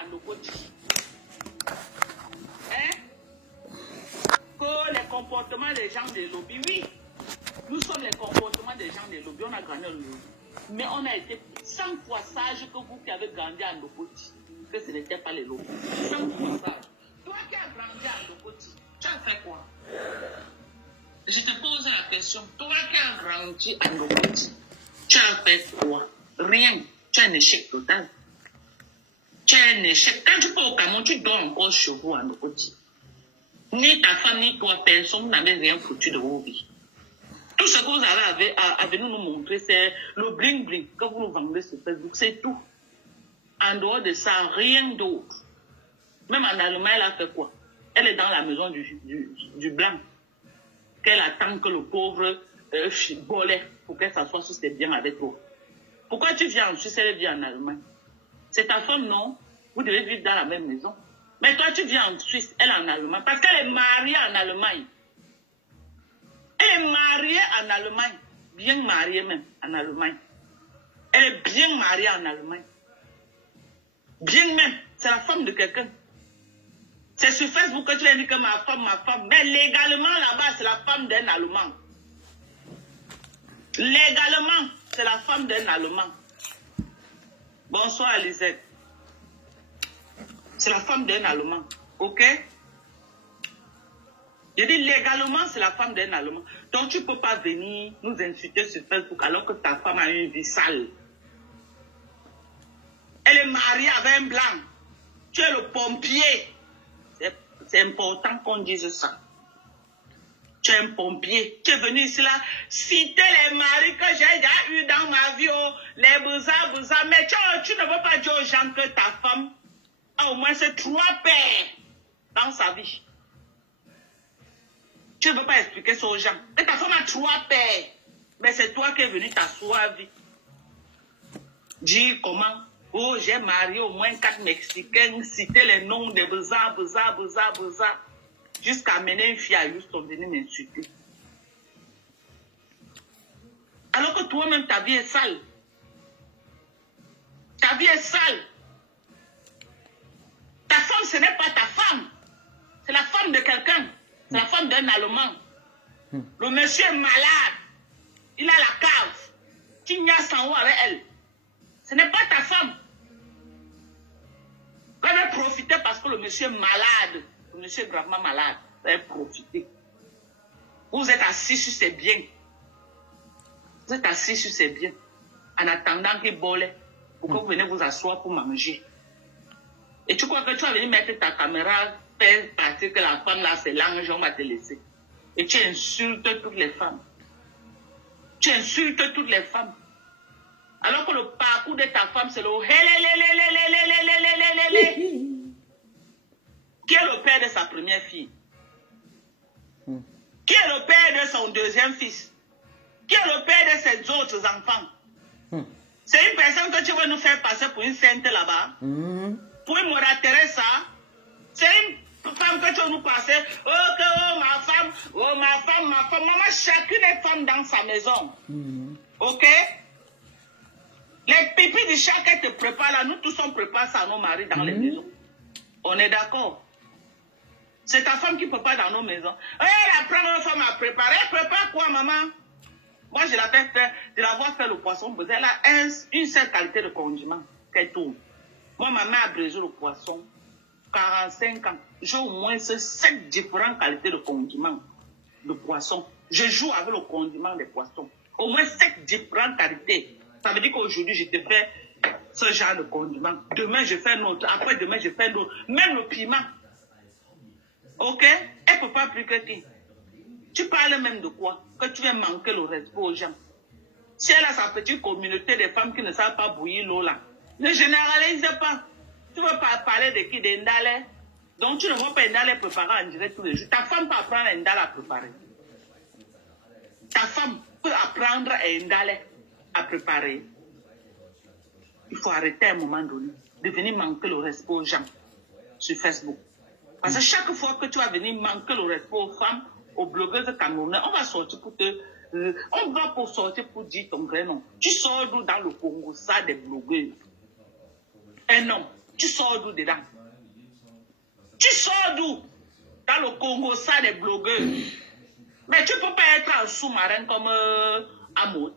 à nos côtés. Hein? Que les comportements des gens des lobbies, oui, nous sommes les comportements des gens des lobbies, on a grandi dans le lobby. Mais on a été 100 fois sage que vous qui avez grandi à nos côtés, que ce n'était pas les lobbies. 100 fois sage. Toi qui as grandi à nos côtés, tu as fait quoi? Je te pose la question. Toi qui as grandi à nos côtés, tu as fait quoi? Rien. Tu as un échec total. Tu as un échec. Quand tu pars au Cameroun, tu dors encore chez vous à nos côtés. Ni ta femme, ni toi, personne n'avait rien foutu de vos vies. Tout ce que vous avez à venir nous montrer, c'est le bling-bling que vous nous vendez sur Facebook. C'est tout. En dehors de ça, rien d'autre. Même en Allemagne, elle a fait quoi? Elle est dans la maison du blanc. Qu'elle attend que le pauvre volet pour qu'elle s'assoie sur ses biens avec toi. Pourquoi tu viens en Suisse, elle vit en Allemagne? C'est ta femme, non? Vous devez vivre dans la même maison. Mais toi, tu viens en Suisse, elle en Allemagne. Parce qu'elle est mariée en Allemagne. Elle est mariée en Allemagne. Bien mariée même en Allemagne. Elle est bien mariée en Allemagne. Bien même. C'est la femme de quelqu'un. C'est sur Facebook que tu as dit que ma femme. Mais légalement, là-bas, c'est la femme d'un Allemand. Légalement, c'est la femme d'un Allemand. Bonsoir, Lisette. C'est la femme d'un Allemand. OK? Je dis légalement, c'est la femme d'un Allemand. Donc, tu ne peux pas venir nous insulter sur Facebook alors que ta femme a une vie sale. Elle est mariée avec un blanc. Tu es le pompier. C'est important qu'on dise ça. Tu es un pompier. Tu es venu ici là, citer les maris que j'ai déjà eu dans ma vie, oh, les bouzas. Mais tu ne veux pas dire aux gens que ta femme a au moins ces 3 pères dans sa vie. Tu ne veux pas expliquer ça aux gens. Et ta femme a 3 pères. Mais c'est toi qui es venu t'asseoir vie. Dis comment? Oh, j'ai marié au moins 4 Mexicains, citer les noms des bouzas. Jusqu'à amener une fille à Houston venir m'insulter. Alors que toi-même, ta vie est sale. Ta vie est sale. Ta femme, ce n'est pas ta femme. C'est la femme de quelqu'un. C'est la femme d'un Allemand. Le monsieur est malade. Il a la cave. Tu n'y as sans haut avec elle. Ce n'est pas ta femme. Vous allez profiter parce que le monsieur est malade. Le monsieur est gravement malade. Vous allez profiter. Vous êtes assis sur ses biens. Vous êtes assis sur ses biens. En attendant qu'il bole. Pour que vous venez vous asseoir pour manger. Et tu crois que tu vas venir mettre ta caméra, faire partir que la femme là, c'est l'ange, on va te laisser. Et tu insultes toutes les femmes. Tu insultes toutes les femmes. Alors que le parcours de ta femme, c'est le qui est le père de sa première fille? Qui est le père de son deuxième fils? Qui est le père de ses autres enfants? C'est une personne que tu veux nous faire passer pour une sainte là-bas. Pour une Mora Teresa. C'est une femme que tu veux nous passer. Oh, ma femme. Maman, chacune est femme dans sa maison. OK? Les pipis du chat qu'elle te prépare là, nous tous on prépare ça à nos maris dans les maisons. On est d'accord? C'est ta femme qui prépare dans nos maisons. Elle apprend une femme à préparer. Elle prépare quoi, maman? Moi, je la vois faire le poisson. Elle a une seule qualité de condiment qu'elle tourne. Moi, ma mère a brisé le poisson. 45 ans. J'ai au moins 7 différentes qualités de condiments de poisson. Je joue avec le condiment des poissons. Au moins 7 différentes qualités. Ça veut dire qu'aujourd'hui, je te fais ce genre de condiment. Demain, je fais un autre. Après, demain, je fais un autre. Même le piment. OK? Elle ne peut pas plus que qui? Tu parles même de quoi? Que tu viens manquer le respect aux gens. Si elle a sa petite communauté de femmes qui ne savent pas bouillir l'eau là, ne généralise pas. Tu ne veux pas parler de qui? D'Indale. Donc tu ne vois pas Indale préparer en direct tous les jours. Ta femme peut apprendre Indale à préparer. Ta femme peut apprendre Indale à préparer. Il faut arrêter à un moment donné de venir manquer le respect aux gens sur Facebook. Parce que chaque fois que tu vas venir manquer le respect aux femmes, aux blogueuses camerounaises, on va sortir pour te... on va pour sortir pour dire ton vrai nom. Tu sors d'où dans le Congo, ça des blogueuses. Un homme. Tu sors d'où dedans? Tu sors d'où? Dans le Congo, ça, des blogueurs. Mais tu ne peux pas être en sous-marin comme Amo.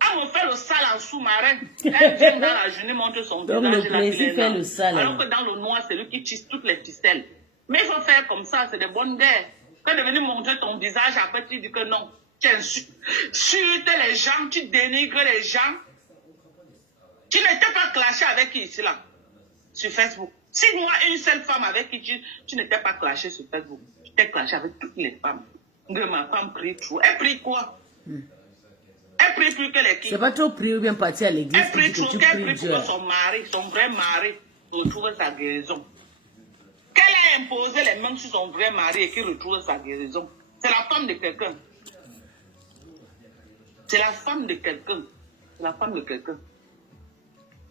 Amo fait le sale en sous-marin. Elle vient dans la journée, montre son donc visage. le plaisir fait le sale. Alors que dans le noir, c'est lui qui tisse toutes les ficelles. Mais il faut faire comme ça, c'est des bonnes guerres. Quand de venir montrer ton visage, après tu dis que non. Tu insultes les gens, tu dénigres les gens. Tu n'étais pas clashé avec qui ici là? Sur Facebook. Si moi, une seule femme avec qui tu n'étais pas clashé sur Facebook, tu t'es clashé avec toutes les femmes. Ma femme prie trop. Elle prie quoi? Elle prie plus que les qui? C'est pas trop prier ou bien partir à l'église. Elle prie trop, qu'elle prie pour que son mari, son vrai mari, retrouve sa guérison. Qu'elle a imposé les mains sur son vrai mari et qu'il retrouve sa guérison. C'est la femme de quelqu'un. C'est la femme de quelqu'un. C'est la femme de quelqu'un.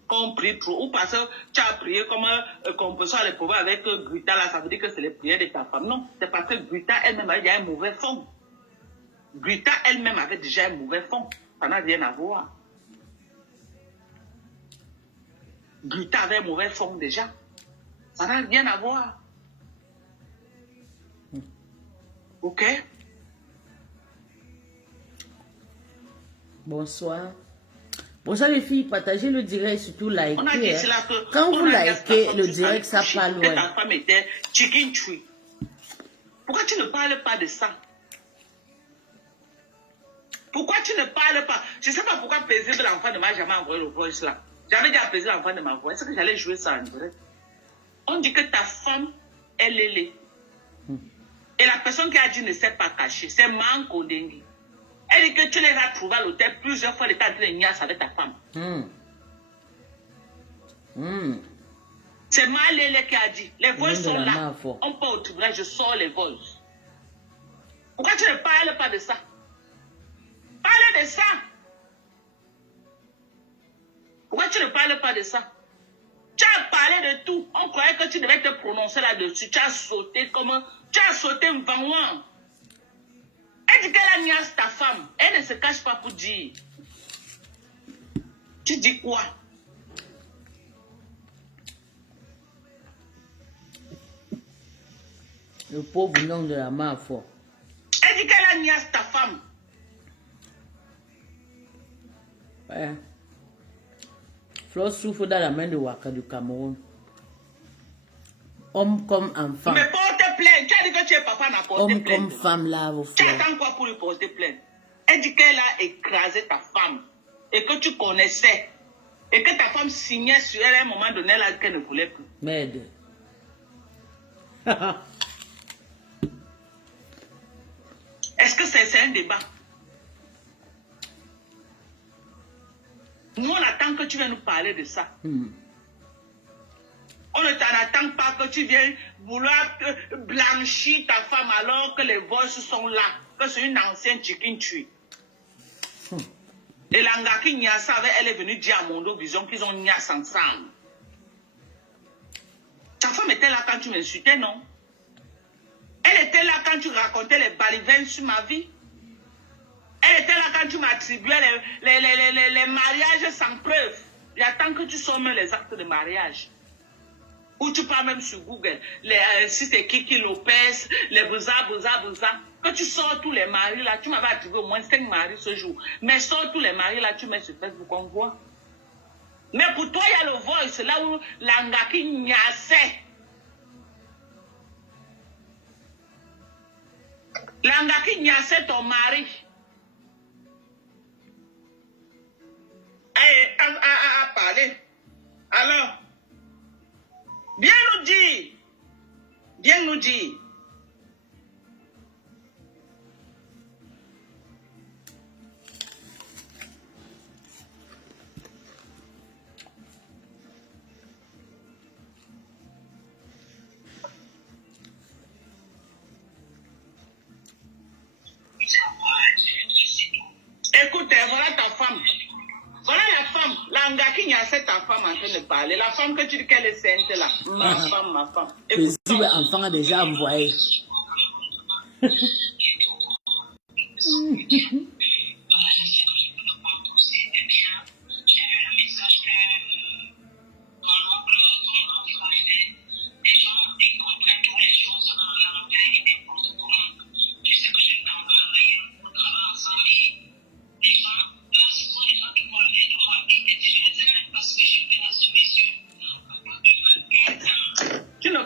Qu'on prie trop. Ou parce que tu as prié comme qu'on peut les pauvres avec Grita, là, ça veut dire que c'est les prières de ta femme. Non, c'est parce que Grita elle-même avait déjà un mauvais fond. Grita elle-même avait déjà un mauvais fond. Ça n'a rien à voir. Grita avait un mauvais fond déjà. Ça n'a rien à voir. Ok? Bonsoir. Bonsoir les filles, partagez le direct, surtout likez. On a dit cela que quand vous likez le direct, ça parle loin. Ta femme était chicken tree. Pourquoi tu ne parles pas de ça? Pourquoi tu ne parles pas? Je ne sais pas pourquoi Plaisir de l'enfant ne m'a jamais envoyé le voice là. J'avais dit à Plaisir de l'enfant de m'envoyer. Est-ce que j'allais jouer ça en direct? On dit que ta femme, elle est laide. Et la personne qui a dit ne s'est pas cachée, c'est Manko Dengi. Elle dit que tu les as trouvés à l'hôtel plusieurs fois, elle était en train de niasse avec ta femme. C'est Malele qui a dit. Les voix sont là. On peut au tribunal, je sors les voix. Pourquoi tu ne parles pas de ça? Parle de ça. Pourquoi tu ne parles pas de ça? Tu as parlé de tout. On croyait que tu devais te prononcer là-dessus. Tu as sauté comme... Tu as sauté un vent. Elle dit qu'elle a niasse ta femme. Elle ne se cache pas pour dire. Tu dis quoi? Le pauvre nom de la main fort. Elle dit qu'elle a niasse ta femme. Ouais. Flo souffre dans la main de Waka du Cameroun. Homme comme enfant. Mais porte plainte. Tu as dit que tu es papa, n'a porté homme plainte. Homme comme femme là, vos Tu frères. attends quoi pour lui porter plainte? Elle dit qu'elle a écrasé ta femme. Et que tu connaissais. Et que ta femme signait sur elle à un moment donné là qu'elle ne voulait plus. Merde. Est-ce que c'est un débat? Nous, on attend que tu viennes nous parler de ça. On ne t'en attend pas que tu viennes vouloir blanchir ta femme alors que les voices sont là. Que c'est une ancienne chicken tree. Et l'Angaki Nyassa, elle est venue dire à Mondo Vision qu'ils ont Nyassa ensemble. Ta femme était là quand tu m'insultais, non? Elle était là quand tu racontais les balivernes sur ma vie. Elle était là quand tu m'attribuais les mariages sans preuve. J'attends que tu sommes les actes de mariage. Ou tu parles même sur Google. Si c'est Kiki Lopez, les bouza. Que tu sors tous les maris là. Tu m'avais attribué au moins 5 maris ce jour. Mais sors tous les maris là, tu mets sur Facebook, on voit. Mais pour toi, il y a le voice là où l'Angaki Nyasé. L'Angaki Nyasé, ton mari. À parler. Alors, viens nous dire. Viens nous dire. Écoute, voilà ta femme. Voilà la femme. L'Angaki Nyasé, ta femme en train de parler. La femme que tu dis qu'elle est sainte là. Ma femme. Écoute. Le enfant a déjà envoyé.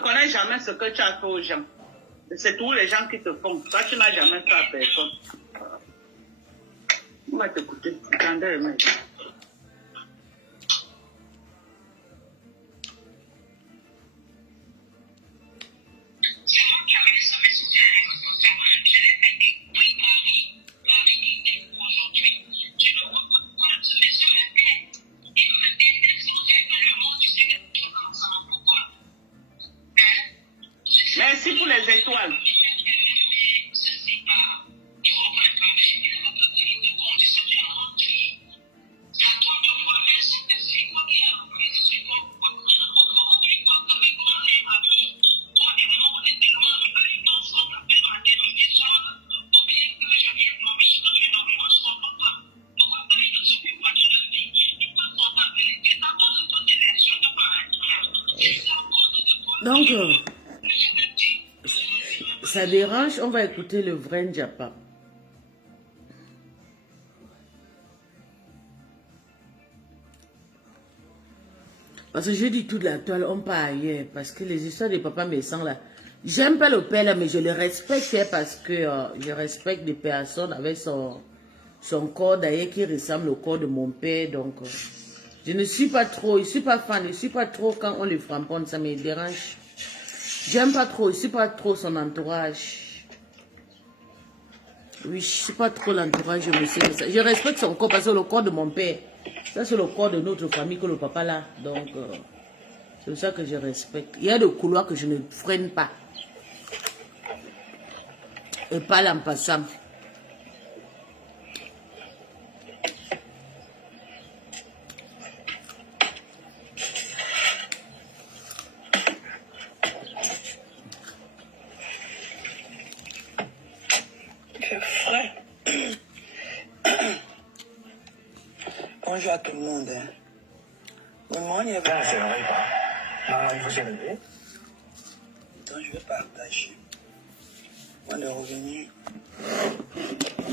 ne connais jamais ce que tu as fait aux gens. C'est tous les gens qui te font. Toi, tu n'as jamais fait à personne. On va t'écouter. Attendez, mec. Merci pour les étoiles. Donc, ça dérange, on va écouter le vrai Njapa. Parce que je dis toute la toile, on part ailleurs. Parce que les histoires de papa Messan là, j'aime pas le père là, mais je le respecte parce que je respecte des personnes avec son corps d'ailleurs qui ressemble au corps de mon père. Donc, je ne suis pas trop, je ne suis pas fan, je ne suis pas trop quand on le framponne, ça me dérange. J'aime pas trop, je ne suis pas trop son entourage. Oui, je ne suis pas trop l'entourage, je me sais ça. Je respecte son corps parce que le corps de mon père, ça c'est le corps de notre famille que le papa là. Donc, c'est ça que je respecte. Il y a des couloirs que je ne freine pas. Et pas en passant. Bonjour à tout le monde. Maman, il y a pas. Il faut se lever. Donc, je vais partager. On est revenu.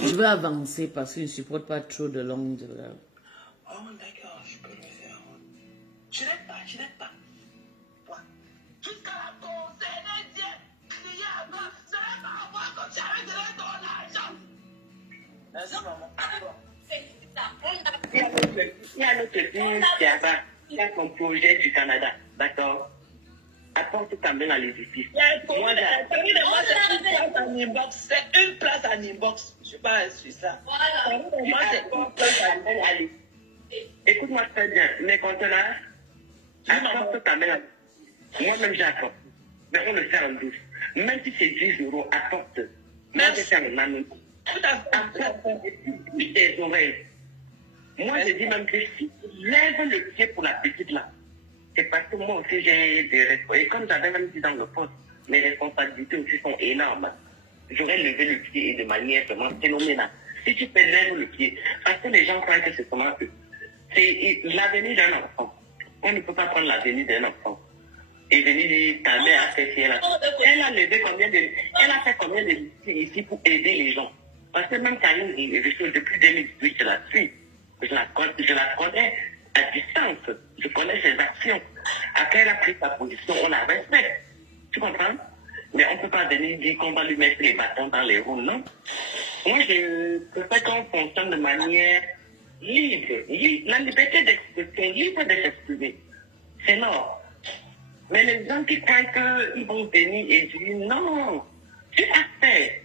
Je vais avancer parce que je ne supporte pas trop de longues. Oh, d'accord, je peux le faire. Je n'aime pas. Jusqu'à la concernée, Dieu, il y a un peu, je vais pas avoir que tu avais donné ton argent. Merci, maman. Il y a notre fille qui a son projet du Canada, d'accord? Apporte ta main à l'édifice. C'est une place en inbox. Je ne suis pas sur ça. Moi, c'est une place à aller. Écoute-moi très bien. Mes conteneurs, apporte ta main à l'édifice. Moi-même, j'apporte. Mais on le fait en douce. Même si c'est 10 €, apporte. Moi, je fais en main. Tout à fait. Apporte tes oreilles. Moi, je dis même que si tu lèves le pied pour la petite là, c'est parce que moi aussi j'ai des responsabilités. Et comme j'avais même dit dans le poste, mes responsabilités aussi sont énormes. J'aurais levé le pied et de manière vraiment phénoménale. Si tu peux lever le pied, parce que les gens croient que c'est seulement eux. C'est l'avenir d'un enfant. On ne peut pas prendre l'avenir d'un enfant. Et venir dire, ta mère a fait ci, elle a levé combien de... Elle a fait combien de lycées ici pour aider les gens. Parce que même Karine, depuis 2018, je la suis. Je la connais à distance. Je connais ses actions. Après, elle a pris sa position, on la respecte. Tu comprends? Mais on ne peut pas venir dire qu'on va lui mettre les bâtons dans les roues, non? Moi, je préfère qu'on fonctionne de manière libre. La liberté d'expression, libre de s'exprimer. C'est non. Mais les gens qui croient qu'ils vont venir et dire non, tu as fait,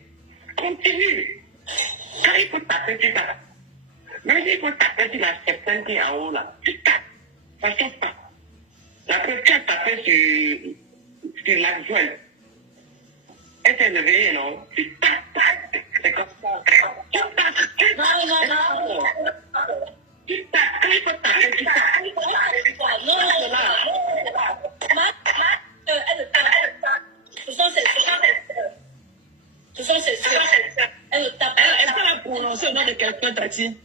continue. Quand il faut taper, tu tapes. Mais il faut taper sur la personne qui est en haut là. Tu tapes. Ça ne saute pas. La personne tapait sur l'adjoint. Elle s'est levée, non? Tu tapes. C'est comme ça. Tu tapes. Non. Tu tapes. Quand il faut taper, tu tapes. Non. Est-ce qu'elle a prononcé le nom de quelqu'un, Tati?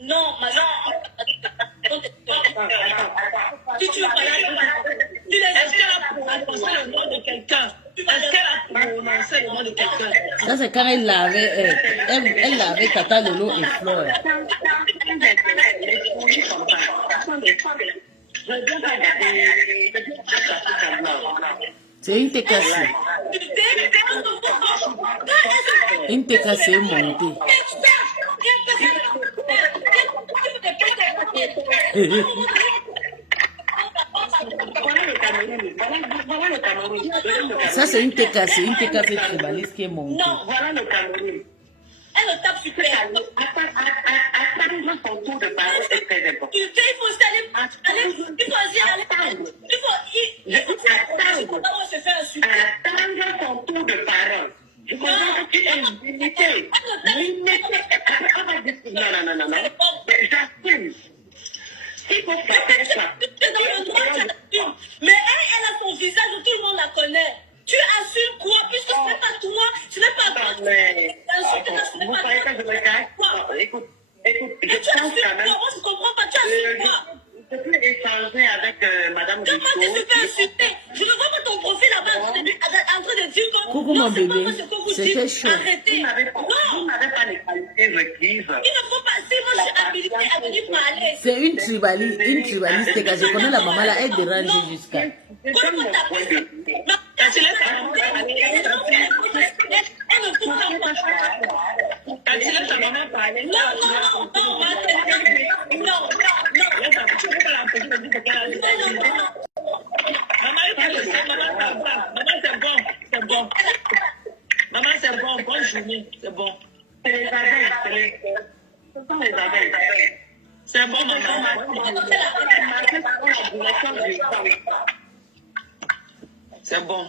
Non, ma soeur. Si tu veux parler, est-ce qu'elle a prononcé le nom de quelqu'un? Est-ce qu'elle a prononcé le nom de quelqu'un? Ça, c'est quand elle lavait, elle lavait Tata Lolo et Flore. C'est une TKC. Une TKC montée. Ça, c'est une TKC tribaliste qui est montée. Non, voilà le Cameroun. Elle ne tape super. Attendre son tour de parole est très important. Il faut se faire insulter. Attendre son tour de parole. Je comprends que tu es limité. Non. J'assume. Il faut faire ça. Mais elle a son visage, tout le monde la connaît. Tu assumes quoi? Puisque ce n'est pas toi, ce n'est pas toi. Vous savez que je me cache? Écoute, je pense quand même. Je ne comprends pas, tu assumes quoi? Je peux échanger avec Madame Comment tu te fais insulter? Je ne vois pas ton profil là-bas en train de dire que Coucou mon bébé, c'était chaud. Arrêtez. Vous n'avez pas les qualités requises. Il ne faut pas, si moi je suis habilitée à venir parler. C'est une tribaliste TKC. Je connais la maman là, elle dérange jusqu'à. Donne mon point de vue. Non, tu laisses elle ne peut pas. Quand tu laisses ta maman parler, Non, Maman, c'est bon, bonne journée, c'est bon. c'est les abeilles, ce sont les abeilles. C'est bon, maman. C'est bon.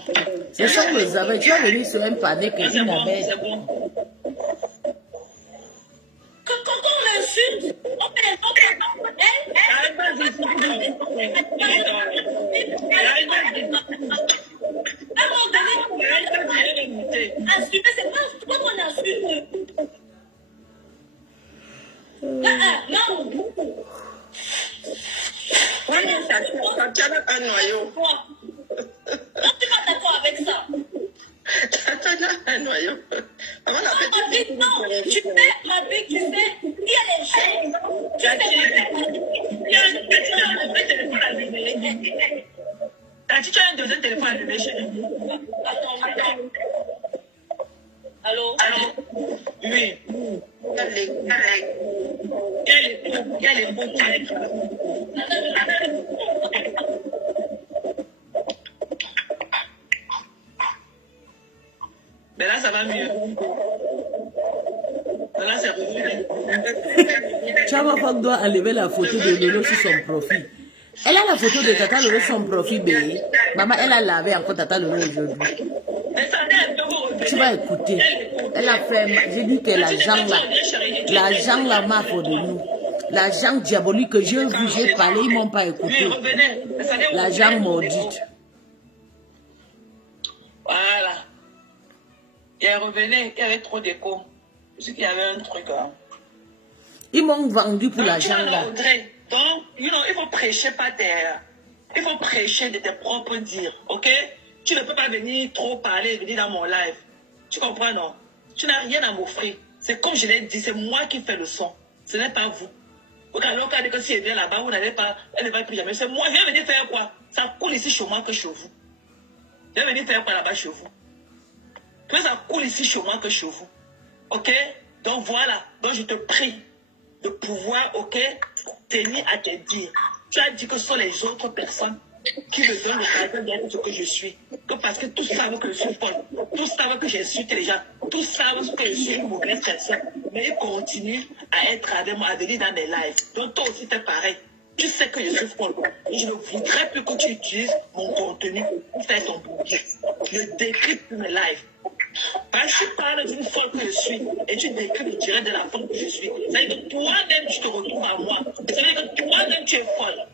Ce sont les abeilles. Tu vas venir sur un panier que C'est une bon, abeille. c'est bon. Quand on l'insulte, on fait à un moment donné, assumer, c'est pas toi qu'on insulte. Non. Tu as un noyau. Non, tu vas d'accord avec ça. Tu as un noyau. Maman l'a fait. Ma vie, non. Tu sais, ma vie, tu sais, il y a les choses. Tu sais, Quand tu as un deuxième téléphone allumé chez nous. Allô? Oui. Quel est beau truc. Mais là, ça va mieux. Mais là, c'est revenu. Chama Fok doit enlever la photo de Lolo sur son profil. Elle a la photo de Tata Lolo sur son profil, bébé. Maman, elle a lavé encore Tata Lolo aujourd'hui. Mais ça n'est Tu vas écouter. Elle a fait, j'ai dit que l'argent là m'a fait de nous. L'argent diabolique que j'ai vu, j'ai parlé, ils m'ont pas écouté. L'argent maudite. Voilà. Il est revenu, il y avait trop d'écho. Je sais qu'il y avait un truc. Hein. Ils m'ont vendu pour Donc, l'argent là. Donc, il faut prêcher pas il faut prêcher de tes propres dires, ok? Tu ne peux pas venir trop parler, venir dans mon live. Tu comprends, non? Tu n'as rien à m'offrir. C'est comme je l'ai dit, c'est moi qui fais le son. Ce n'est pas vous. Alors, quand si elle vient là-bas, vous n'allez pas, elle ne va plus jamais. C'est moi, je vais venir faire quoi? Ça coule ici chez moi que chez vous. Je vais venir faire quoi là-bas chez vous? Puis ça coule ici chez moi que chez vous. Ok? Donc voilà. Donc je te prie de pouvoir, ok, tenir à te dire. Tu as dit que ce sont les autres personnes qui me donnent le caractère d'être ce que je suis. Que parce que tous savent que je suis folle. Tous savent que j'insulte les gens. Tous savent que je suis une mauvaise personne. Mais ils continuent à être avec moi, à venir dans mes lives. Donc toi aussi, c'est pareil. Tu sais que je suis folle. Et je ne voudrais plus que tu utilises mon contenu pour faire ton bourbier. Je décrypte mes lives. Parce que tu parles d'une folle que je suis et tu décris le tiré de la folle que je suis. Ça veut dire que toi-même, tu te retrouves à moi. Ça veut dire que toi-même, tu es folle.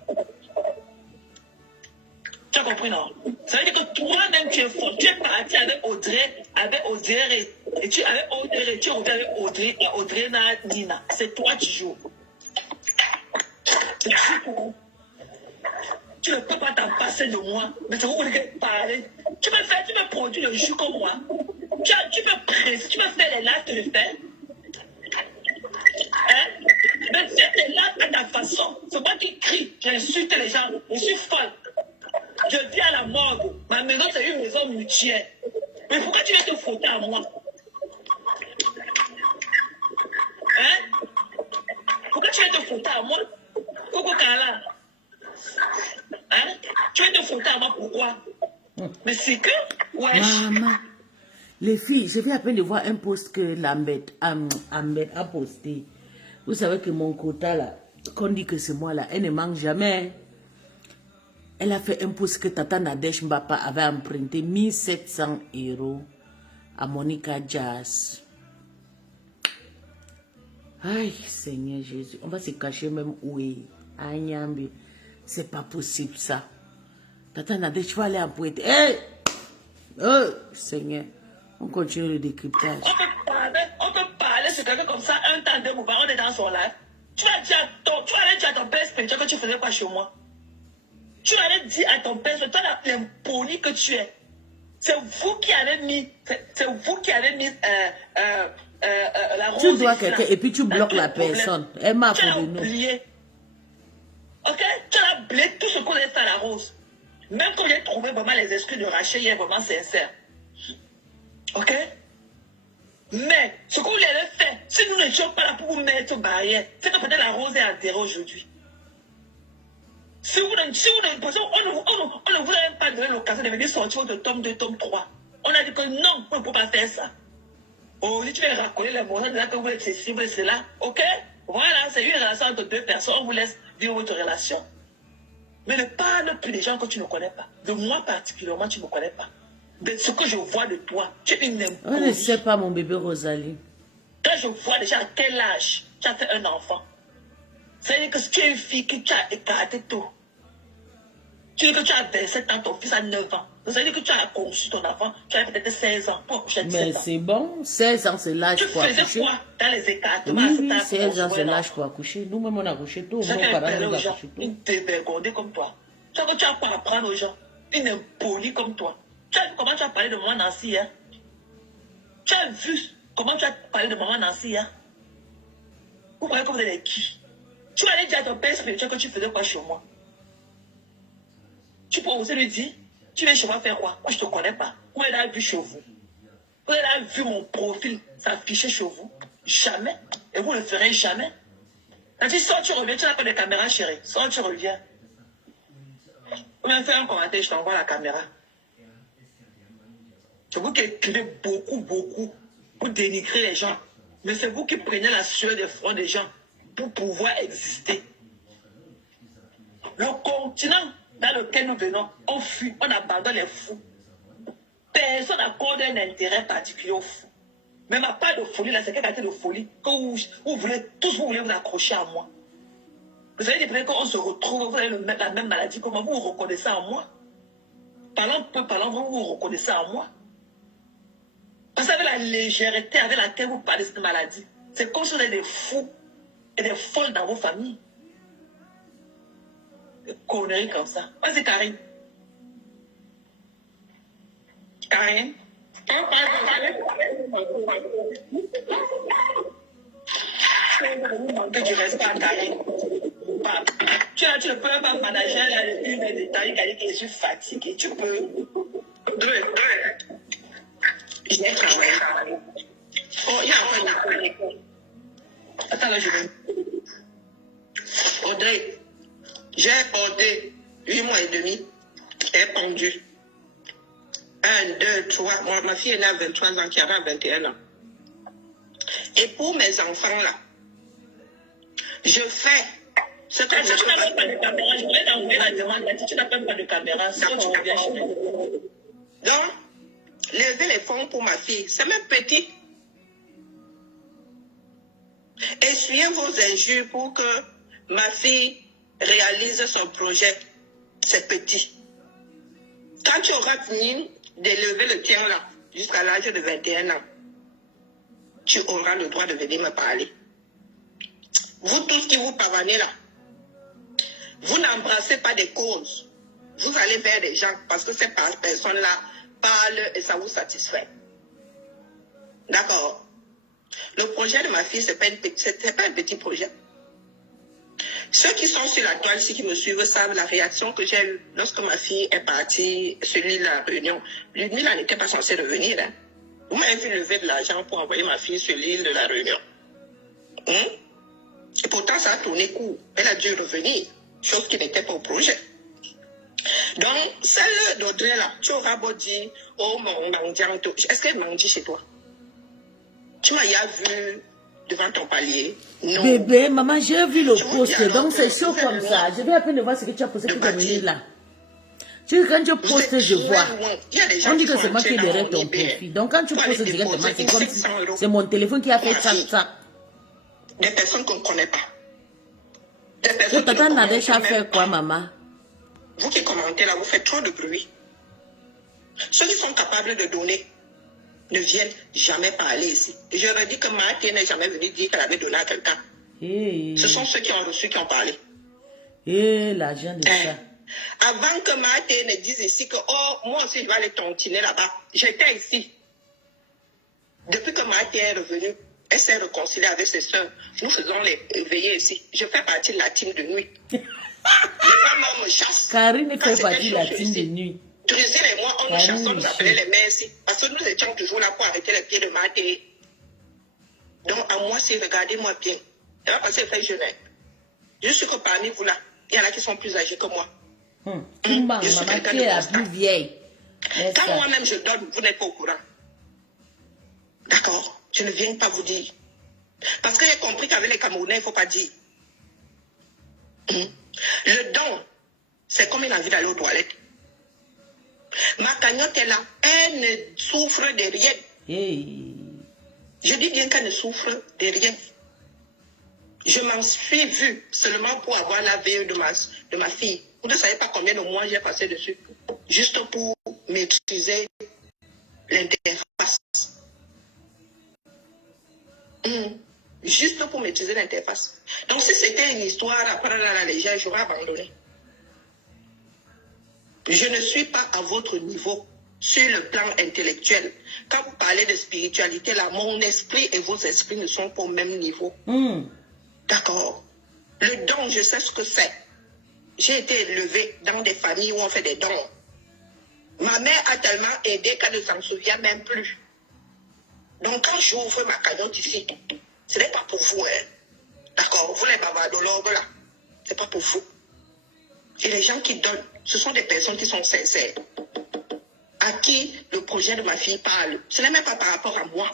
Tu as compris, non? Ça veut dire que toi-même, tu es folle. Tu es parti avec Audrey, et tu avais Audrey, tu es revenu avec Audrey, et Audrey Nina. C'est toi qui joues. Tu ne peux pas t'en passer de moi. Mais tu veux parler. Tu peux produire le jus comme moi. Tu peux presser, tu peux faire les lives, tu le fais. Hein? Mais fais tes lives à ta façon. C'est moi qui crie, j'insulte les gens, je suis folle. Je vis à la morgue. Ma maison, c'est une maison mutuelle. Mais pourquoi tu viens te frotter à moi? Hein? Pourquoi tu viens te frotter à moi? Coco Kala. Hein? Tu viens te frotter à moi, pourquoi? Mais c'est que... Ouais. Maman, les filles, je viens à peine de voir un post que Lambert a posté. Vous savez que mon quota là, qu'on dit que c'est moi là, elle ne manque jamais. Elle a fait un post que Tata Nadège Mbapa avait emprunté 1700 € à Monica Jazz. Aïe, Seigneur Jésus, on va se cacher même où est. Agnambi, c'est pas possible ça. Tata Nadège, tu vas aller emprunter. Hey! Oh, Seigneur, on continue le décryptage. On peut parler sur quelqu'un comme ça, un temps, deux mouvements, on est dans son live. Tu vas aller dire à ton père spirituel que tu faisais quoi chez moi. Tu allais dire à ton père, toi l'impoli que tu es. C'est vous qui avez mis, la rose. Tu dois quelqu'un et puis tu bloques la personne. Elle m'a Tu as pour nous. oublié. Ok? Tu as oublié tout ce qu'on a fait à la rose. Même quand j'ai trouvé vraiment les excuses de Rachel, il est vraiment sincère. Ok? Mais ce qu'on lui avait fait, si nous n'étions pas là pour vous mettre barrière, c'est que peut-être la rose est enterrée aujourd'hui. Si vous ne, parce qu'on ne vous a même pas donné l'occasion de venir sortir de tome 2, tome 3. On a dit que non, on ne peut pas faire ça. Oh, si tu veux raconter les mots, que vous êtes ceci, vous êtes cela, ok? Voilà, c'est une relation entre deux personnes, on vous laisse vivre votre relation. Mais ne parle plus des gens que tu ne connais pas. De moi particulièrement, tu ne me connais pas. De ce que je vois de toi, tu es une impolie. On ne sait pas, mon bébé Rosalie. Quand je vois déjà à quel âge tu as fait un enfant, c'est-à-dire que si tu es une fille que tu as écarté tout, tu dis que tu as 27 ans, ton fils a 9 ans. C'est-à-dire que tu as conçu ton enfant, tu as peut-être 16 ans, pour accoucher 17 ans. Mais c'est bon, 16 ans c'est l'âge pour accoucher. Tu faisais quoi dans les écartements? Oui, 16 ans c'est l'âge pour accoucher. Nous-mêmes on a accouché tôt, nos parents nous ont accouché tôt. Une dévergondée comme toi. Tu vois que tu as pas à apprendre aux gens. Une impolie comme toi. Tu as vu comment tu as parlé de maman Nancy, hein? Tu as vu comment tu as parlé de maman Nancy, hein? Vous croyez que vous êtes qui? Tu allais dire à ton père spirituel que tu faisais quoi chez moi? Tu peux oser lui dire, tu viens chez moi faire quoi? Moi je ne te connais pas. Où elle a vu chez vous? Où elle a vu mon profil s'afficher chez vous? Jamais. Et vous ne le ferez jamais. Elle dit, sors, tu reviens, tu n'as pas de caméra, chérie. Sors, tu reviens. Ou bien fais un commentaire, je t'envoie la caméra. C'est vous qui écrivez beaucoup pour dénigrer les gens. Mais c'est vous qui prenez la sueur des fronts des gens pour pouvoir exister. Le continent dans lequel nous venons, on fuit, on abandonne les fous. Personne n'accorde un intérêt particulier aux fous. Même à part de folie, là, c'est quelle qualité de folie que vous voulez, tous vous voulez vous accrocher à moi. Vous savez, peut-être qu'on se retrouve, vous avez la même maladie que moi, vous vous reconnaissez en moi. Parlant peu, parlant, vous vous reconnaissez en moi. Vous savez la légèreté avec laquelle vous parlez de cette maladie. C'est comme si vous avez des fous et des folles dans vos familles. Des conneries comme ça. Vas-y, Karine. Karine. Que tu restes pas, Karine. Tu ne peux pas manager une détails, que je suis fatiguée. Tu peux. J'ai travaillé. Oh, il y a un. Attends, là, je vais. Audrey, j'ai porté 8 mois et demi. Elle est pendue. 1, 2, 3. Moi, ma fille est née à 23 ans, qui avait 21 ans. Et pour mes enfants, là, je fais ce que je fais. Tu n'as même pas de caméra. Je voulais t'envoyer la demande. Tu n'as même pas de caméra. C'est tu reviens chez moi. Donc, lever les fonds pour ma fille, c'est même petit. Essuyez vos injures pour que ma fille réalise son projet. C'est petit. Quand tu auras fini d'élever le tien là, jusqu'à l'âge de 21 ans, tu auras le droit de venir me parler. Vous tous qui vous pavanez là, vous n'embrassez pas des causes. Vous allez vers des gens parce que ces personnes-là parlent et ça vous satisfait. D'accord? Le projet de ma fille, ce n'est pas un petit projet. Ceux qui sont sur la toile, ceux qui me suivent, savent la réaction que j'ai eue lorsque ma fille est partie sur l'île de la Réunion. Ludmilla n'était pas censée revenir. Hein. Vous m'avez vu lever de l'argent pour envoyer ma fille sur l'île de la Réunion. Et pourtant, ça a tourné court. Elle a dû revenir, chose qui n'était pas au projet. Donc, celle d'Audrey là, tu auras beau dire, oh mon mendianto, est-ce qu'elle mendie chez toi? Tu m'as vu devant ton palier? Non. Bébé, maman, j'ai vu le post, donc c'est chaud comme ça. Je vais à peine voir ce que tu as posté pour venir là. Tu sais, quand tu postes, je vois. On dit que c'est moi qui ai derrière ton profil. Donc quand tu postes directement, c'est comme si c'est mon téléphone qui a fait ça. Des personnes qu'on ne connaît pas. Toi, tata Nadège a fait quoi, maman? Vous qui commentez là, vous faites trop de bruit. Ceux qui sont capables de donner ne viennent jamais parler ici. Je leur dis que Marthe n'est jamais venue dire qu'elle avait donné à quelqu'un. Ce sont ceux qui ont reçu qui ont parlé. L'argent de ça. Avant que Marthe ne dise ici que, oh, moi aussi je vais aller tontiner là-bas. J'étais ici. Depuis que Marthe est revenue, elle s'est réconciliée avec ses soeurs. Nous faisons les veillées ici. Je fais partie de la team de nuit. Les femmes me chassent. Karine fait partie de la team de nuit. Trésine et moi, on nous chassait, on nous appelait les mères ici. Parce que nous étions toujours là pour arrêter les pieds de Marthe. Donc, à moi, si regardez-moi bien. Ça va passer très jeune. Je suis que parmi vous là, il y en a qui sont plus âgés que moi. Je suis quelqu'un de la plus vieille. Quand moi-même je donne, vous n'êtes pas au courant. D'accord? Je ne viens pas vous dire. Parce que j'ai compris qu'avec les Camerounais, il ne faut pas dire. Le don, c'est comme une envie d'aller aux toilettes. Ma cagnotte est là. Elle ne souffre de rien. Je dis bien qu'elle ne souffre de rien. Je m'en suis vue seulement pour avoir la VE de ma fille. Vous ne savez pas combien de mois j'ai passé dessus. Juste pour maîtriser l'interface. Juste pour maîtriser l'interface. Donc si c'était une histoire à prendre à la légère, j'aurais abandonné. Je ne suis pas à votre niveau sur le plan intellectuel. Quand vous parlez de spiritualité, là, mon esprit et vos esprits ne sont pas au même niveau. D'accord. Le don, je sais ce que c'est. J'ai été élevée dans des familles où on fait des dons. Ma mère a tellement aidé qu'elle ne s'en souvient même plus. Donc quand j'ouvre ma cagnotte ici, ce n'est pas pour vous. Hein. D'accord. Vous les bavardologues là, ce n'est pas pour vous. Et les gens qui donnent, ce sont des personnes qui sont sincères. À qui le projet de ma fille parle. Ce n'est même pas par rapport à moi.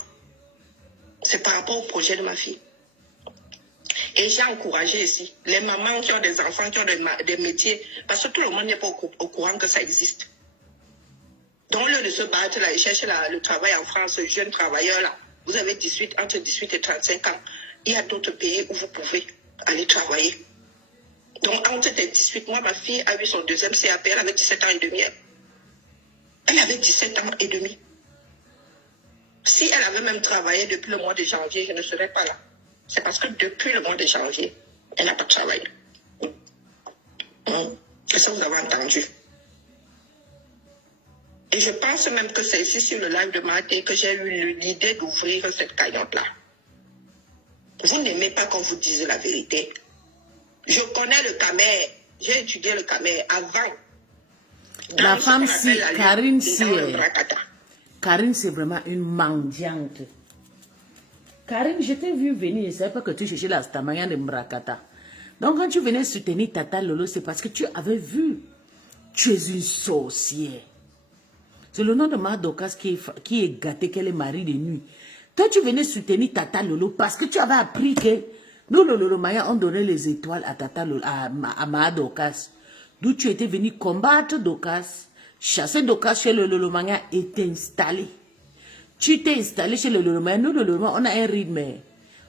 C'est par rapport au projet de ma fille. Et j'ai encouragé ici les mamans qui ont des enfants, qui ont des métiers, parce que tout le monde n'est pas au courant que ça existe. Donc, au lieu de se battre là et chercher le travail en France, jeunes travailleurs là, vous avez entre 18 et 35 ans. Il y a d'autres pays où vous pouvez aller travailler. Donc, entre tes 18, moi, ma fille a eu son deuxième CAP, elle avait 17 ans et demi. Elle avait 17 ans et demi. Si elle avait même travaillé depuis le mois de janvier, je ne serais pas là. C'est parce que depuis le mois de janvier, elle n'a pas travaillé. Et ça, vous avez entendu. Et je pense même que c'est ici sur le live de Marthe que j'ai eu l'idée d'ouvrir cette cagnotte-là. Vous n'aimez pas qu'on vous dise la vérité. Je connais le Camer. J'ai étudié le Camer avant. La femme, si, Karine, si. Karine, c'est vraiment une mendiante. Karine, je t'ai vu venir, je ne savais pas que tu cherchais la stamaya de Mbrakata. Donc, quand tu venais soutenir Tata Lolo, c'est parce que tu avais vu. Tu es une sorcière. C'est le nom de Madokas qui est gâté, qu'elle est mari de nuit. Toi, tu venais soutenir Tata Lolo parce que tu avais appris que nous, le Lolo Maya, on donnait les étoiles à Tata Lolo, à Madokas. D'où tu étais venu combattre Dokas, chasser Dokas chez le Lolo Maya et t'installer. Tu t'es installé chez le Lolo Maya. Nous, le Lolo Maya, on a un rythme.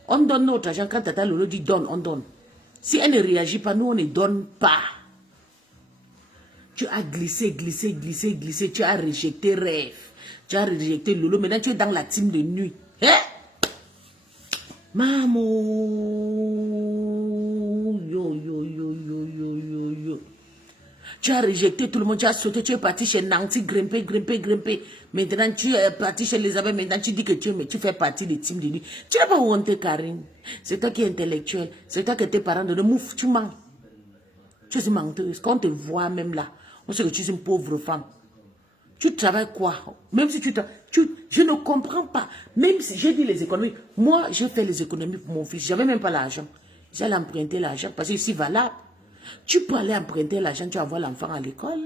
On donne notre argent quand Tata Lolo dit donne, on donne. Si elle ne réagit pas, nous, on ne donne pas. Tu as glissé. Tu as rejeté Rêve. Tu as rejeté Lolo. Maintenant, tu es dans la team de nuit. Hein? Maman. Yo. Tu as rejeté tout le monde, tu as sauté, tu es parti chez Nancy, grimper. Maintenant, tu es parti chez Elisabeth, maintenant tu dis que tu fais partie des teams de nuit. Tu n'as pas honte, Karine. C'est toi qui es intellectuel. C'est toi que tes parents de mouf, tu mens. Tu es une menteuse. Quand on te voit même là, on sait que tu es une pauvre femme. Tu travailles quoi? Même si je ne comprends pas. Même si j'ai dit les économies. Moi, j'ai fait les économies pour mon fils. J'avais même pas l'argent. J'allais emprunter l'argent parce que c'est valable. Tu peux aller emprunter l'argent, tu envoies l'enfant à l'école.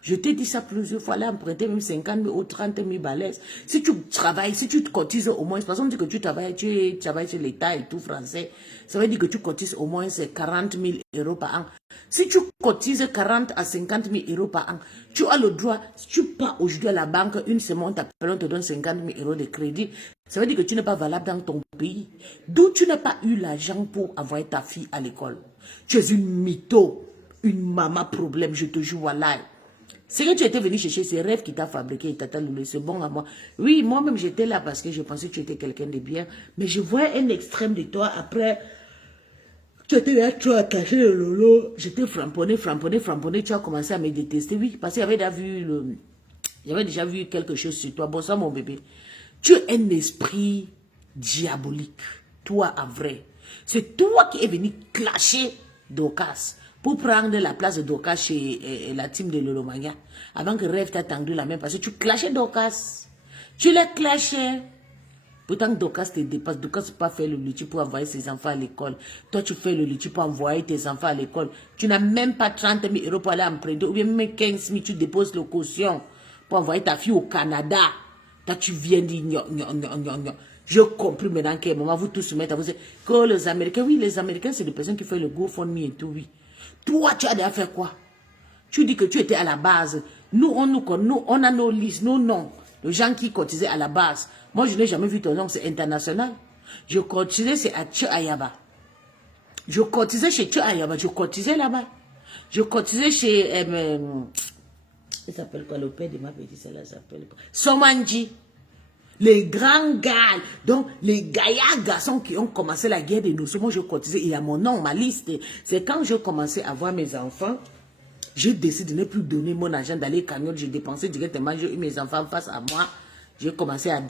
Je t'ai dit ça plusieurs fois, aller emprunter même 50 000 ou 30 000 balaises. Si tu travailles, si tu te cotises au moins, parce qu'on dit que tu travailles chez l'État et tout français, ça veut dire que tu cotises au moins 40 000 euros par an. Si tu cotises 40 à 50 000 euros par an, tu as le droit, si tu pars aujourd'hui à la banque, une semaine, on te donne 50 000 euros de crédit. Ça veut dire que tu n'es pas valable dans ton pays. D'où tu n'as pas eu l'argent pour envoyer ta fille à l'école. Tu es une mytho, une maman problème, je te jure, voilà. C'est que tu étais venu chercher ces rêves qui t'a fabriqué, Tata Loulou, c'est bon à moi. Oui, moi-même j'étais là parce que je pensais que tu étais quelqu'un de bien, mais je voyais un extrême de toi après. Tu étais là, tu as attaché le lolo, j'étais framponné, tu as commencé à me détester, oui, parce que j'avais déjà vu quelque chose sur toi. Bon, ça, mon bébé, tu es un esprit diabolique, toi, à vrai. C'est toi qui es venu clasher Dorcas pour prendre la place de Dorcas chez la team de Lolomania. Avant que Rêve t'a tendu la main, parce que tu clashais Dorcas. Tu l'as clashé. Pourtant, Dorcas te dépasse. Dorcas ne peut pas faire le lutti pour envoyer ses enfants à l'école. Toi, tu fais le lutti pour envoyer tes enfants à l'école. Tu n'as même pas 30 000 euros pour aller emprunter. Ou bien même 15 000, tu déposes le caution pour envoyer ta fille au Canada. Toi, tu viens dire Je compris maintenant qu'à un moment, vous tous se mettez à vous dire que les Américains, oui, les Américains, c'est des personnes qui font le GoFundMe et tout, oui. Toi, tu as déjà fait quoi? Tu dis que tu étais à la base. Nous, on a nos listes, nos noms. Les gens qui cotisaient à la base. Moi, je n'ai jamais vu ton nom, c'est international. Je cotisais, c'est à Tche Ayaba. Je cotisais chez Tche Ayaba, je cotisais là-bas. Je cotisais chez... il s'appelle quoi, le père de ma petite sœur, là, s'appelle quoi? Somanji. Les grands gars, donc les gaillards garçons qui ont commencé la guerre des notions, moi je cotisais, il y a mon nom, ma liste. C'est quand je commençais à voir mes enfants, j'ai décidé de ne plus donner mon argent d'aller cagnotte, j'ai dépensé directement, j'ai eu mes enfants face à moi, j'ai commencé à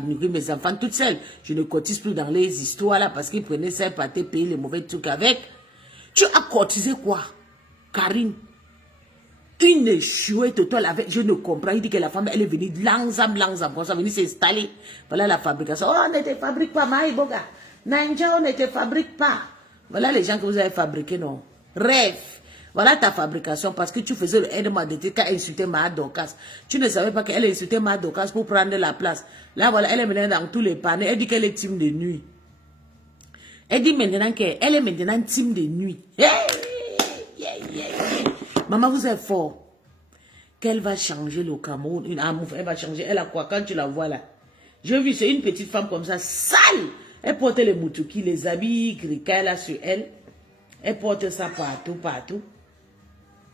nourrir mes enfants toutes seules. Je ne cotise plus dans les histoires là parce qu'ils prenaient ça pour te payer les mauvais trucs avec. Tu as cotisé quoi, Karine? Une échouée totale avec, je ne comprends, il dit que la femme, elle est venue langsam, comme ça, venue s'installer. Voilà la fabrication. Oh, on ne te fabrique pas, Maïboga. Nanja, on ne te fabrique pas. Voilà les gens que vous avez fabriqués, non. Rêve. Voilà ta fabrication, parce que tu faisais le aide-moi de t'as insulté Ma Dorcas. Tu ne savais pas qu'elle a insulté Ma Dorcas pour prendre la place. Là, voilà, elle est maintenant dans tous les panneaux. Elle dit qu'elle est team de nuit. Elle dit maintenant qu'elle est maintenant team de nuit. Hey! Maman, vous êtes fort. Qu'elle va changer le Cameroun. Une amour, elle va changer. Elle a quoi quand tu la vois là? J'ai vu, c'est une petite femme comme ça, sale. Elle porte les moutouki, les habits griquets là sur elle. Elle porte ça partout.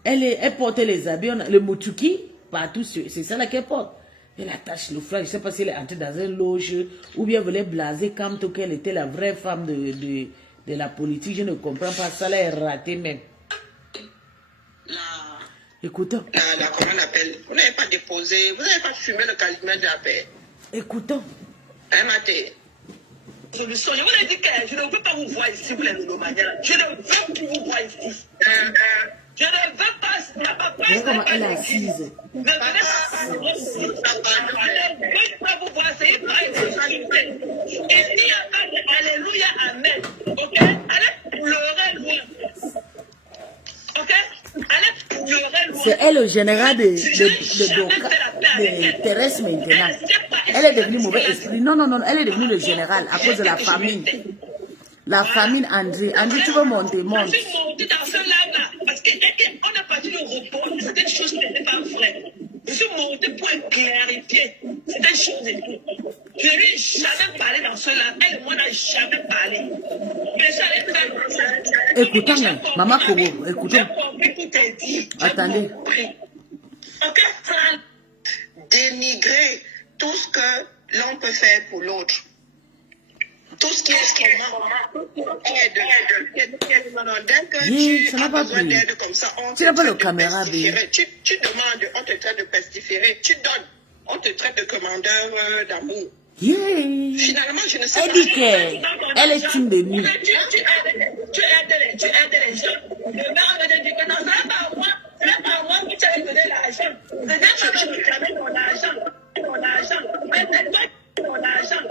Elle porte les habits, le moutouki, partout. C'est ça là qu'elle porte. Elle attache le flag. Je ne sais pas si elle est entrée dans une loge ou bien elle voulait blaser comme tout qu'elle était la vraie femme de la politique. Je ne comprends pas. Ça là est raté même. Écoutons. Comment on appelle? Vous n'avez pas déposé, vous n'avez pas fumé le calumet de la paix. Écoutons. Hein, Maté? Solution. Je vous ai dit que je ne veux pas vous voir ici, vous les Lolomaniens. Je ne veux plus vous voir ici. Je ne veux pas. Comment elle est assise. Ne venez pas ici. Je ne veux pas vous voir. C'est une vraie insulté. Et s'il y a pas de Alléluia, Amen. Ok? Allez pleurer loin. Ok? C'est elle le général de Thérèse maintenant. Elle est devenue mauvais esprit. Non, elle est devenue le général à cause de la famine. La famine, André. André, tu veux monter, monte. Je suis montée dans ce lac-là parce qu'on a parti le repos. C'était une chose qui n'était pas vraie. Je suis montée pour clarifier. C'était une chose et tout. Je ne lui ai jamais parlé dans ce lac. Elle et moi n'a jamais parlé. Mais j'allais faire. Écoutons, Maman Kogo, écoutons. J'ai compris tout est dit. Attendez. Ok, dénigrer tout ce que l'on peut faire pour l'autre. Tout ce qui est comment aide. Dès que Ça tu n'a as pas besoin pris. d'aide comme ça, on Tu n'as te pas le traite de caméra, pestiféré. Tu demandes, on te traite de pestiféré. Tu donnes, on te traite de commandeur d'amour. Yeah. Finalement, je ne sais Elle pas. dit qu'elle est team de nuit. Tu aides les gens. Le maire me dit que non, ça n'est pas à moi. Ce n'est pas à moi que tu as donné l'argent. Je t'amène mon argent. Mon argent. Mon argent.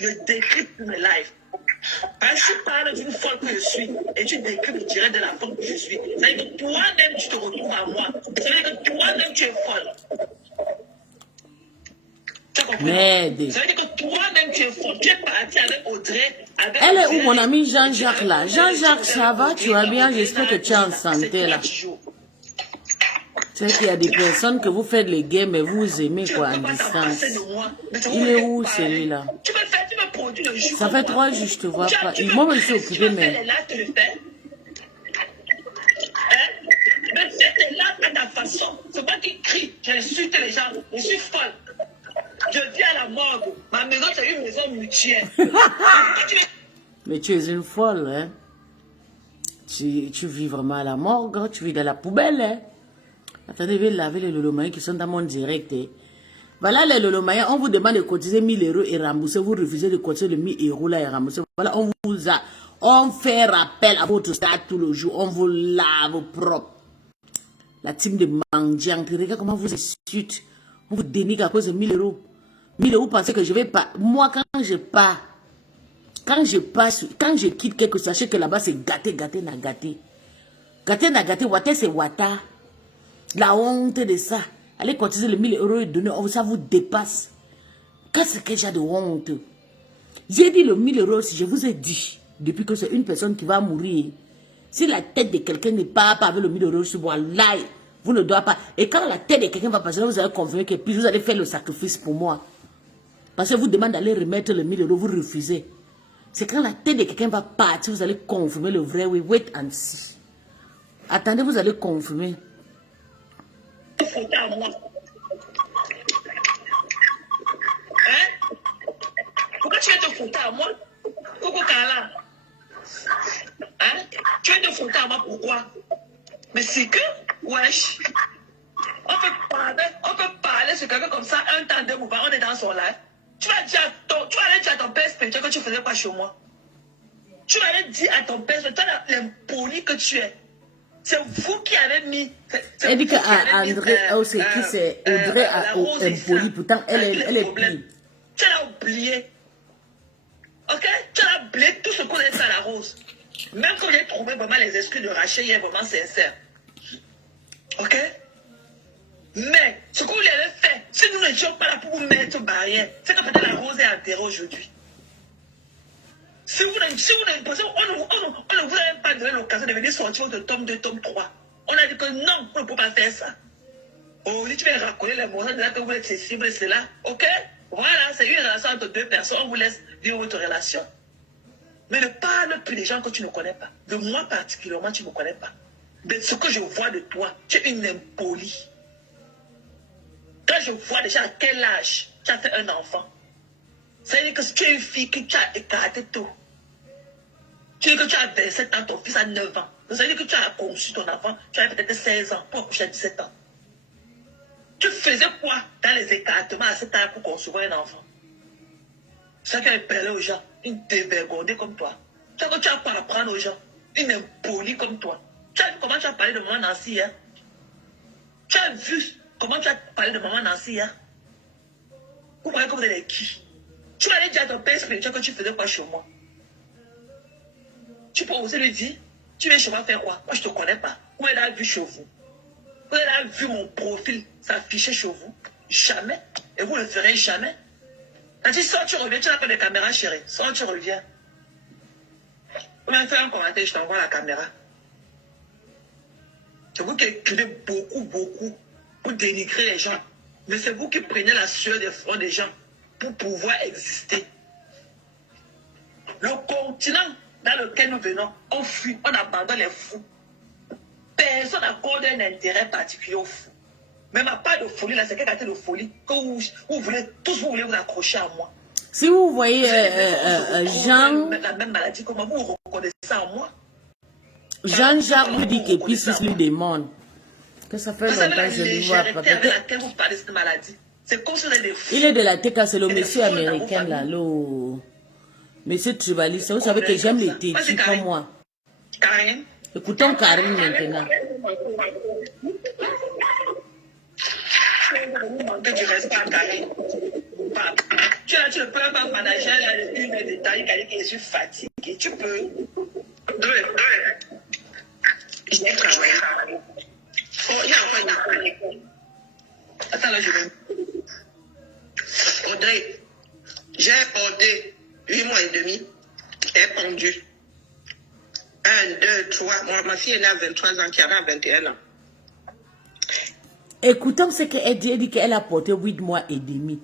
Je décrypte mes lives. Parce que tu parles d'une folle que je suis et tu décryptes direct de la folle que je suis. Ça veut dire que toi-même, tu te retrouves à moi. Ça veut dire que toi-même, tu es folle. Merde. Ça veut dire que toi-même, tu es folle. Tu es parti avec Audrey. Elle est où, mon ami Jean-Jacques, là? Jean-Jacques, ça va? Tu vas bien? J'espère que tu es en santé, là. C'est qu'il y a des personnes que vous faites les games et vous aimez, quoi, en distance. Il est où, celui-là? Ça fait 3 jours, je te vois pas. Moi, je suis occupée, mais... Mais c'est là à ta façon. C'est pas qui crie. J'insulte les gens. Je suis folle. Je viens à la morgue. Ma maison, c'est une maison mutuelle. Mais tu es une folle, hein? Tu vis vraiment à la morgue, tu vis dans la poubelle, hein? Attendez, je vais laver les lolomaïens qui sont dans mon direct. Hein? Voilà les lolomaïens, on vous demande de cotiser 1000 € et rembourser. Vous refusez de cotiser le 1000 € là et rembourser. Voilà, on fait rappel à votre stade tout le jour. On vous lave propre. La team de mendiants, regarde comment vous insultez. On vous dénigre à cause de 1000 €. 1000 €, vous pensez que je vais pas. Moi, quand je pars, quand je quitte quelque chose, sachez que là-bas c'est gâté, n'a gâté. Gâté, n'a gâté, wata c'est wata. La honte de ça. Allez cotiser les 1000 € et donner, ça vous dépasse. Qu'est-ce que j'ai de honte? J'ai dit le 1000 €, si je vous ai dit, depuis que c'est une personne qui va mourir, si la tête de quelqu'un n'est pas avec le 1000 € sur moi, là, vous ne doivez pas. Et quand la tête de quelqu'un va passer, vous allez confirmer que puis vous allez faire le sacrifice pour moi. Parce que vous demandez d'aller remettre le 1000 €, vous refusez. C'est quand la tête de quelqu'un va partir, vous allez confirmer le vrai oui. Wait and see. Attendez, vous allez confirmer. À moi. Hein? Pourquoi tu viens te foutre à moi? Coco Kala. Hein? Tu viens te foutre à moi, pourquoi? Mais c'est que, wesh, on peut parler sur quelqu'un comme ça, un temps, 2 mois, on est dans son live. Tu vas aller dire à ton père spirituel que tu faisais quoi chez moi? Tu vas aller dire à ton père spirituel, toi, l'impoli que tu es. C'est vous qui avez mis. Elle dit qu'André, c'est qui c'est Audrey impoli, pourtant elle est pire. Tu l'as oublié. Ok? Tu as oublié tout ce qu'on a fait à la rose. Même quand j'ai trouvé vraiment les excuses de Rachel, il est vraiment sincère. Ok? Mais ce qu'on lui avait fait, si nous n'étions pas là pour vous mettre barrière, c'est que peut-être la rose est enterrée aujourd'hui. Si vous n'avez on ne vous a même pas donné l'occasion de venir sortir de tome 2, tome 3. On a dit que non, on ne peut pas faire ça. Oh, si tu veux raconter les mots, on dit que vous êtes sensible, c'est là. Ok? Voilà, c'est une relation entre 2 personnes. On vous laisse vivre votre relation. Mais ne parle plus des gens que tu ne connais pas. De moi particulièrement, tu ne me connais pas. Mais ce que je vois de toi, tu es une impolie. Quand je vois déjà à quel âge tu as fait un enfant, ça veut dire que si tu es une fille que tu as écarté tout, tu dis que tu as 27 ans, ton fils a 9 ans. Ça veut dire que tu as conçu ton enfant, tu as peut-être 16 ans pour accoucher à 17 ans. Tu faisais quoi dans les écartements à cet âge pour concevoir un enfant? C'est ça qu'elle parlait aux gens, une dévergondée comme toi. C'est que tu as pas à apprendre aux gens, une impolie comme toi. Tu as vu comment tu as parlé de maman Nancy hier? Tu as vu comment tu as parlé de maman Nancy hier? Vous voyez que vous êtes qui? Tu vas aller dire à ton père spirituel que tu faisais quoi chez moi? Tu peux oser lui dire, tu viens chez moi faire quoi? Moi je ne te connais pas. Où elle a vu chez vous? Où elle a vu mon profil s'afficher chez vous? Jamais. Et vous ne le ferez jamais. Quand tu sors, tu reviens, tu n'as pas de caméra chérie. Sors, tu reviens. Vous m'avez fait un commentaire, je t'envoie la caméra. C'est vous qui écrivez beaucoup pour dénigrer les gens. Mais c'est vous qui prenez la sueur des fronts des gens pour pouvoir exister. Le continent dans lequel nous venons, on fuit, on abandonne les fous. Personne n'accorde un intérêt particulier aux fous. Même à part de folie, là, c'est quelle qualité de folie que vous voulez, tous vous voulez vous accrocher à moi. Si vous voyez Jean... La même maladie, comment vous reconnaissez ça en moi? Jean-Jacques vous dit que puis lui demande que ça fait longtemps que je ne vois pas. Avec laquelle vous parlez de cette maladie. C'est comme si on est des fous. Il est de la TK, c'est le monsieur américain là, le monsieur tribaliste. Vous savez que j'aime les têtus comme moi. Karine. Écoutons Karine maintenant. Que tu restes pas à Karine. Tu ne peux pas manager une détail que je suis fatiguée. Tu peux. J'ai travaillé. Oh, il y a encore une. Attends là, je vais. Audrey, j'ai porté 8 mois et demi. Et pendu. 1, 2, 3. Moi, ma fille est née à 23 ans, qui avait 21 ans. Écoutons ce qu'elle dit. Elle dit qu'elle a porté 8 mois et demi.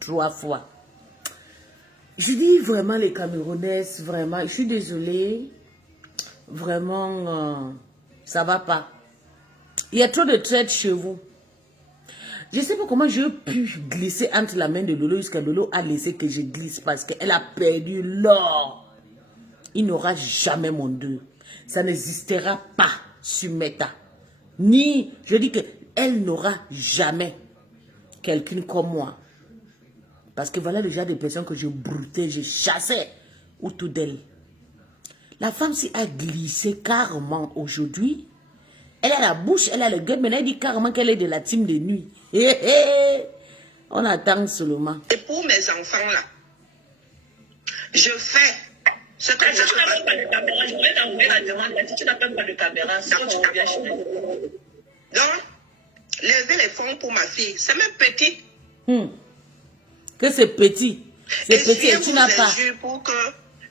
3 fois. Je dis vraiment les Camerounaises, vraiment, je suis désolée. Vraiment, ça va pas. Il y a trop de traite chez vous. Je ne sais pas comment j'ai pu glisser entre la main de Lolo jusqu'à Lolo a laissé que je glisse parce qu'elle a perdu l'or. Il n'aura jamais mon deux. Ça n'existera pas sur Meta. Ni, je dis qu'elle n'aura jamais quelqu'un comme moi. Parce que voilà déjà des personnes que je broutais, je chassais autour d'elle. La femme s'y a glissé carrément aujourd'hui. Elle a la bouche, elle a le gueule, mais elle dit carrément qu'elle est de la team de nuit. On attend seulement. Et pour mes enfants là, je fais ce que je fais. Pas de caméra, je vais t'envoyer la demande. Si tu n'as pas de caméra, c'est quand tu reviens chez moi. Donc, lever les fonds pour ma fille, c'est même petit. Que c'est petit. C'est petit et tu n'as pas. Pour que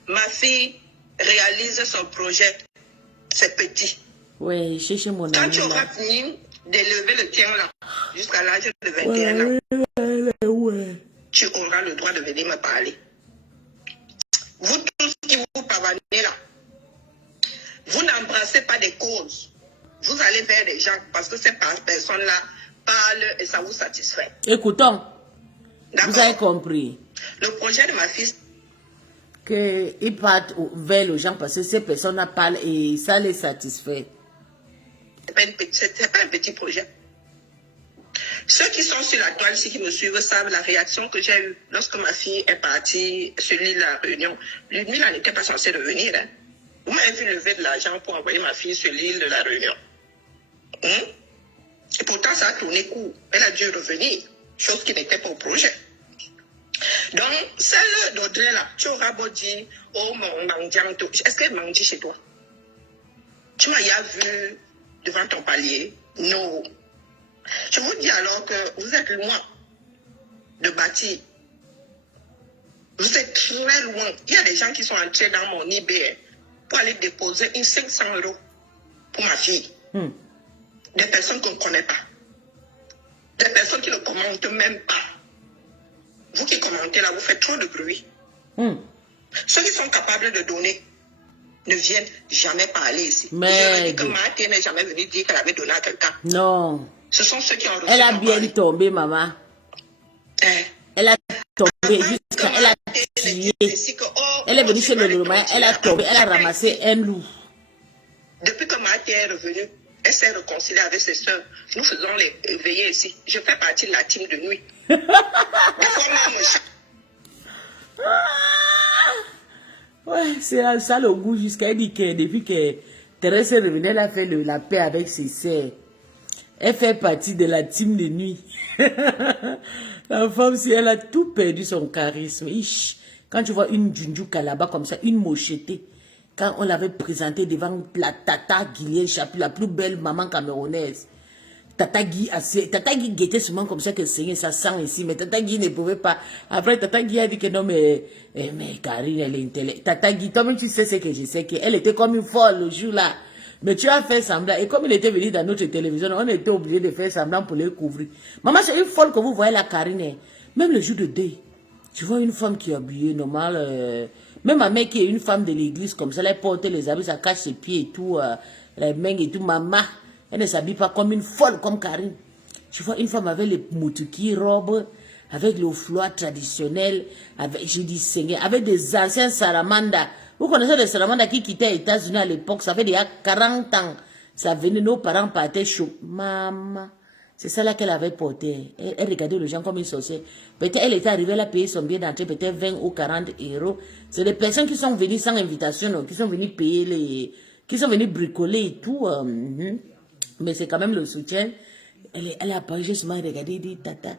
ma fille réalise son projet, c'est petit. Oui, chez mon ami. Quand tu auras fini d'élever le tien là, jusqu'à l'âge de 21 ans, tu auras le droit de venir me parler. Vous tous qui vous pavanez là, vous n'embrassez pas des causes. Vous allez vers des gens parce que ces personnes-là parlent et ça vous satisfait. Écoutons. Vous avez compris. Le projet de ma fille, qu'ils partent vers les gens parce que ces personnes parlent et ça les satisfait. Ce n'est pas un petit projet. Ceux qui sont sur la toile, ceux qui me suivent, savent la réaction que j'ai eue lorsque ma fille est partie sur l'île de la Réunion. L'île n'était pas censée revenir. Hein. Vous m'avez vu lever de l'argent pour envoyer ma fille sur l'île de la Réunion. Et pourtant, ça a tourné court. Elle a dû revenir, chose qui n'était pas au projet. Donc, celle d'Audrey là, tu auras beau dire, oh mon mandianto, est-ce qu'elle mendie chez toi? Tu m'as vu devant ton palier? Non. Je vous dis alors que vous êtes loin de bâtir. Vous êtes très loin. Il y a des gens qui sont entrés dans mon eBay pour aller déposer une 500 € pour ma fille. Des personnes qu'on ne connaît pas. Des personnes qui ne commentent même pas. Vous qui commentez là, vous faites trop de bruit. Ceux qui sont capables de donner ne viennent jamais parler ici. Mais... Je dis que Marthe n'est jamais venue dire qu'elle avait donné à quelqu'un. Non. Ce sont ceux qui ont reçu. Elle a bien tombé, maman. Elle a tombé jusqu'à... Elle a tué. Elle est venue chez le loup, elle a tombé, elle a ramassé un loup. Depuis que Marthe est revenue, elle s'est réconciliée avec ses soeurs. Nous faisons les veillées ici. Je fais partie de la team de nuit. Ouais, c'est ça le goût jusqu'à elle dit que depuis que Thérèse est revenue, elle a fait la paix avec ses sœurs. Elle fait partie de la team de nuit. La femme, si elle a tout perdu son charisme. Quand tu vois une Junju Kalaba comme ça, une mochetée, quand on l'avait présentée devant la Tata Guiliel Chapu, la plus belle maman camerounaise, Tata Guy guettait souvent comme ça que Seigneur, ça sent ici, mais Tata Guy ne pouvait pas. Après, Tata Guy a dit que non, mais Karine, elle est intelligente. Tata Guy, toi-même, tu sais ce que je sais, qu'elle était comme une folle le jour-là. Mais tu as fait semblant. Et comme il était venu dans notre télévision, on était obligé de faire semblant pour les couvrir. Maman, c'est une folle que vous voyez la Karine. Même le jour de deuil, tu vois une femme qui est habillée normal. Même ma mère qui est une femme de l'église comme ça, elle porte les habits, ça cache ses pieds et tout, les mains et tout. Maman, elle ne s'habille pas comme une folle, comme Karine. Tu vois une femme avec les moutouki, robes, avec le froid traditionnel, avec, je dis Seigneur, avec des anciens salamandres. Vous connaissez les salamandres qui quittaient les États-Unis à l'époque, ça fait déjà 40 ans. Ça venait, nos parents partaient chaud. Maman, c'est ça là qu'elle avait porté. Elle regardait les gens comme une sorcière. Peut-être elle était arrivée là, payer son billet d'entrée, peut-être 20 ou 40 euros. C'est des personnes qui sont venues sans invitation, non, qui sont venues payer les... qui sont venues bricoler et tout. Mais c'est quand même le soutien. Elle a apparu justement, regardé, dit, tata.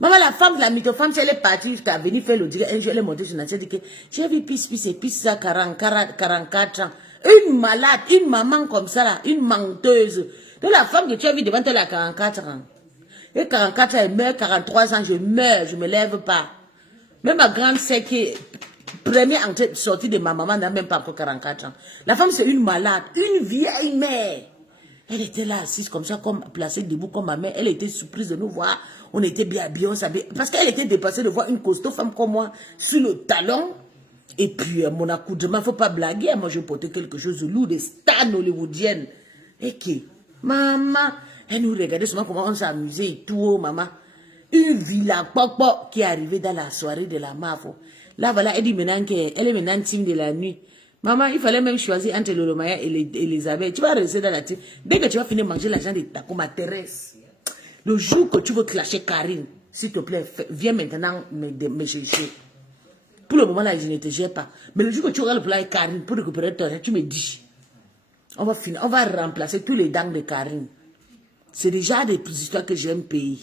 Maman, la femme, la mythofemme, si elle est partie, elle est venue faire le direct, un jour, elle est montée sur la scène, elle dit que j'ai vu pisse ça, 44 ans. Une malade, une maman comme ça, là, une menteuse. Donc la femme que tu as vue devant elle a 44 ans. Et 44 ans, elle meurt, 43 ans, je meurs, je ne me lève pas. Même ma grande sœur qui est première entrée, sortie de ma maman n'a même pas encore 44 ans. La femme, c'est une malade, une vieille mère. Elle était là, assise comme ça, comme placée debout comme ma mère. Elle était surprise de nous voir. On était bien habillés, on s'habillait. Parce qu'elle était dépassée de voir une costaud femme comme moi sur le talon. Et puis, mon accoudement, il ne faut pas blaguer. Moi, je portais quelque chose de lourd, des stars hollywoodiennes. Et qui, maman, elle nous regardait seulement comment on s'amusait et tout, oh, maman. Une villa popo qui est arrivée dans la soirée de la MAFO. Là, voilà, elle dit maintenant qu'elle est maintenant team de la nuit. Maman, il fallait même choisir entre le Lomaya et les abeilles. Tu vas rester dans la team. Dès que tu vas finir de manger l'argent de ta coma Thérèse, le jour que tu veux clasher Karine, s'il te plaît, viens maintenant me chercher. Pour le moment là, je ne te gère pas. Mais le jour que tu auras le plat avec Karine pour récupérer ton argent, tu me dis. On va finir, on va remplacer tous les dents de Karine. C'est déjà des histoires que j'aime payer.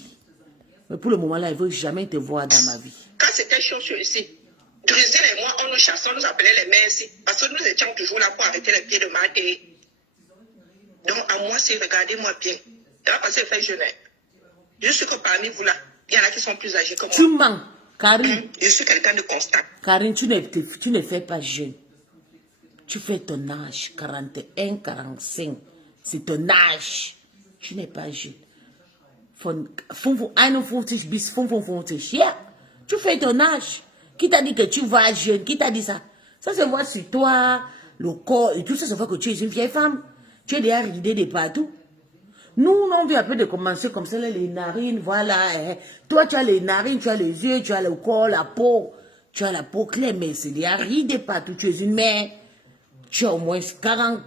Mais pour le moment là, il ne veut jamais te voir dans ma vie. Quand c'était chaud ici, Drizil et moi, on nous chassait, on nous appelait les mères ici. Parce que nous étions toujours là pour arrêter les pieds de Maté. Donc, à moi, c'est regardez-moi bien. Ça va passer fait jeune. Je suis que parmi vous là, il y en a qui sont plus âgés que moi. Tu mens, Karine. Je suis quelqu'un de constant. Karine, tu ne fais pas jeune. Tu fais ton âge, 41, 45. C'est ton âge. Tu n'es pas jeune. Tu fais ton âge. Qui t'a dit que tu vas jeune? Qui t'a dit ça? Ça se voit sur toi, le corps et tout ça se voit que tu es une vieille femme. Tu es déjà ridée de partout. Nous, on vient un peu de commencer comme ça, les narines, voilà. Toi, tu as les narines, tu as les yeux, tu as le corps, la peau. Tu as la peau claire, mais c'est déjà ridé partout. Tu es une mère. Tu as au moins 40,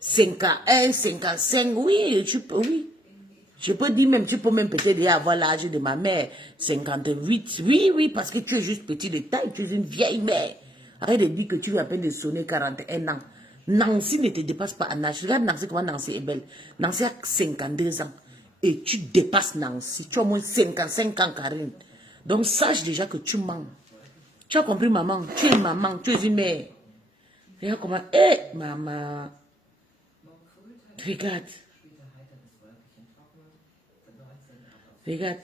51, 55, oui, tu peux, oui. Je peux dire même, tu peux même peut-être déjà avoir l'âge de ma mère, 58. Oui, parce que tu es juste petit de taille, tu es une vieille mère. Arrête de dire que tu viens à peine de sonner 41 ans. Nancy ne te dépasse pas en âge. Regarde Nancy, comment Nancy est belle. Nancy a 52 ans. Et tu dépasses Nancy. Tu as au moins 55 ans, Karine. Donc, sache déjà que tu mens. Tu as compris, maman? Tu es une maman, tu es une mère. Regarde comment... maman. Regarde. Regarde.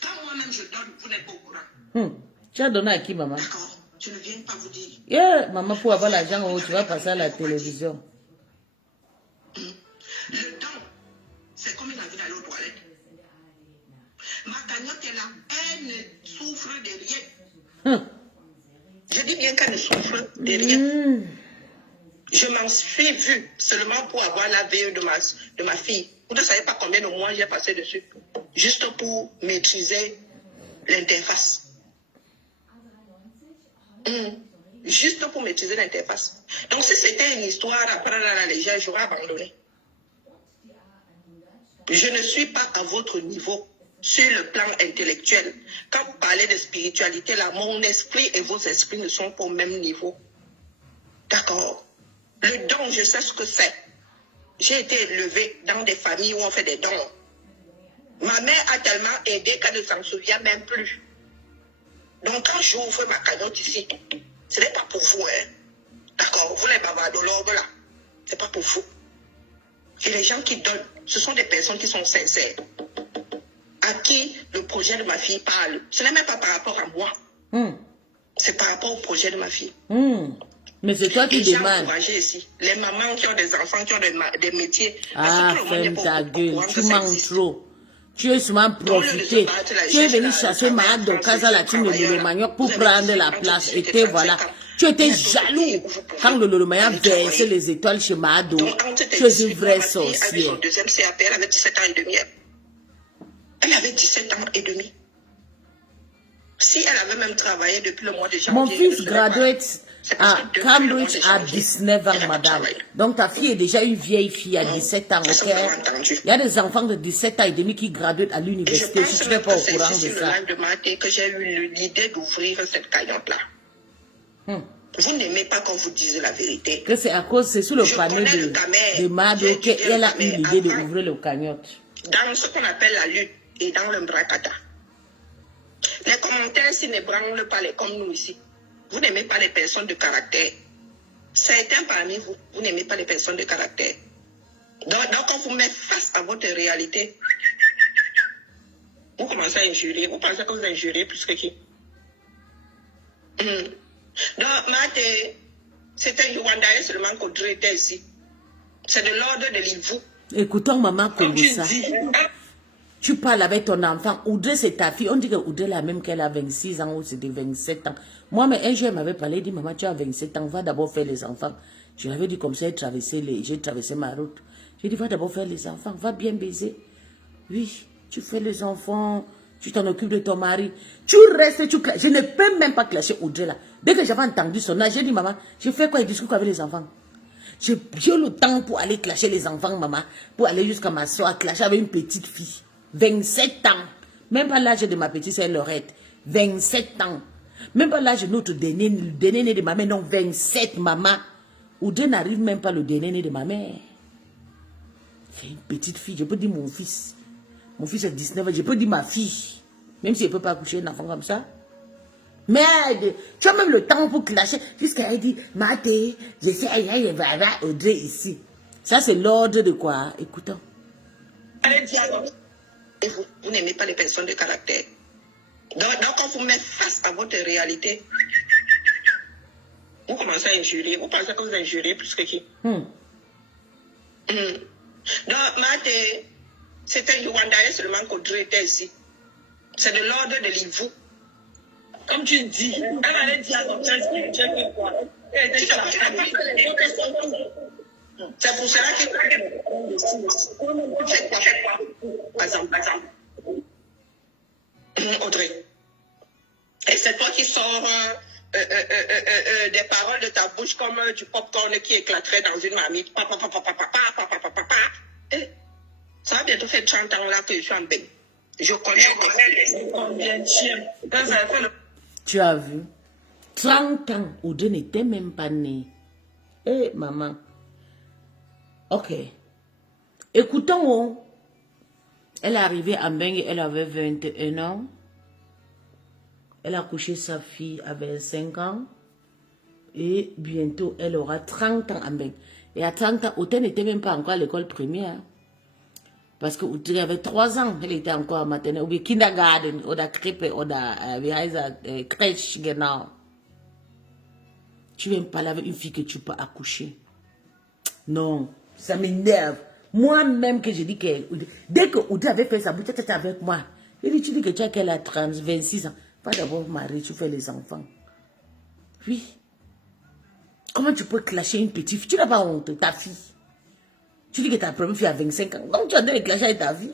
Quand moi-même je donne, vous n'êtes pas au courant. Tu as donné à qui, maman? D'accord, je ne viens pas vous dire. Yeah, maman, pour avoir l'argent, tu vas passer à la télévision. Le don, c'est comme une envie d'aller aux toilettes. Ma cagnotte est là, elle ne souffre de rien. Je dis bien qu'elle ne souffre de rien. Je m'en suis vue seulement pour avoir la VE de ma fille. Vous ne savez pas combien de mois j'ai passé dessus. Juste pour maîtriser l'interface. Juste pour maîtriser l'interface. Donc si c'était une histoire à prendre à la légère, j'aurais abandonné. Je ne suis pas à votre niveau sur le plan intellectuel. Quand vous parlez de spiritualité, là, mon esprit et vos esprits ne sont pas au même niveau. D'accord. Le don, je sais ce que c'est. J'ai été élevée dans des familles où on fait des dons. Ma mère a tellement aidé qu'elle ne s'en souvient même plus. Donc quand j'ouvre ma cagnotte ici, ce n'est pas pour vous, hein. D'accord, vous les bavards de l'ordre là, c'est pas pour vous. Et les gens qui donnent, ce sont des personnes qui sont sincères. À qui le projet de ma fille parle. Ce n'est même pas par rapport à moi. C'est par rapport au projet de ma fille. Mais c'est toi qui demandes. Ici. Les mamans qui ont des enfants, qui ont des métiers. Ah, ferme ta gueule, tu mens trop. Tu es souvent profité. Tu es venu chasser Mahad de Casa Latine de Lolomagnoc pour prendre la place. Et te voilà. Tu étais jaloux quand le Lolomagnoc versait les étoiles chez Mahado. Tu es une vraie sorcière. Deuxième CAP, elle avait 17 ans et demi. Elle avait 17 ans et demi. Si elle avait même travaillé depuis le mois de janvier... Mon fils je ne serais pas- graduate C'est parce à que depuis le mois Cambridge de à janvier, 19 ans, elle a madame. travaillé. Donc ta fille est déjà une vieille fille à 17 ans, Est-ce ok? que vous avez entendu? Il y a des enfants de 17 ans et demi qui graduent à Et je l'université. pense Si tu n'es même pas que au c'est courant ici de sur ça. le live de Maté que j'ai eu l'idée d'ouvrir cette cagnotte-là. Vous n'aimez pas qu'on vous dise la vérité. Que c'est à cause, c'est sous le Je panneau connais le Camer. de Mado J'ai étudié qu'elle le a eu Camer l'idée avant. d'ouvrir le cagnotte. Dans ce qu'on appelle la lutte et dans le Mbrakata. Les commentaires ici ne branlent pas les comme nous ici. Vous n'aimez pas les personnes de caractère. Certains parmi vous, vous n'aimez pas les personnes de caractère. Donc on vous met face à votre réalité. Vous commencez à injurer. Vous pensez que vous injurez plus que qui? Donc, Maté, c'était Yuandaye seulement qu'Audrey était ici. C'est de l'ordre de l'Ivou. Écoutons maman Comme tu Kongosa. dis, Tu parles avec ton enfant. Oudrey, c'est ta fille. On dit que Oudrey, la même qu'elle a 26 ans ou c'était 27 ans. Moi, mais un jour, elle m'avait parlé, il dit, maman, tu as 27 ans, va d'abord faire les enfants. Je l'avais dit comme ça, j'ai traversé ma route. J'ai dit, va d'abord faire les enfants, va bien baiser. Oui, tu fais les enfants, tu t'en occupes de ton mari. Tu restes, tu clashes. Je ne peux même pas clasher Oudrey là. Dès que j'avais entendu son âge, j'ai dit, maman, je fais quoi? Il discute avec les enfants. J'ai le temps pour aller clasher les enfants, maman. Pour aller jusqu'à ma soeur, clasher avec une petite fille. 27 ans. Même pas l'âge de ma petite sœur Laurette. 27 ans. Même pas l'âge de notre dernier né de ma mère. Non, 27, maman. Oudrey n'arrive même pas le dernier né de ma mère. C'est une petite fille. Je peux dire mon fils. Mon fils a 19 ans. Je peux dire ma fille. Même si je ne peux pas accoucher un enfant comme ça. Merde, tu as même le temps pour clasher. Jusqu'à elle dit, Maté, je sais, Audrey ici. Ça, c'est l'ordre de quoi? Écoutons. allez dire alors. Et vous n'aimez pas les personnes de caractère. Donc on vous met face à votre réalité. Vous commencez à injurer. Vous pensez que vous injurez plus que qui? Donc, Maté, c'était Yuandaye seulement qu'Audrey était ici. C'est de l'ordre de l'Ivou. Comme tu dis, elle allait dire à ton frère spirituel que quoi? C'est pour cela que faites quoi? Par exemple. Audrey. Et c'est toi qui sors des paroles de ta bouche comme du popcorn qui éclaterait dans une marmite. Ça va bientôt faire 30 ans là que je suis en bain. Je connais combien de chiens. Quand ça fait le... Tu as vu? 30 ans, Oudrey n'était même pas née. Eh, maman. Ok. Écoutons. Elle est arrivée à Mbengue, elle avait 21 ans. Elle a couché sa fille à 25 ans. Et bientôt, elle aura 30 ans à Mbengue. Et à 30 ans, Oudrey n'était même pas encore à l'école primaire. Parce que Oudrey avait 3 ans, elle était encore à maternelle, ou bien kindergarten, ou la krippe, ou la crèche, genau. Tu viens parler avec une fille que tu peux accoucher. Non, ça m'énerve. Moi-même que je dis que, dès que Oudrey avait fait sa bouche, tu étais avec moi. Il dit, tu dis que tu as qu'elle a 26 ans. Va d'abord marier, tu fais les enfants. Oui. Comment tu peux clasher une petite fille? Tu n'as pas honte, ta fille. Tu dis que ta première fille a 25 ans. Donc tu as donné le clasher avec ta vie.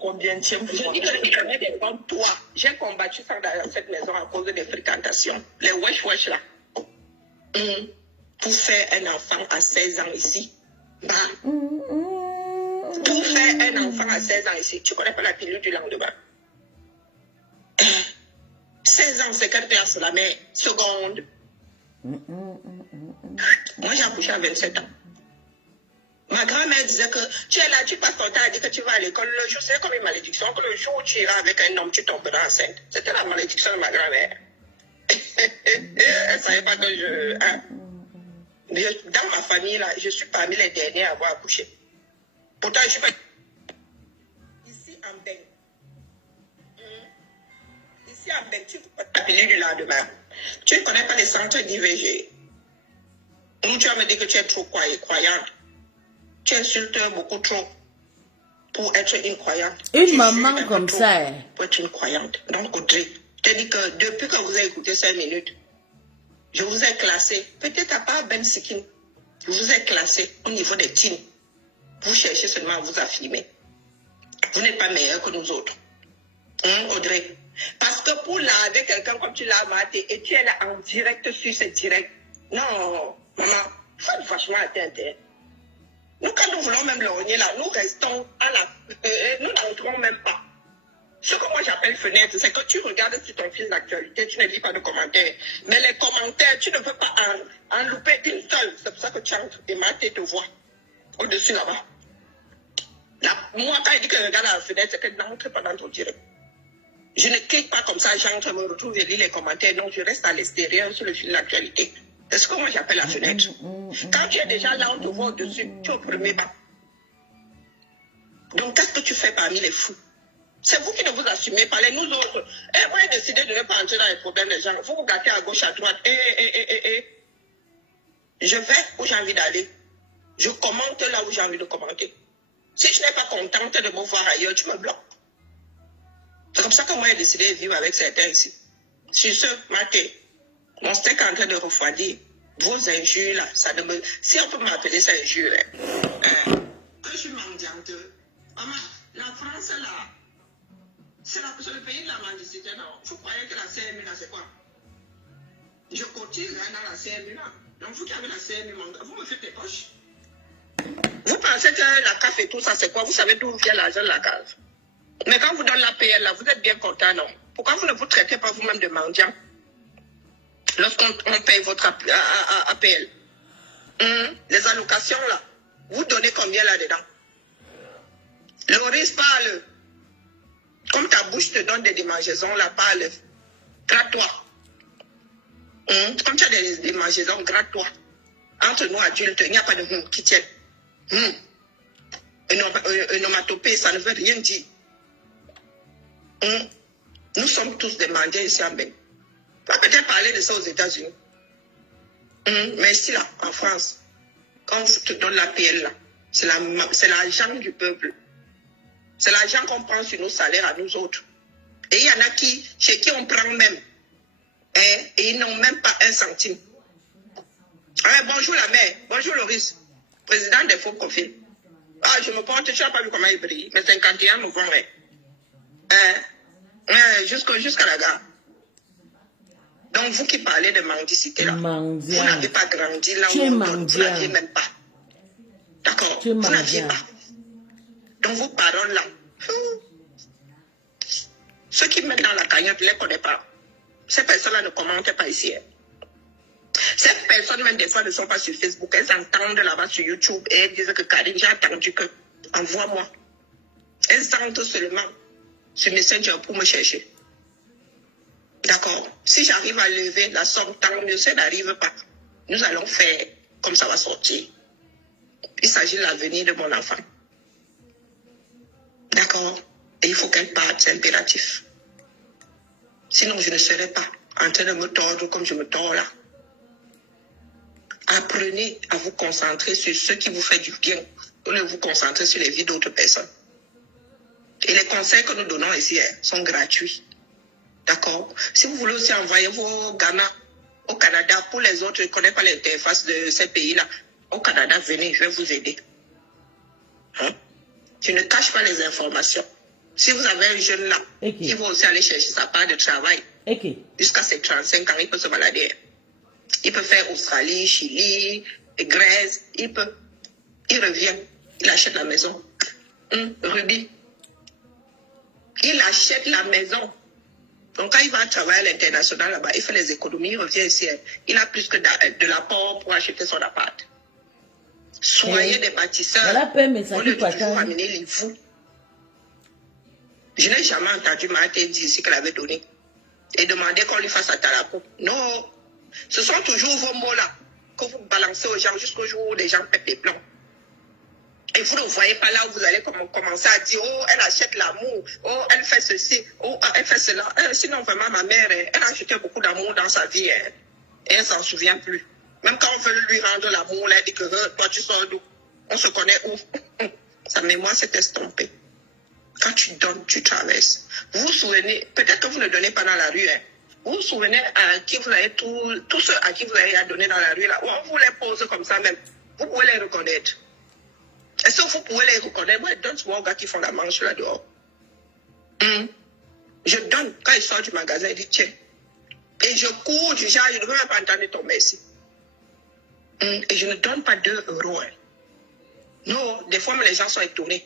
Combienième fois? Je dis que je connais des comme toi. J'ai combattu ça dans cette maison à cause des fréquentations. Les wesh là. Pour faire un enfant à 16 ans ici. Bah. Pour faire un enfant à 16 ans ici. Tu connais pas la pilule du lendemain? 16 ans, c'est qu'elle perce la mère. Seconde. Moi, j'ai accouché à 27 ans. Ma grand-mère disait que tu es là, tu passes ton temps à dire que tu vas à l'école. Le jour, c'est comme une malédiction, que le jour où tu iras avec un homme, tu tomberas enceinte. C'était la malédiction de ma grand-mère. Elle ne savait pas que je... Hein? Dans ma famille, là, je suis parmi les derniers à avoir accouché. Pourtant, je suis pas... Ici, en Beng. Ici, en Beng, tu peux t'appeler du lendemain. Tu ne connais pas les centres d'IVG. Nous, tu vas me dire que tu es trop croyante. Tu insultes beaucoup trop pour être une croyante. Une maman comme ça. Pour être une croyante. Donc, Audrey, je te dis que depuis que vous avez écouté 5 minutes, Je vous ai classé, peut-être à part Ben Sikin, je vous ai classé au niveau des teams. Vous cherchez seulement à vous affirmer. Vous n'êtes pas meilleur que nous autres. Audrey? Parce que pour laver quelqu'un comme tu l'as maté et tu es là en direct sur ce direct. Non, maman, faites vachement attention. Nous, quand nous voulons même le renier là, nous restons à la... nous n'entrons même pas. Ce que moi j'appelle fenêtre, c'est que tu regardes sur ton fil d'actualité, tu ne lis pas de commentaires. Mais les commentaires, tu ne peux pas en louper une seule. C'est pour ça que tu entres et mates et te vois au-dessus là-bas. Moi, quand il dit que je regarde à la fenêtre, c'est que je n'entre pas dans ton direct. Je ne clique pas comme ça, j'entre, me retrouve et lis les commentaires. Non, je reste à l'extérieur sur le fil d'actualité. C'est ce que moi j'appelle la fenêtre. Quand tu es déjà là, on te voit au-dessus, tu es au premier pas. Donc, qu'est-ce que tu fais parmi les fous? C'est vous qui ne vous assumez pas, nous autres. Et vous avez décidé de ne pas entrer dans les problèmes des gens. Vous vous gâtez à gauche, à droite. Je vais où j'ai envie d'aller. Je commente là où j'ai envie de commenter. Si je n'ai pas contente de me voir ailleurs, tu me bloques. C'est comme ça que moi j'ai décidé de vivre avec certains ici. Sur ce, Maté, mon steak est en train de refroidir. Vos injures là, ça ne me... Si on peut m'appeler ça injure, que je suis mendiante. Maman, la France là, c'est le pays de la mendicité, non? Vous croyez que la CMU là, c'est quoi? Je cotise dans la CMU là. Donc vous qui avez la CMU, vous me faites des poches. Vous pensez que la CAF et tout ça, c'est quoi? Vous savez d'où vient l'argent de la CAF. Mais quand vous donnez l'APL, là, vous êtes bien content, non? Pourquoi vous ne vous traitez pas vous-même de mendiant? Lorsqu'on paye votre APL. Les allocations, là, vous donnez combien là-dedans? Loris, parle. Comme ta bouche te donne des démangeaisons, là, parle. Gratte-toi. Comme tu as des démangeaisons, gratte-toi. Entre nous adultes, il n'y a pas de qui tiennent. Une onomatopée, ça ne veut rien dire. Nous sommes tous des mendiants ici en Bénin. On va peut-être parler de ça aux États-Unis. Mais ici, là, en France, quand on te donne la PL, là, c'est l'argent du peuple. C'est l'argent qu'on prend sur nos salaires à nous autres. Et il y en a chez qui on prend même. Et ils n'ont même pas un centime. Bonjour la mère, bonjour Loris, président des faux profils. Je me porte, tu n'as pas vu comment il brille, mais 51 novembre. Jusqu'à la gare. Donc vous qui parlez de mendicité là, vous n'avez pas grandi là où vous n'aviez même pas. D'accord, vous n'aviez pas. Donc vos paroles là, ceux qui mettent dans la cagnotte ne les connaissent pas. Ces personnes-là ne commentent pas ici. Ces personnes, même des fois, ne sont pas sur Facebook. Elles entendent là-bas sur YouTube et elles disent que Karine, j'ai attendu que. Envoie-moi. Elles entrent seulement sur Messenger pour me chercher. D'accord. Si j'arrive à lever la somme, tant mieux. Si elle n'arrive pas, nous allons faire comme ça va sortir. Il s'agit de l'avenir de mon enfant. D'accord. Et il faut qu'elle parte, c'est impératif. Sinon, je ne serai pas en train de me tordre comme je me tords là. Apprenez à vous concentrer sur ce qui vous fait du bien, au lieu de vous concentrer sur les vies d'autres personnes. Et les conseils que nous donnons ici sont gratuits. D'accord? Si vous voulez aussi envoyer vos gamins au Canada, pour les autres, je ne connais pas l'interface de ces pays-là. Au Canada, venez, je vais vous aider. Tu ne caches pas les informations. Si vous avez un jeune là, qui va aussi aller chercher sa part de travail, jusqu'à ses 35 ans, il peut se balader. Il peut faire Australie, Chili, Grèce, il revient, il achète la maison. Ruby, il achète la maison. Donc quand il va travailler à l'international là-bas, il fait les économies, il revient ici. Il a plus que de l'apport pour acheter son appart. Soyez des bâtisseurs. On ne peut toujours amener les fous. Je n'ai jamais entendu Martin dire ici qu'elle avait donné et demander qu'on lui fasse à Talapo. Non. Ce sont toujours vos mots-là que vous balancez aux gens jusqu'au jour où les gens pètent des plombs. Et vous ne voyez pas là où vous allez commencer à dire « Oh, elle achète l'amour. Oh, elle fait ceci. Oh, elle fait cela. » Sinon, vraiment, ma mère, elle a acheté beaucoup d'amour dans sa vie. Et elle ne s'en souvient plus. Même quand on veut lui rendre l'amour, elle dit que « Toi, tu sors d'où? On se connaît où? » Sa mémoire s'est estompée. Quand tu donnes, tu traverses. Vous vous souvenez, peut-être que vous ne donnez pas dans la rue, Vous vous souvenez à qui vous avez tous ceux à qui vous avez donné dans la rue là, où on vous les pose comme ça même. Vous pouvez les reconnaître. Est-ce que vous pouvez les reconnaître? Moi, je donne souvent aux gars qui font la manche là dehors. Je donne, quand ils sortent du magasin, je dis tiens. Et je cours du genre, je ne veux même pas entendre ton merci. Et je ne donne pas 2 euros. Hein. Non, des fois, les gens sont étonnés.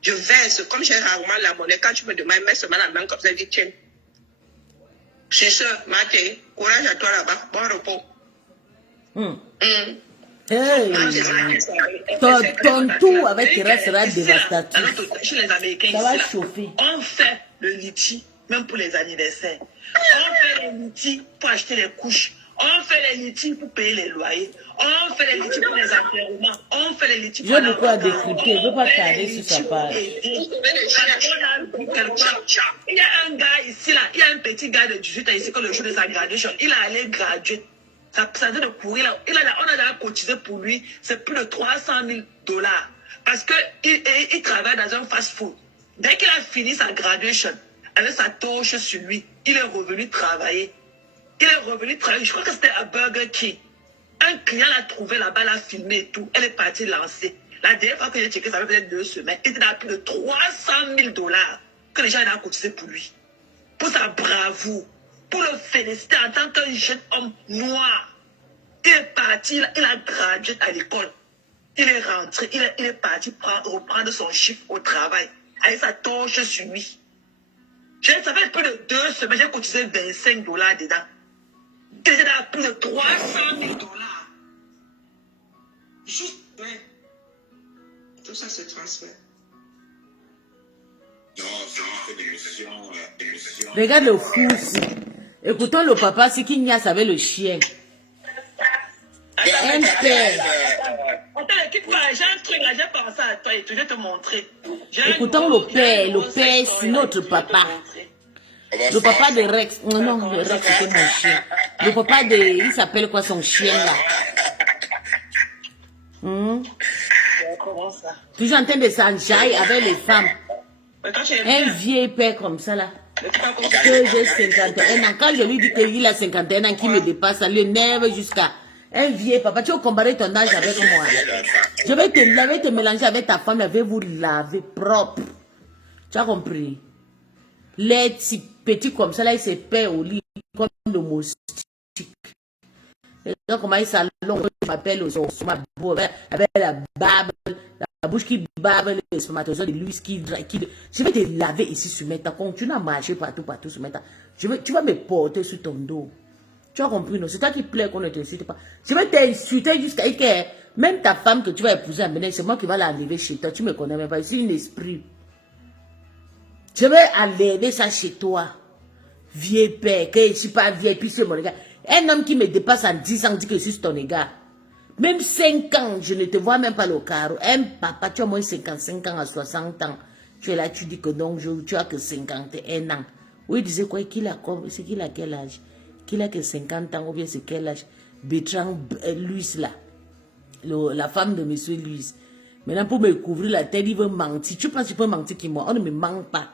Je verse, comme j'ai rarement la monnaie, quand tu me demandes, mets seulement la main comme ça, je dis tiens. C'est ça, Maté, courage à toi là-bas, bon repos. Hey. Ton tout avec tes restes sera dévastateur. Chez les Américains, ça va chauffer. On fait le litchi, même pour les anniversaires. On fait les litchis pour acheter les couches. On fait les litchis pour payer les loyers. On fait les litchis pour les enterrements. On fait les litchis pour... J'ai beaucoup à décrypter. Je ne veux pas tarder sur sa page. Il y a un gars ici, là. Il y a un petit gars de 18 ans ici, quand le jour de sa graduation, il a allé graduer. Ça faisait de courir là. On a déjà cotisé pour lui. C'est plus de 300 000 $. Parce qu'il travaille dans un fast-food. Dès qu'il a fini sa graduation, avec sa torche sur lui, il est revenu travailler. Je crois que c'était à Burger King. Un client l'a trouvé là-bas, l'a filmé et tout. Elle est partie lancer. La dernière fois que j'ai checké, ça fait peut-être 2 semaines. Il était à plus de 300 000 $ que les gens ont cotisé pour lui. Pour sa bravoure. Pour le féliciter en tant qu'un jeune homme noir. Il est parti, il a gradué à l'école. Il est rentré, il est parti reprendre son chiffre au travail. Avec sa torche sur lui. Ça fait plus de 2 semaines, j'ai cotisé 25 $ dedans. Déjà à plus de 300 000 $. Juste, ouais. Tout ça se transfère. Non, c'est l'émotion. Regarde le fou aussi. Écoutons le papa, c'est qu'il n'y a avec le chien. Un père. Attends, écoute-moi, j'ai un truc là, j'ai pensé à toi et je vais te montrer. Écoutons le père, c'est notre papa. Le papa de Rex. Non, le Rex c'était mon chien. Le papa de... Il s'appelle quoi son chien là? Comment ça? Toujours en train de s'enjailler avec les femmes. Un vieil père comme ça là. Que j'ai 51 ans. Quand je lui dis qu'il a 51 ans qui me dépasse, ça l'énerve jusqu'à... Un vieil papa, tu vas comparer ton âge avec moi. Je vais te mélanger avec ta femme, je vais vous laver propre. Tu as compris? Les petits comme ça, là, il se perd au lit comme le moustique. Regarde comment il s'allonge, il m'appelle au avec la barbe, la bouche qui bave, les spermatozoïdes, de l'huile qui... Je vais te laver ici sur mes temps. Continue à marcher partout sur mes temps. Tu vas me porter sur ton dos. Tu as compris, non? C'est toi qui plaît qu'on ne t'insulte pas. Je vais t'insulter jusqu'à ce que même ta femme que tu vas épouser à mener, c'est moi qui va l'enlever chez toi. Tu ne me connais même pas. C'est un esprit. Je vais enlever ça chez toi. Vieux père, que je ne suis pas vieille, puis c'est mon gars. Un homme qui me dépasse en 10 ans dit que je suis ton gars. Même 5 ans, je ne te vois même pas le carreau. Un papa, tu as moins 55 ans à 60 ans. Tu es là, tu dis que non, tu as que 51 ans. Oui, il disait quoi? C'est qu'il a quel âge? Qu'il a que 50 ans, ou bien c'est quel âge? Bertrand Louis là. La femme de monsieur Louis. Maintenant, pour me couvrir la tête, il veut mentir. Tu penses que tu peux mentir qui moi? On ne me ment pas.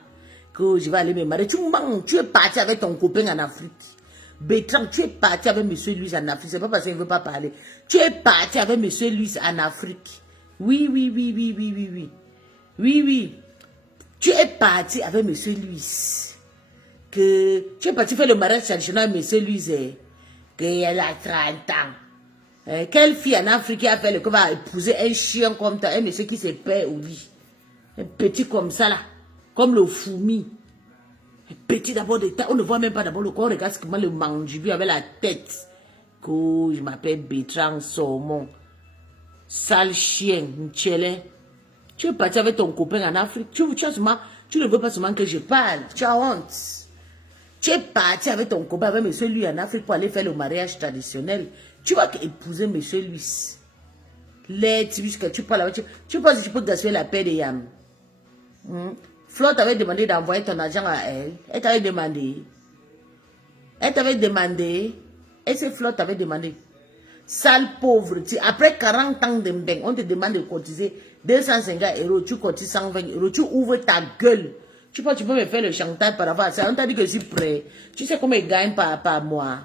Que je vais aller me marier. Tu mens. Tu es parti avec ton copain en Afrique. Bertrand, tu es parti avec monsieur Louis en Afrique. C'est pas parce qu'il ne veut pas parler. Tu es parti avec monsieur Louis en Afrique. Oui. Oui. Tu es parti avec monsieur Louis. Que tu es parti faire le mariage traditionnel avec monsieur Louis. Qu'elle a 30 ans. Quelle fille en Afrique a fait le coup va épouser un chien comme toi, un monsieur qui se perd au lit. Un petit comme ça là. Comme le fourmi. Un petit d'abord de taille. On ne voit même pas d'abord le corps. Regarde comment le mange vu avec la tête. Que je m'appelle Bertrand Saumon. Sale chien. Mchele. Tu es parti avec ton copain en Afrique. Tu ne veux pas seulement que je parle. Tu as honte. Tu es parti avec ton copain, avec monsieur Louis en Afrique pour aller faire le mariage traditionnel. Tu vas épouser monsieur Louis. Puisque tu parles avec... Tu penses que tu peux gaspiller la paix de Yam. Flo t'avait demandé d'envoyer ton argent à elle. Elle t'avait demandé. Et c'est Flo t'avait demandé. Sale pauvre. Après 40 ans de mbeng, on te demande de cotiser 250 €. Tu cotises 120 €. Tu ouvres ta gueule. Tu peux me faire le chantage par rapport à ça. On t'a dit que je suis prêt. Tu sais combien il gagne par mois?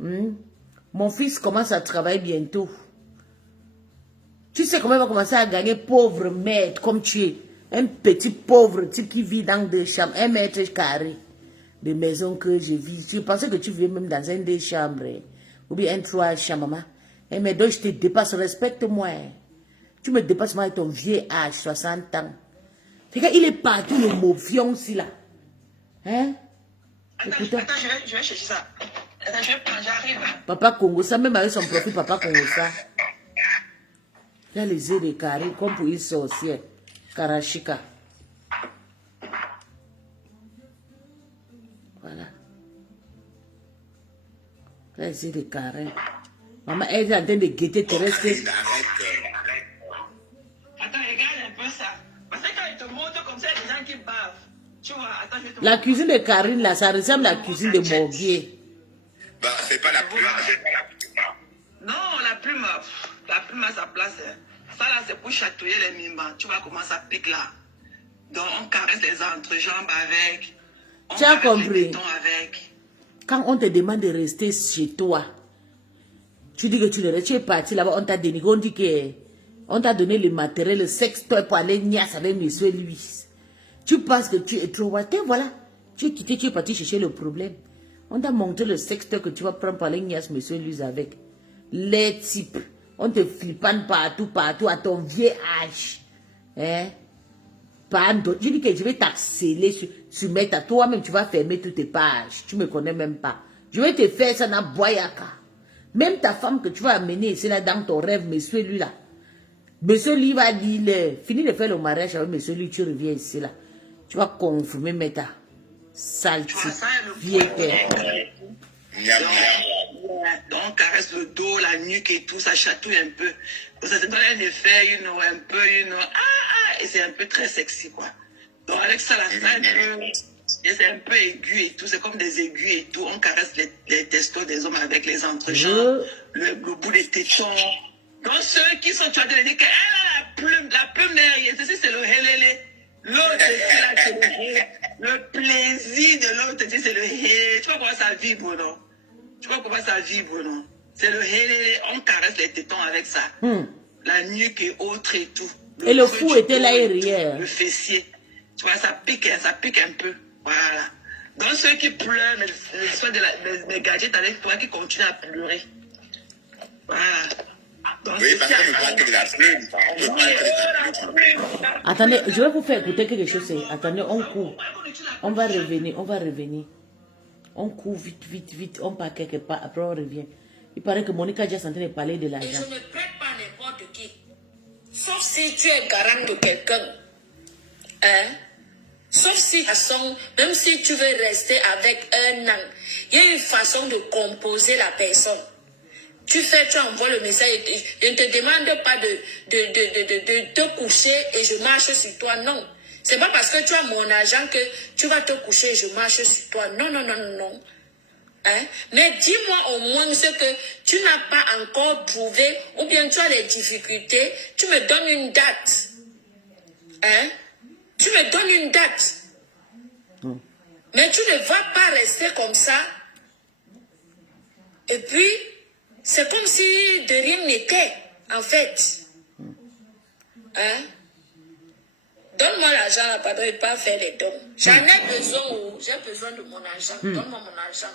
Mon fils commence à travailler bientôt. Tu sais comment il va commencer à gagner, pauvre maître, comme tu es. Un petit pauvre type qui vit dans 2 chambres, 1 mètre carré de maison que je vis. Je pensais que tu vivais même dans un 2 chambres. Ou bien un 3 chambres, maman. Mais donc je te dépasse, respecte-moi. Tu me dépasses moi avec ton vieux âge, 60 ans. Regarde, il est partout le mauvion aussi là. Hein? Attends, je vais chercher ça. Attends, je vais prendre, j'arrive. Papa Congo, ça même avec son profil, Papa Congo, ça. Il a les yeux de carré comme pour une sorcière. Karashika. Voilà. Il a les yeux de carré. Maman, elle est en train de guetter terrestre. Attends, regarde un peu ça. Parce que quand il te montre comme ça, il y a des gens qui bavent. Tu vois, attends, je vais te La cuisine de Karine, là, ça ressemble à la cuisine de Morguier. Bah, c'est pas la plume. Non, la plume à sa place. Ça là, c'est pour chatouiller les mimans. Tu vois comment ça pique là. Donc, on caresse les entrejambes avec. On Tu as caresse compris? les tétons avec. Quand on te demande de rester chez toi, tu dis que tu ne restes, tu es parti là-bas, on t'a dénigré, on dit que on t'a donné le matériel, le sextoy pour aller niasse avec monsieur Louis. Tu penses que tu es trop voilà. Tu es quitté, tu es parti chercher le problème. On t'a montré le sextoy que tu vas prendre pour aller niasse monsieur Louis avec. Les types. On te flippane partout à ton vieux âge. Hein? Pardon. Je dis que je vais t'accélérer sur mettre toi-même, tu vas fermer toutes tes pages. Tu me connais même pas. Je vais te faire ça dans Boyaka. Même ta femme que tu vas amener ici là dans ton rêve, monsieur lui là. Monsieur lui va dire, fini de faire le mariage avec monsieur lui, tu reviens ici là. Tu vas confirmer Meta. Sale type, vieux père. Donc, on caresse le dos, la nuque et tout, ça chatouille un peu. Donc, ça te donne un effet, un peu, et c'est un peu très sexy, quoi. Donc, avec ça, la salle, c'est un peu aigu et tout, c'est comme des aigus et tout. On caresse les testos des hommes avec les entrejambes, le bout des tétons. Donc, ceux qui sont, tu vas te dire que, la plume derrière, ceci, c'est le helele. L'autre, c'est le plaisir de l'autre, c'est le helele. Tu vois comment ça vibre, non? Tu vois comment ça vibre, non? C'est le helele, on caresse les tétons avec ça. La nuque et autres et tout. Et le fou était là et riait. Le fessier. Tu vois, ça pique un peu. Voilà. Donc ceux qui pleurent, mais soit des gadgets avec toi qui continuent à pleurer. Voilà. Donc, Oui, parce qu'on ne voit que de la plume. Attendez, je vais vous faire écouter quelque chose. Attendez, on court. On va revenir. On court vite. On part quelque part. Après, on revient. Il paraît que Monica est en train de parler de l'argent. Et je ne prête pas n'importe qui. Sauf si tu es garant de quelqu'un. Hein? Sauf si, même si tu veux rester avec un an, il y a une façon de composer la personne. Tu envoies le message et je ne te demande pas de te coucher et je marche sur toi. Non. C'est pas parce que tu as mon argent que tu vas te coucher et je marche sur toi. Non. Hein? Mais dis-moi au moins ce que tu n'as pas encore prouvé ou bien tu as des difficultés. Tu me donnes une date. Hein? Tu me donnes une date. Mais tu ne vas pas rester comme ça. Et puis, c'est comme si de rien n'était, en fait. Hein? Donne-moi l'argent là, pardon, et pas faire les dons. J'en ai besoin, j'ai besoin de mon argent. Donne-moi mon argent.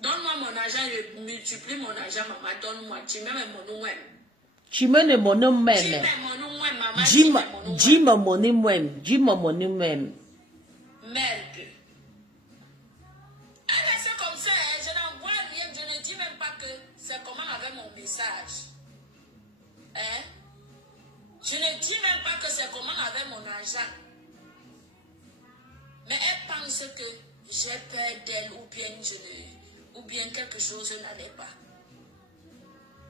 Donne-moi mon argent, je multiplie mon argent, maman. Donne-moi. Tu m'aimes mon nom. Tu m'aimes mon nom même. Dis-moi mon nom même. Dis-moi mon nom même. Merde. C'est comme ça, hein? Je n'en vois rien. Je ne dis même pas que c'est comment avec mon message. Hein? Je ne dis même pas que c'est comment avec mon argent. Mais elle pense que j'ai peur d'elle ou bien quelque chose n'allait pas.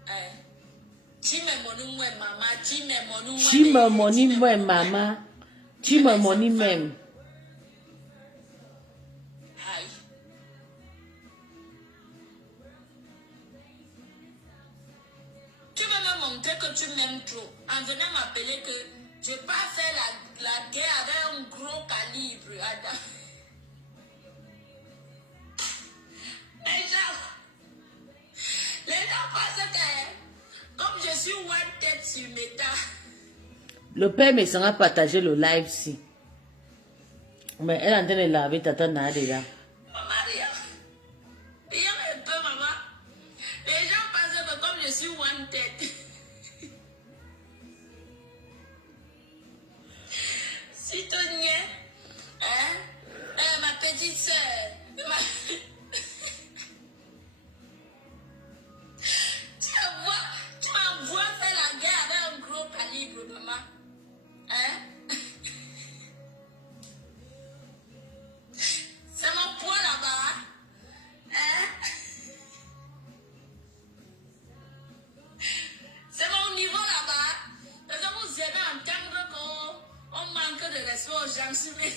Hein? Dis-moi mon nom, maman. Dis-moi mon nom, maman. Dis-moi mon nom même. Tu veux me montrer que tu m'aimes trop en venant m'appeler que Je n'ai pas fait la guerre avec un gros calibre, Adam. Les gens pensent que comme je suis one tête sur Meta. Le père me sera partagé le live si. Mais elle est en train de laver Tata Nadia. Maria, rien un peu, maman. Les gens pensent que comme je suis one tête. Si tu niais, hein, ma petite soeur, tu m'envoies faire la guerre avec un gros calibre, maman. Hein? C'est mon poids là-bas. Hein? C'est mon niveau là-bas. Parce que vous aimez entendre qu'on manque de respect aux gens sur les...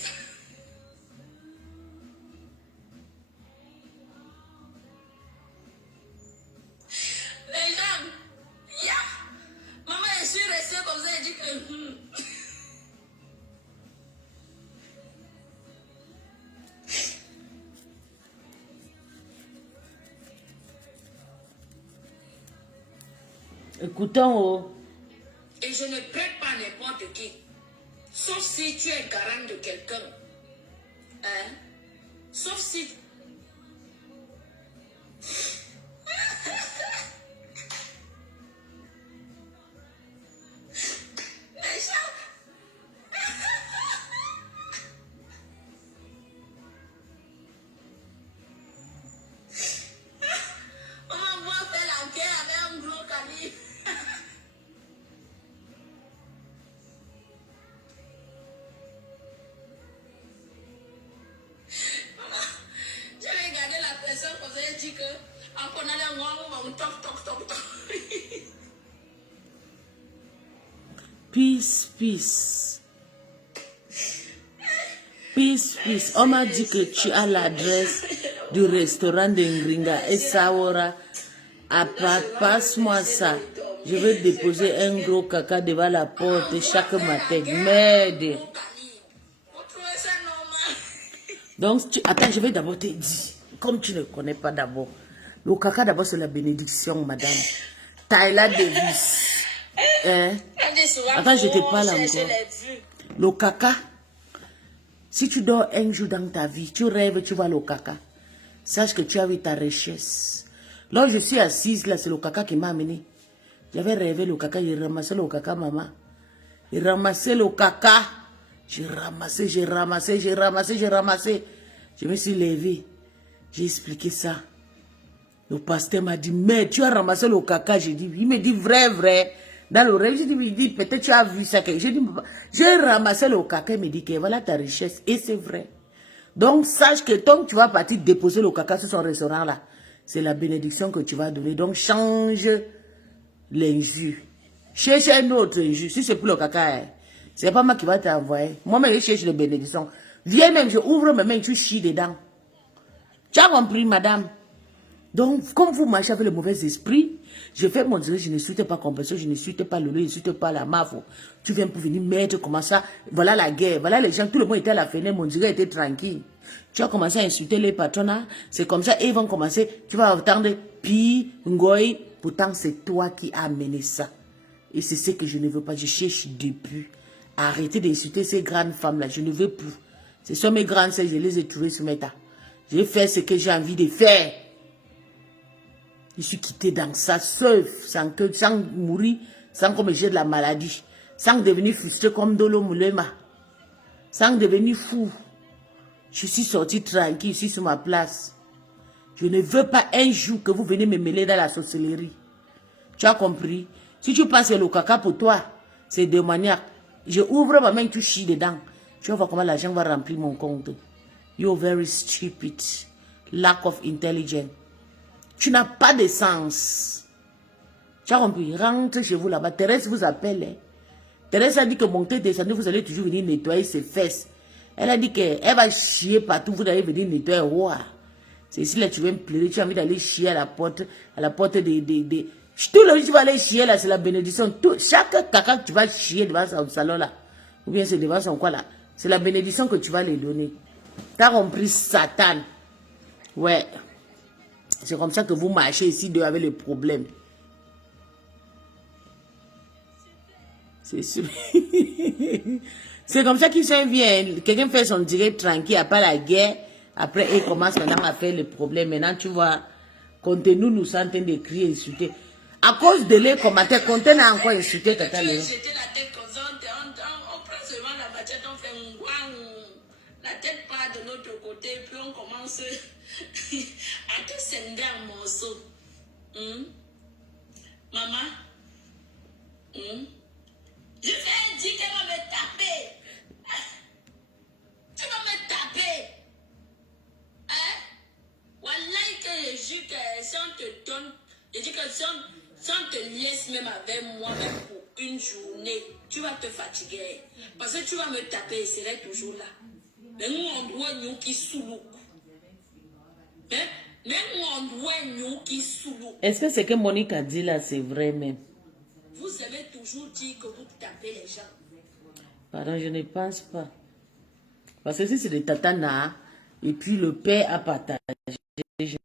Les gens, maman, je suis restée comme ça, elle dit que... Écoutons, oh. Et je ne prête pas n'importe qui. Sauf si tu es garant de quelqu'un. Hein? Sauf si... On m'envoie faire la guerre avec un gros calibre. J'ai regardé la personne comme ça et dit que en connaissant moi, on va toc toc toc toc. Peace, peace. Peace, peace. On m'a dit que tu as l'adresse du restaurant de Ngringa et Sawara. Passe-moi ça. Je vais déposer un gros caca devant la porte chaque matin. Merde. Vous trouvez ça normal? Donc, attends, je vais d'abord te dire, comme tu ne connais pas d'abord, le caca d'abord c'est la bénédiction, madame. Tyler Davis. Hein? Attends, je te parle encore. Le caca, si tu dors un jour dans ta vie, tu rêves, tu vois le caca, sache que tu as vu ta richesse. Lorsque je suis assise là, c'est le caca qui m'a amené. J'avais rêvé le caca, j'ai ramassé le caca, maman. J'ai ramassé le caca. J'ai ramassé, j'ai ramassé, j'ai ramassé, j'ai ramassé. Je me suis levée. J'ai expliqué ça. Le pasteur m'a dit, mais tu as ramassé le caca. J'ai dit, il me dit, vrai. Dans le rêve, il dit, peut-être tu as vu ça. J'ai dit, j'ai ramassé le caca. Il me dit que voilà ta richesse. Et c'est vrai. Donc, sache que tant que tu vas partir déposer le caca sur son restaurant là, c'est la bénédiction que tu vas donner. Donc, change l'injure. Cherche un autre injure. Si c'est pour le caca, c'est pas moi qui va t'envoyer. Moi-même, je cherche les bénédictions. Viens même, je ouvre mes mains, tu chies dedans. Tu as compris, madame? Donc, comme vous marchez avec le mauvais esprit, je fais mon Dieu, je ne suis pas compassion, je ne suis pas le je ne suis pas la mafia. Tu viens pour venir mettre comment ça, voilà la guerre, voilà les gens, tout le monde était à la fenêtre, mon Dieu était tranquille. Tu as commencé à insulter les patrons, c'est comme ça, ils vont commencer, tu vas entendre, pi, ngoy, pourtant c'est toi qui as amené ça. Et c'est ce que je ne veux pas, je cherche depuis. Arrêtez d'insulter ces grandes femmes-là, je ne veux plus. Ce sont mes grandes sœurs, je les ai trouvées sur mes tas. J'ai fait ce que j'ai envie de faire. Je suis quitté dans ça seul, sans mourir, sans que j'ai de la maladie, sans devenir frustré comme Dolo Moulema, sans devenir fou. Je suis sorti tranquille ici sur ma place. Je ne veux pas un jour que vous venez me mêler dans la sorcellerie. Tu as compris? Si tu penses que le caca pour toi, c'est démoniaque, je ouvre ma main, tu chies dedans. Tu vas voir comment l'argent va remplir mon compte. You're very stupid. Lack of intelligence. Tu n'as pas de sens. Tu as compris? Rentre chez vous là-bas. Thérèse vous appelle. Hein? Thérèse a dit que montez, descendez, vous allez toujours venir nettoyer ses fesses. Elle a dit qu'elle va chier partout, vous allez venir nettoyer. C'est ici là tu veux me pleurer, tu as envie d'aller chier à la porte Tout le jour, tu vas aller chier là, c'est la bénédiction. Chaque caca que tu vas chier devant son salon là, ou bien c'est devant son quoi là, c'est la bénédiction que tu vas lui donner. T'as compris, Satan? Ouais. C'est comme ça que vous marchez ici deux avec les problèmes. C'est sûr. C'est comme ça qu'ils sont bien. Quelqu'un fait son direct tranquille, après la guerre. Après, il commence maintenant à faire les problèmes. Maintenant, tu vois, Conte nous sommes en train de crier, insulter. À cause de les commentaires, Conte a encore insulté Tata Léon. Jeter la tête comme ça, on prend seulement la machette, on fait un guang. La tête part de l'autre côté, puis on commence à te scinder en morceaux. Maman, je t'ai dit qu'elle va me taper. Tu vas me taper. Hein? Wallahi que je jure que si on te donne, je dis que si on te laisse même avec moi, même pour une journée, tu vas te fatiguer. Parce que tu vas me taper et serai toujours là. Mais nous, on doit nous qui sous Est-ce que ce que Monique a dit là, c'est vrai même? Vous avez toujours dit que vous tapez les gens. Pardon, je ne pense pas. Parce que si c'est des tatana, et puis le père a partagé. Je...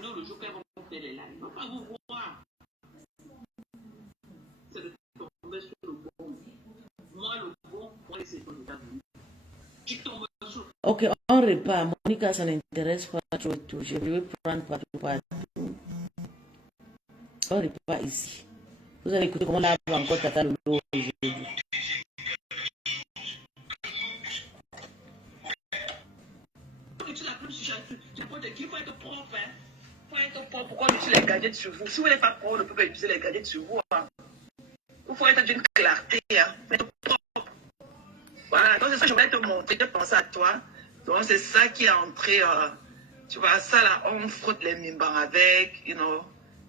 Nous, le jour qu'elles vont faire les lives, ils ne vont pas vous voir. C'est de tomber sur le bon. Moi, le bon, moi, c'est pour le tabou. Tu tombes sur... Ok, on repart. Monica, ça n'intéresse pas trop tout. Je vais prendre partout. On repart ici. Vous allez écouter comment on a encore Tata Lolo aujourd'hui. Il faut être propre. Il faut être propre. Pourquoi on utilise les gadgets sur vous? Si vous n'êtes pas propre, on ne peut pas utiliser les gadgets sur vous. Hein. Il faut être d'une clarté. Hein. Être propre. Voilà. Donc c'est ça que je voulais te montrer, de penser à toi. Donc c'est ça qui est entré. Tu vois, ça là, on frotte les mimbans avec, you know,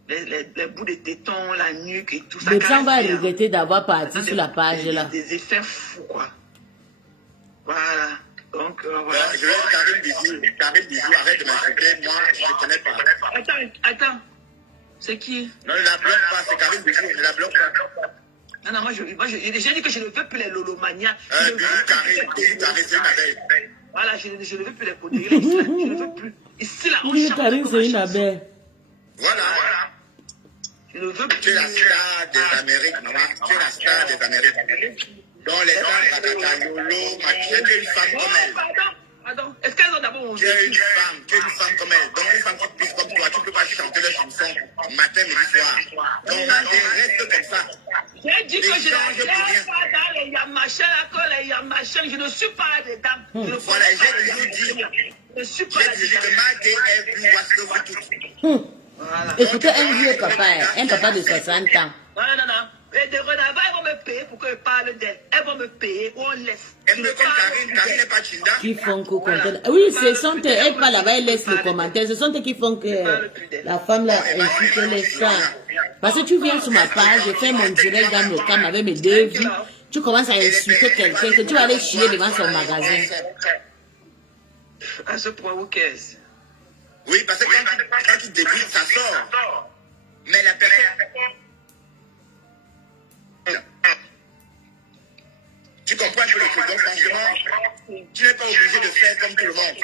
les bouts de tétons, la nuque et tout ça. Mais ça, on va regretter d'avoir parti sur la page là. Des effets fous, quoi. Voilà. Donc, voilà. Je vais Karim Bijou, arrête de m'insulter, moi, je ne connais pas. Attends. C'est qui? Non, ne la bloque pas, c'est Karim Bijou, ne la bloque pas. Non, moi, j'ai dit que je ne veux plus les lolomanias. Karim, c'est une abeille. Voilà, je ne veux plus les poteries, je ne veux plus. Ici, là, on chante. Karim, c'est une abeille. Voilà. Je ne veux plus. Tu es la star des Amériques, maman. Tu es la star des Amériques. Dans les temps, Yolo, tu es une femme comme elle. Pardon. Est-ce qu'elles ont d'abord Tu es une femme comme elle. Donc, une femme qui puisse comme toi, tu ne peux pas chanter leur chanson matin, midi, soir. Donc, reste comme ça. J'ai dit que je ne laisse pas dans les yamachins, les yamachins. Je ne suis pas dedans. Voilà, j'ai toujours dit. Je ne suis pas J'ai toujours dit que Marqué est plus vaste que tout. Voilà. Écoutez, un vieux papa, un papa de 60 ans. Non. Et de Renava, elles vont me payer pour que je parle d'elle. Elles vont me payer ou on laisse. Un peu comme Karine n'est pas Chinda. Qui font que content. Oui, ce sont eux, elle parle là-bas, elle laisse le commentaire. Ce sont eux qui font que la femme là insulte les femmes. Parce que tu viens sur ma page, je fais mon direct dans nos cam avec mes deux vies. Tu commences à insulter quelqu'un, que tu vas aller chier devant son magasin. À ce point, où qu'est-ce? Oui, parce que quand tu débutes, ça sort. Mais la personne... Tu comprends un peu le truc. Donc, franchement, tu n'es pas obligé de faire comme tout le monde.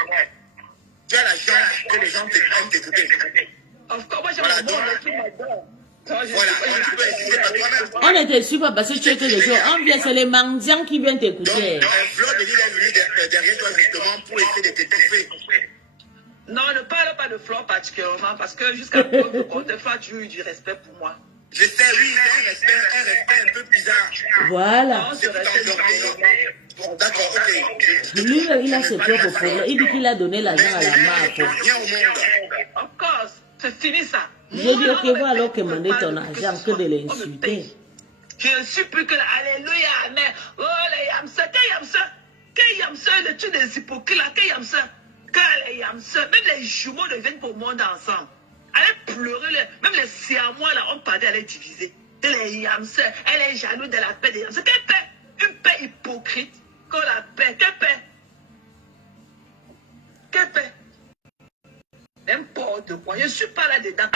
Tu as la chance que les gens aiment t'écouter. Voilà, donc... Voilà, tu peux essayer par toi-même. On ne te suit pas parce que tu étais des choses. On vient, c'est les mendiants qui viennent t'écouter. Donc, Flo de Lille est venu derrière toi justement pour essayer de t'étouffer. Non, ne parle pas de Flore particulièrement parce que jusqu'à preuve de compte, tu as eu du respect pour moi. Je sais, oui, c'est un respect un peu bizarre. Voilà. C'est tout en d'accord, ok. Lui, il a ses propres problèmes. Il dit qu'il a donné l'argent à la marque. Viens au monde. Of course, c'est fini ça. J'ai dit, ok, voilà alors que demander ton argent que de l'insulter. Je ne suis plus que alléluia, amen. Oh, les yamsa, que yamsa, le tue des hypocrites là, que yamsa. Même les jumeaux deviennent pour le monde ensemble. Allez pleurer, même les siamois là, on parlait, allait diviser. Les yamsa, elle est jaloux de la paix des yamsa. Quelle paix? Une paix hypocrite. Qu'on la paix, quelle paix? Quelle paix? N'importe quoi, je ne suis pas là dedans.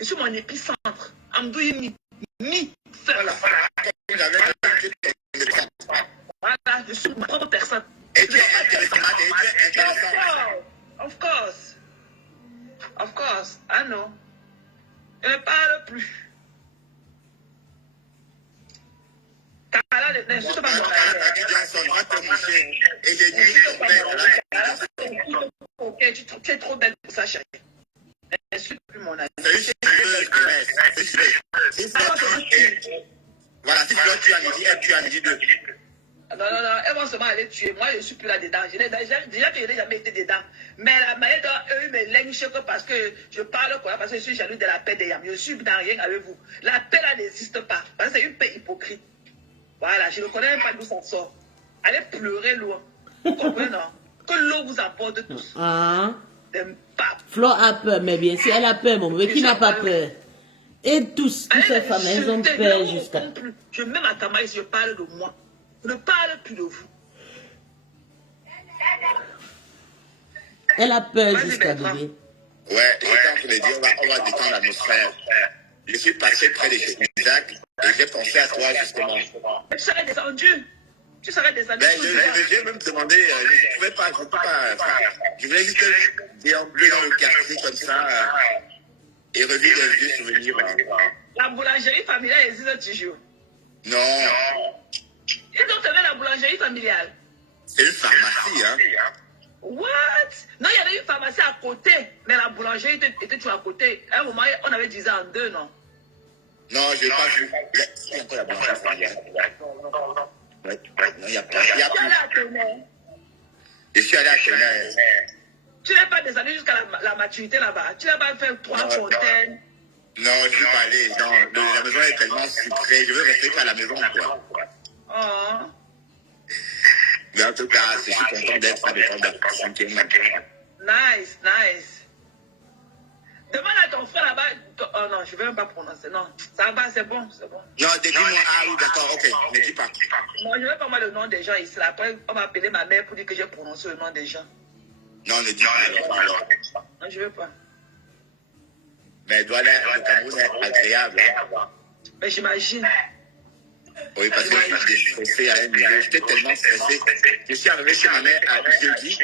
Je suis mon épicentre. Amdoui mi. Voilà. Comme j'avais dit, Voilà, je suis ma propre personne. et tu es intéressant. Of course. Of course. Ah non. Je ne parle plus. Kala, n'insulte pas mon mari. Et j'ai dit, Ok, tu es trop belle pour ça, chérie. N'insulte plus mon ami. voilà, si tu as midi, tu as midi 2. Non, elles vont seulement aller tuer. Moi, je ne suis plus là-dedans. Déjà que je n'ai jamais été dedans. Mais la manière dont eux me lynchent parce que je parle quoi, parce que je suis jaloux de la paix des yams. Je suis dans rien avec vous. La paix là n'existe pas. Parce que c'est une paix hypocrite. Voilà, je ne connais même pas d'où ça sort. Allez pleurer loin. Vous comprenez, non? Que l'eau vous emporte tous. Des papes. Flo a peur, mais bien sûr, elle a peur, mon bébé. Qui n'a pas peur? Et toutes ces femmes, elles ont peur jusqu'à... Je mets ma caméra ici, je parle de moi. Je ne parle plus de vous. Elle a peur jusqu'à bébé. Ouais, j'étais en train de dire, on va détendre l'atmosphère. Je suis passé près de chez Isaac et j'ai pensé à toi justement. Tu serais descendu. Tu serais descendu. J'ai même demandé, je ne pouvais pas, je voulais juste déambuler dans le quartier comme ça et revivre des vieux souvenirs. La boulangerie familiale existe toujours. Non. Ils ont fermé la boulangerie familiale. C'est une pharmacie, hein. What? Non, il y avait une pharmacie à côté, mais la boulangerie était toujours à côté. À un moment, on avait divisé en deux, non? Non, je n'ai pas vu. Il y a encore la boulangerie familiale. Non, il n'y a pas. Je suis allé à Tenay. Tu n'es pas descendu jusqu'à la maturité là-bas. Tu n'as pas fait 3 fontaines. Non, je ne suis pas allé. Non, la maison est tellement sucrée. Je veux rester à la maison, quoi. Oh. Mais en tout cas, je suis content d'être à l'école de 5e. Nice. Demande à ton frère là-bas. Oh non, je ne vais même pas prononcer. Non, ça va, c'est bon. Non, dis-moi, ah oui, d'accord, ok, ne dis pas. Non, je ne vais pas moi le nom des gens ici. Après, on va appeler ma mère pour dire que j'ai prononcé le nom des gens. Non, ne dis pas alors. Non, je ne veux pas. Mais le Cameroun est agréable. Hein. Mais j'imagine. Oui, parce que j'étais stressé à un niveau. J'étais tellement stressé. Je suis arrivé chez ma mère à jeudi.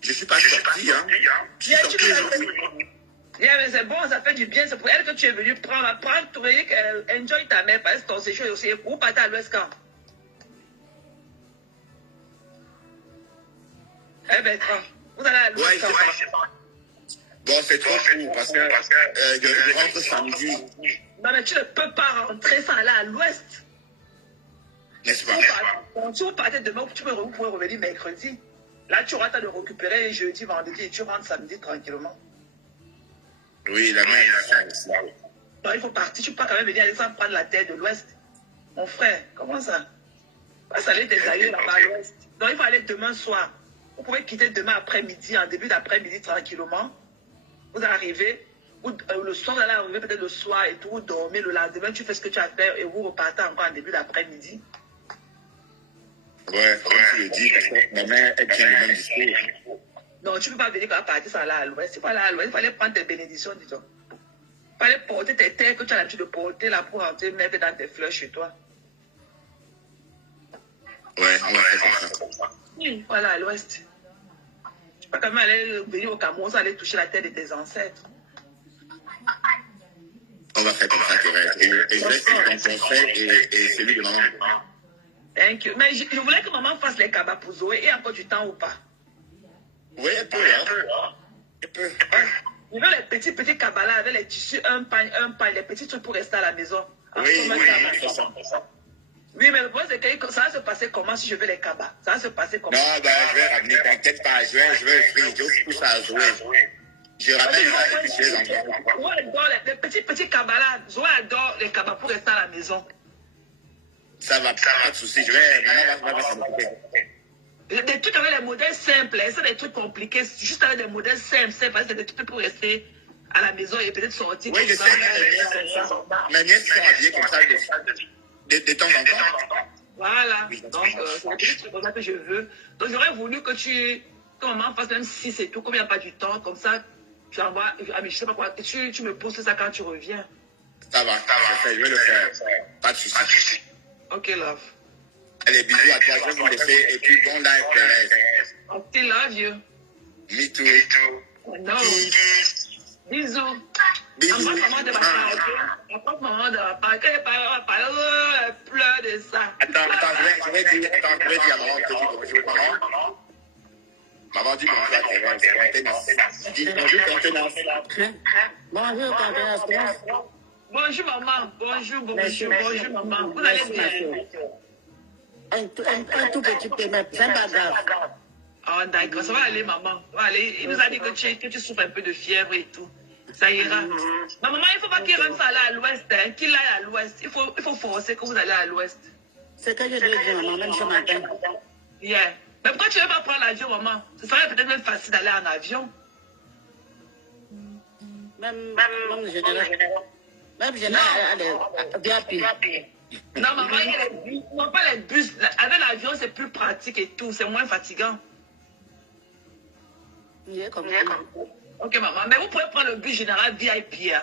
Je ne suis pas sorti, hein. Je suis sorti aujourd'hui. Yeah, mais c'est bon, ça fait du bien. C'est pour elle que tu es venu prendre ton enjoy ta mère parce que ton séjour est aussi. Vous partez à l'Ouest quand? Eh ben, vous allez à l'Ouest quand? Bon, c'est trop court parce que je rentre samedi. Non, mais tu ne peux pas rentrer sans aller à l'Ouest. N'est-ce pas? Si vous partez demain, vous pouvez revenir mercredi. Là, tu auras le temps de récupérer jeudi, vendredi et tu rentres samedi tranquillement. Oui, la main est ça. Non, il faut partir. Tu peux pas quand même venir aller sans prendre la terre de l'Ouest. Mon frère, comment ça? Pas aller tes aïeux là-bas à l'Ouest. Donc, il faut aller demain soir. Vous pouvez quitter demain après-midi, en début d'après-midi tranquillement. Vous arrivez, ou le soir, vous allez arriver peut-être le soir et tout, vous dormez. Le lendemain, tu fais ce que tu as à faire et vous repartez encore en début d'après-midi. Ouais, comme tu le dis, parce que ma mère, elle tient le même discours. Non, tu ne peux pas venir quand elle partir sans aller à l'Ouest. Il faut aller à l'Ouest, il fallait prendre tes bénédictions, disons. Il fallait porter tes terres que tu as l'habitude de porter là pour rentrer, mettre dans tes fleurs chez toi. Ouais, on va faire comme ça. Oui, voilà, à l'Ouest. Tu peux quand même aller venir au Cameroun, aller toucher la terre de tes ancêtres. On va faire comme ça, Thérèse. Et je laisse ton conseil et celui de maman. Thank you. Mais je voulais que maman fasse les cabas pour Zoé. Et encore du temps ou pas? Oui, elle peut, hein. Elle peut. Je veux les petits cabas là avec les tissus, un pain, les petits trucs pour rester à la maison. Oui, c'est ça. Oui, mais le problème, c'est que ça va se passer comment si je veux les cabas? Ça va se passer comment? Non, ben, je vais ramener, t'inquiète pas, je vais offrir, j'ai aussi tout ça à Zoé. Je ramène ça et puis je les envoie. Zoé adore les petits cabas là. Zoé adore les cabas pour rester à la maison. Ça va, pas de souci, maman va s'en occuper. Des trucs avec les modèles simples, c'est des trucs compliqués, juste avec des modèles simples, c'est des trucs pour rester à la maison et peut-être sortir. Oui, je sais, mes nièces sont habillées comme ça de temps en temps. Voilà, donc c'est des trucs comme ça que je veux. Donc j'aurais voulu que maman fasse même 6 et tout, comme il n'y a pas du temps, comme ça, tu envoies, je sais pas quoi, tu me postes ça quand tu reviens. Ça va, je vais le faire. Pas de soucis. Ok, love. Allez, bisous à toi, je vais vous laisser. Et puis, bon live, Thérèse. Ok, love you. Me too. No. Bisous. Bisous. Maman de ma part, ok? Maman de ma part, quand elle pleure de ça. Attends, je vais dire à maman que tu dis bonjour, maman. Maman dit bonjour à Thérèse. Dis bonjour, Contenance. Bonjour, Contenance. Bonjour, maman. Bonjour, maman. Vous allez bien? Un tout petit peu, mais c'est pas grave. Oh, d'accord, ça va aller, maman. Ça va aller. Il nous a dit que tu souffres un peu de fièvre et tout. Ça ira. Ma maman, il ne faut pas qu'il rentre aller à l'ouest, hein, qu'il aille à l'ouest. Il faut forcer que vous allez à l'ouest. C'est que je dois dire, maman, même ce matin. Yeah. Mais pourquoi tu ne veux pas prendre l'avion, maman? Ce serait peut-être même facile d'aller en avion. Même général, VIP. Non, maman, il y a les bus. Non, pas les bus. Avec l'avion, c'est plus pratique et tout. C'est moins fatigant. Ok, maman. Mais vous pouvez prendre le bus général VIP. Hein.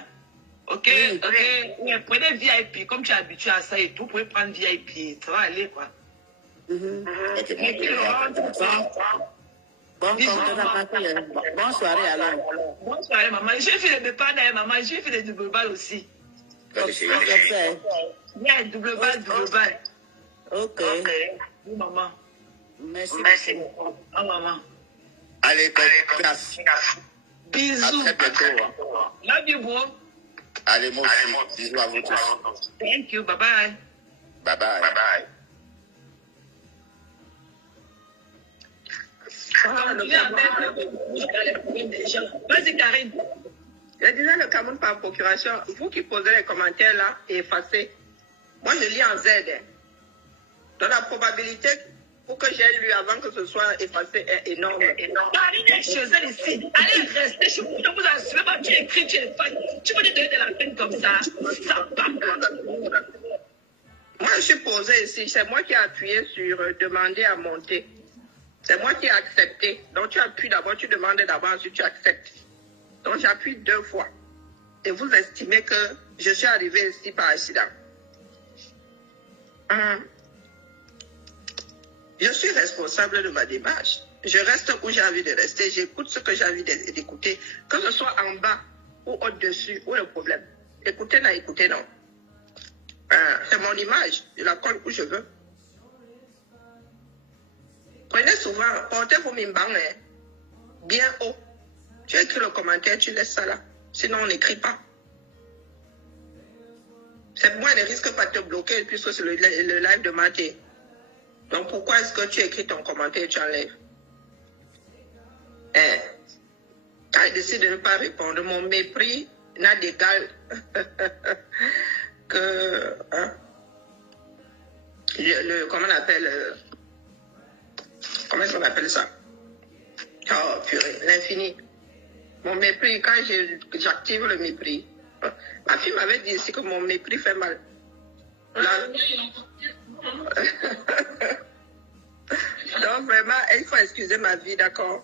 Ok? Oui. Ok. Oui, prenez VIP. Comme tu es habitué à ça et tout, vous pouvez prendre VIP. Ça va aller, quoi. Ok, Bonne soirée, alors. Bonne soirée, maman. J'ai fait le pas d'ailleurs, maman. J'ai fait les double balles aussi. Yeah, double balle. Ok. Oui, maman. Merci. Ah, maman. Allez, classe. Bisous. À très bientôt. Love you, bro. Allez, moi aussi. Bisous à vous tous. Thank you. Bye-bye. Bye. Vas-y, Karine. Je disais le Cameroun par procuration, vous qui posez les commentaires là, effacez. Moi, je lis en Z. Donc la probabilité pour que j'ai lu avant que ce soit effacé est énorme. Karine est chez elle ici. Allez rester chez vous. Je vous assure pas, tu écris, tu es fan. Tu peux te donner de la peine comme ça. Ça part. Moi, je suis posée ici. C'est moi qui ai appuyé sur demander à monter. C'est moi qui ai accepté. Donc tu appuies d'abord, tu demandes d'abord, ensuite tu acceptes. Donc j'appuie 2 fois. Et vous estimez que je suis arrivée ici par accident. Je suis responsable de ma démarche. Je reste où j'ai envie de rester. J'écoute ce que j'ai envie d'écouter. Que ce soit en bas ou au-dessus, où est le problème? Écoutez, non. C'est mon image. Je la colle où je veux. Prenez souvent, portez vos mimbang bien haut. Tu écris le commentaire, tu laisses ça là. Sinon, on n'écrit pas. Moi, ne risque pas de te bloquer puisque c'est le live de Maté. Donc, pourquoi est-ce que tu écris ton commentaire et tu enlèves? Quand il décide de ne pas répondre, mon mépris n'a d'égal que... comment on appelle... comment est-ce qu'on appelle ça? Oh, purée, l'infini. Mon mépris, quand j'active le mépris, ma fille m'avait dit ici que mon mépris fait mal. Donc vraiment, il faut excuser ma vie, d'accord?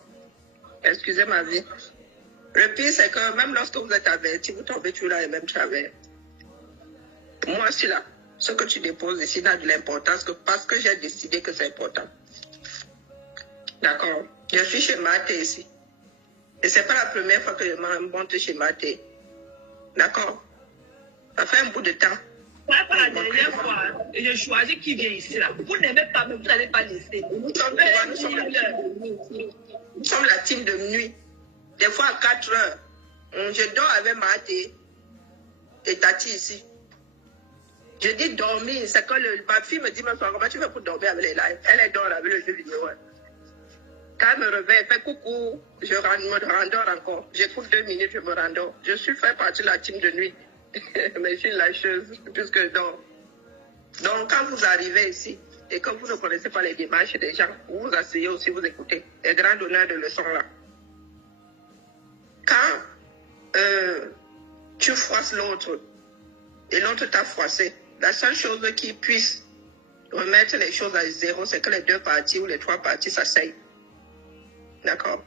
Excusez ma vie. Le pire, c'est que même lorsque vous êtes averti, vous tombez toujours dans les mêmes travers. Moi aussi là, ce que tu déposes ici n'a de l'importance que parce que j'ai décidé que c'est important. D'accord? Je suis chez Maté ici. Et c'est pas la première fois que je monte chez Maté. D'accord? Ça fait un bout de temps. Pas la dernière fois, j'ai choisi qui vient ici là. Vous n'aimez pas, mais vous n'allez pas laisser. Nous sommes la team de nuit. Des fois à 4 heures. Je dors avec Maté et Tati ici. Je dis dormir, c'est quand ma fille me dit, mais comment tu fais pour dormir avec les lives? Elle dort avec le jeu vidéo. Quand elle me réveille, elle fait coucou, je me rendors encore. J'écoute 2 minutes, je me rendors. Je suis fait partie de la team de nuit. Mais je suis lâcheuse, puisque je dors. Donc, quand vous arrivez ici, et que vous ne connaissez pas les démarches des gens, vous vous asseyez aussi, vous écoutez. Les grands donneurs de leçons là. Quand tu froisses l'autre, et l'autre t'a froissé, la seule chose qui puisse remettre les choses à zéro, c'est que les 2 parties ou les 3 parties s'asseyent. D'accord?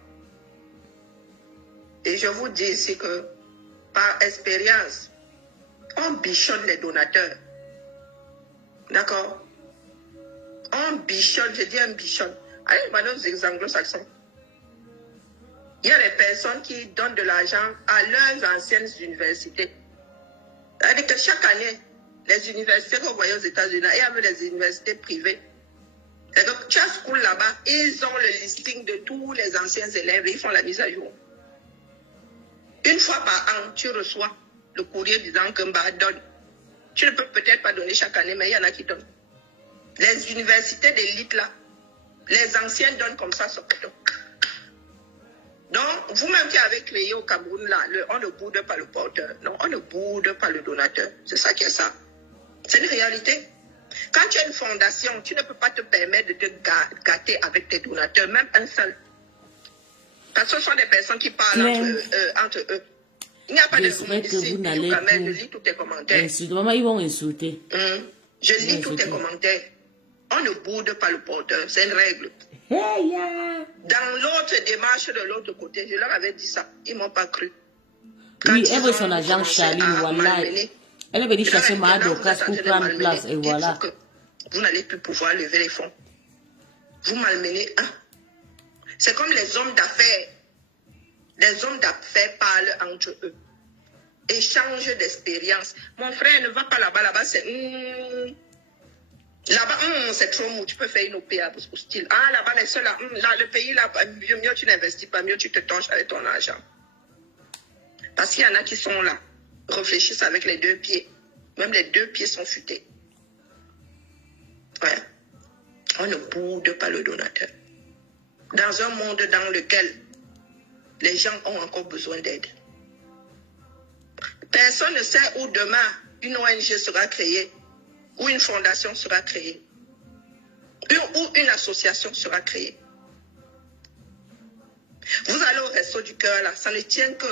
Et je vous dis ici que, par expérience, on bichonne les donateurs. D'accord? On bichonne, je dis un bichonne. Allez demander aux anglo-saxons. Il y a des personnes qui donnent de l'argent à leurs anciennes universités. C'est-à-dire que chaque année, les universités que vous voyez aux États-Unis, il y a même des universités privées. C'est-à-dire que chaque school là-bas, ils ont le listing de tous les anciens élèves et ils font la mise à jour. Une fois par an, tu reçois le courrier disant que Mba donne. Tu ne peux peut-être pas donner chaque année, mais il y en a qui donnent. Les universités d'élite là, les anciens donnent comme ça sur cadeau. Donc, vous-même qui avez créé au Cameroun là, on ne boude pas le porteur. Non, on ne boude pas le donateur. C'est ça qui est ça. C'est une réalité. Quand tu as une fondation, tu ne peux pas te permettre de te gâter avec tes donateurs, même un seul. Parce que ce sont des personnes qui parlent entre eux. Il n'y a pas de J'espère que vous n'allez je lis tous tes commentaires. insulter. Maman, ils vont insulter. Je lis tous tes commentaires. On ne boude pas le porteur, c'est une règle. Hey, yeah. Dans l'autre démarche de l'autre côté, je leur avais dit ça. Ils ne m'ont pas cru. Oui, elle veut son agent Charlie, voilà. Elle avait dit chasser ma Dorcas pour prendre place, et voilà. Vous n'allez plus pouvoir lever les fonds. Vous malmenez un. C'est comme les hommes d'affaires. Les hommes d'affaires parlent entre eux. Échange d'expérience. Mon frère ne va pas là-bas. Là-bas, c'est... Là-bas, c'est trop mou. Tu peux faire une OP au style. Ah, là-bas, les seuls, là, le pays, là, mieux tu n'investis pas, mieux tu te torches avec ton argent. Parce qu'il y en a qui sont là, réfléchissent avec les deux pieds. Même les deux pieds sont futés. Ouais. On ne boude pas le donateur. Dans un monde dans lequel les gens ont encore besoin d'aide. Personne ne sait où demain une ONG sera créée, où une fondation sera créée, où une association sera créée. Vous allez au Resto du Cœur, là, ça ne tient que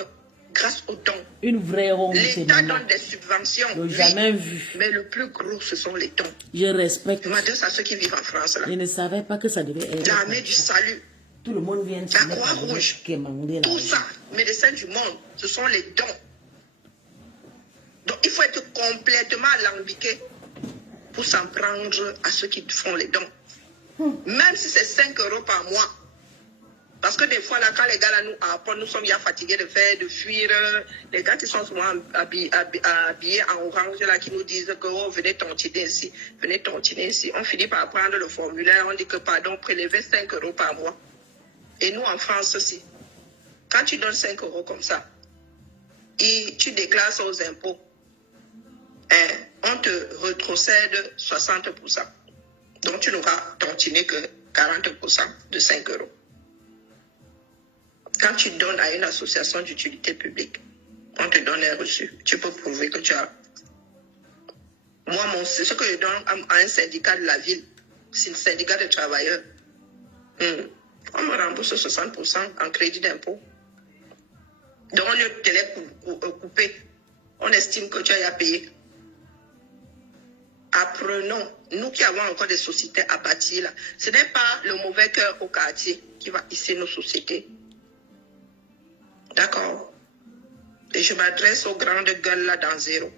grâce aux dons. Une vraie honte. L'État donne des subventions. Je n'ai jamais vu. Mais le plus gros, ce sont les dons. Je respecte. Je m'adresse à ceux qui vivent en France. Là. Je ne savais pas que ça devait être. L'armée du salut. Tout le monde vient de la Croix-Rouge. Tout ça, médecins du monde, ce sont les dons. Donc il faut être complètement alambiqué pour s'en prendre à ceux qui font les dons. Même si c'est 5 € par mois. Parce que des fois, là, quand les gars là, nous apportent, nous sommes bien fatigués de fuir. Les gars qui sont souvent habillés en orange, là, qui nous disent que oh, venez tontiner ici, venez tontiner ici. On finit par prendre le formulaire, on dit que pardon, prélevez 5 € par mois. Et nous, en France aussi, quand tu donnes 5 € comme ça, et tu déclares ça aux impôts, on te rétrocède 60%. Donc, tu n'auras tontiné que 40% de 5 €. Quand tu donnes à une association d'utilité publique, on te donne un reçu. Tu peux prouver que tu as... Moi, ce que je donne à un syndicat de la ville, c'est le syndicat de travailleurs. On me rembourse 60% en crédit d'impôt. Donc, on te les couper. On estime que tu as à payer. Apprenons, nous qui avons encore des sociétés à bâtir, là, ce n'est pas le mauvais cœur au quartier qui va hisser nos sociétés. D'accord? Et je m'adresse aux grandes gueules là dans zéro.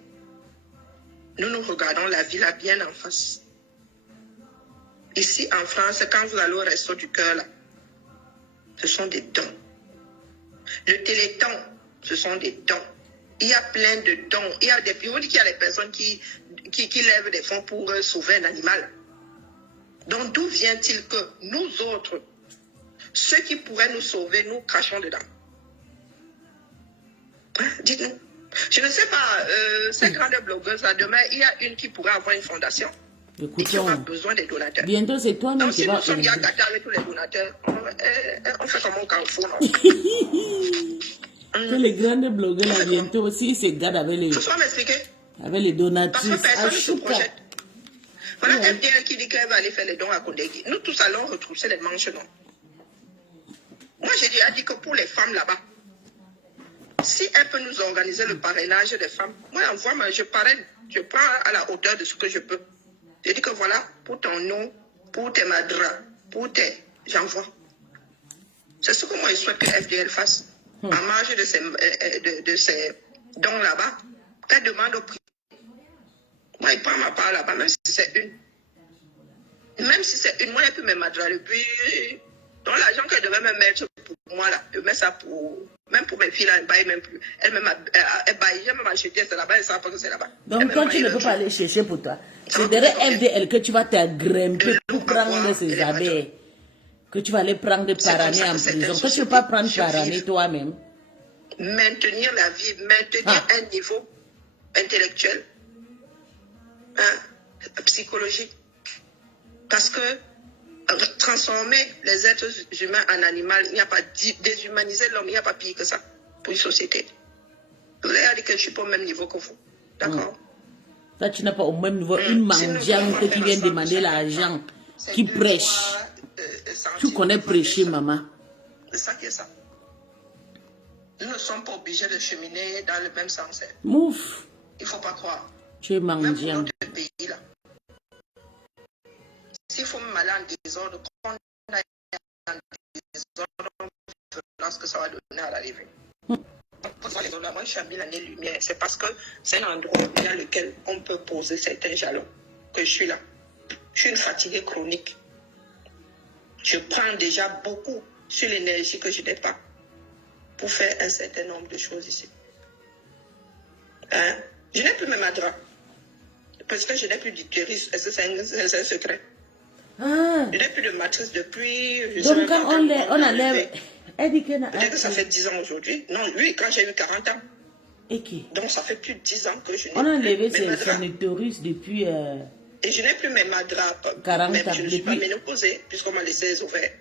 Nous regardons la vie là bien en face. Ici en France, quand vous allez au Resto du Cœur là, ce sont des dons. Le Téléthon, ce sont des dons. Il y a plein de dons. Il y a des pays, on dit qu'il y a des personnes qui lèvent des fonds pour sauver un animal. Donc d'où vient-il que nous autres, ceux qui pourraient nous sauver, nous crachons dedans? Dites-nous. Je ne sais pas, ces grandes blogueuses là, demain, il y a une qui pourrait avoir une fondation. Écoutez, qui aura besoin des donateurs. Bientôt, c'est toi-même qui vas... Donc si nous sommes bien gâtés avec tous les donateurs, on fait comme au Carrefour. Que les grandes blogueurs là, bientôt aussi, se gardent avec les... Tu vas m'expliquer? Avec les donatrices. Parce que personne ne se projette. Voilà FDL qui dit qu'elle va aller faire les dons à Kondegi. Nous tous allons retrousser les manches, non? Moi, j'ai déjà dit que pour les femmes là-bas, si elle peut nous organiser le parrainage des femmes, moi, envoie-moi, je parraine, je prends à la hauteur de ce que je peux. Je dis que voilà, pour ton nom, pour tes madras, pour tes... J'envoie. C'est ce que moi, je souhaite que FDL fasse. en marge de ces dons là-bas, qu'elle demande au prix. Moi, il prend ma part là-bas, même si c'est une. Même si c'est une, moi, elle peut me mettre depuis. Donc, l'argent qu'elle devait me mettre pour moi, là, je mets ça pour. Même pour mes filles, là, elle ne baille même plus. Elle baille, j'ai même acheté, c'est là-bas, elle ne sait pas que c'est là-bas. Donc, toi, tu ne peux pas aller chercher pour toi. C'est derrière FDL que tu vas t'agrimper pour prendre ces abeilles. Que tu vas aller prendre par année en prison. Que tu ne peux pas prendre par année toi-même. Maintenir la vie, maintenir un niveau intellectuel, psychologique. Parce que transformer les êtres humains en animal, il n'y a pas déshumaniser l'homme, il n'y a pas pire que ça pour une société. Vous avez dit que je ne suis pas au même niveau que vous. D'accord? Là, tu n'es pas au même niveau. Une mendiante qui vient demander l'argent, qui prêche. Tu connais prêcher, maman. C'est ça qui est ça. Nous ne sommes pas obligés de cheminer dans le même sens. Mouf. Il ne faut pas croire. Tu es mendiant. Même pour notre pays, là. S'il faut me aller en désordre, qu'on aille en désordre, lorsque ça va donner à l'arrivée. Moi, je suis à 1000 années-lumière. C'est parce que c'est un endroit dans lequel on peut poser certains jalons que je suis là. Je suis une fatiguée chronique. Je prends déjà beaucoup sur l'énergie que je n'ai pas pour faire un certain nombre de choses ici. Je n'ai plus mes madras. Parce que je n'ai plus d'utérus. C'est un secret. Je n'ai plus de matrice depuis... Donc quand on enlève... Peut-être que ça fait 10 ans aujourd'hui. Non, lui, quand j'ai eu 40 ans. Et qui? Donc ça fait plus de 10 ans que je n'ai plus. On a enlevé son utérus depuis... Et je n'ai plus mes madras. 40 même ans. je ne suis pas ménopausée, puisqu'on m'a laissé les ovaires.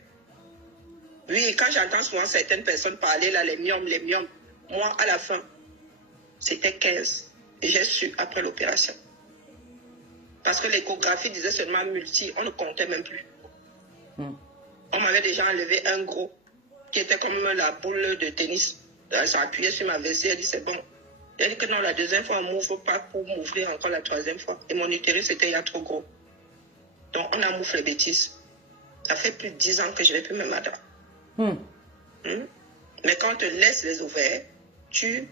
Oui, quand j'entends souvent certaines personnes parler, là, les myomes, moi, à la fin, c'était 15. Et j'ai su après l'opération. Parce que l'échographie disait seulement multi, on ne comptait même plus. On m'avait déjà enlevé un gros, qui était comme la boule de tennis. Elle s'est appuyée sur ma vessie, elle dit c'est bon. Elle dit que non, la deuxième fois, on m'ouvre pas pour m'ouvrir encore la troisième fois. Et mon utérus était il trop gros. Donc on a mouflé les bêtises. Ça fait plus de 10 ans que je n'ai plus mes madras. Mais quand on te laisse les ovaires, tu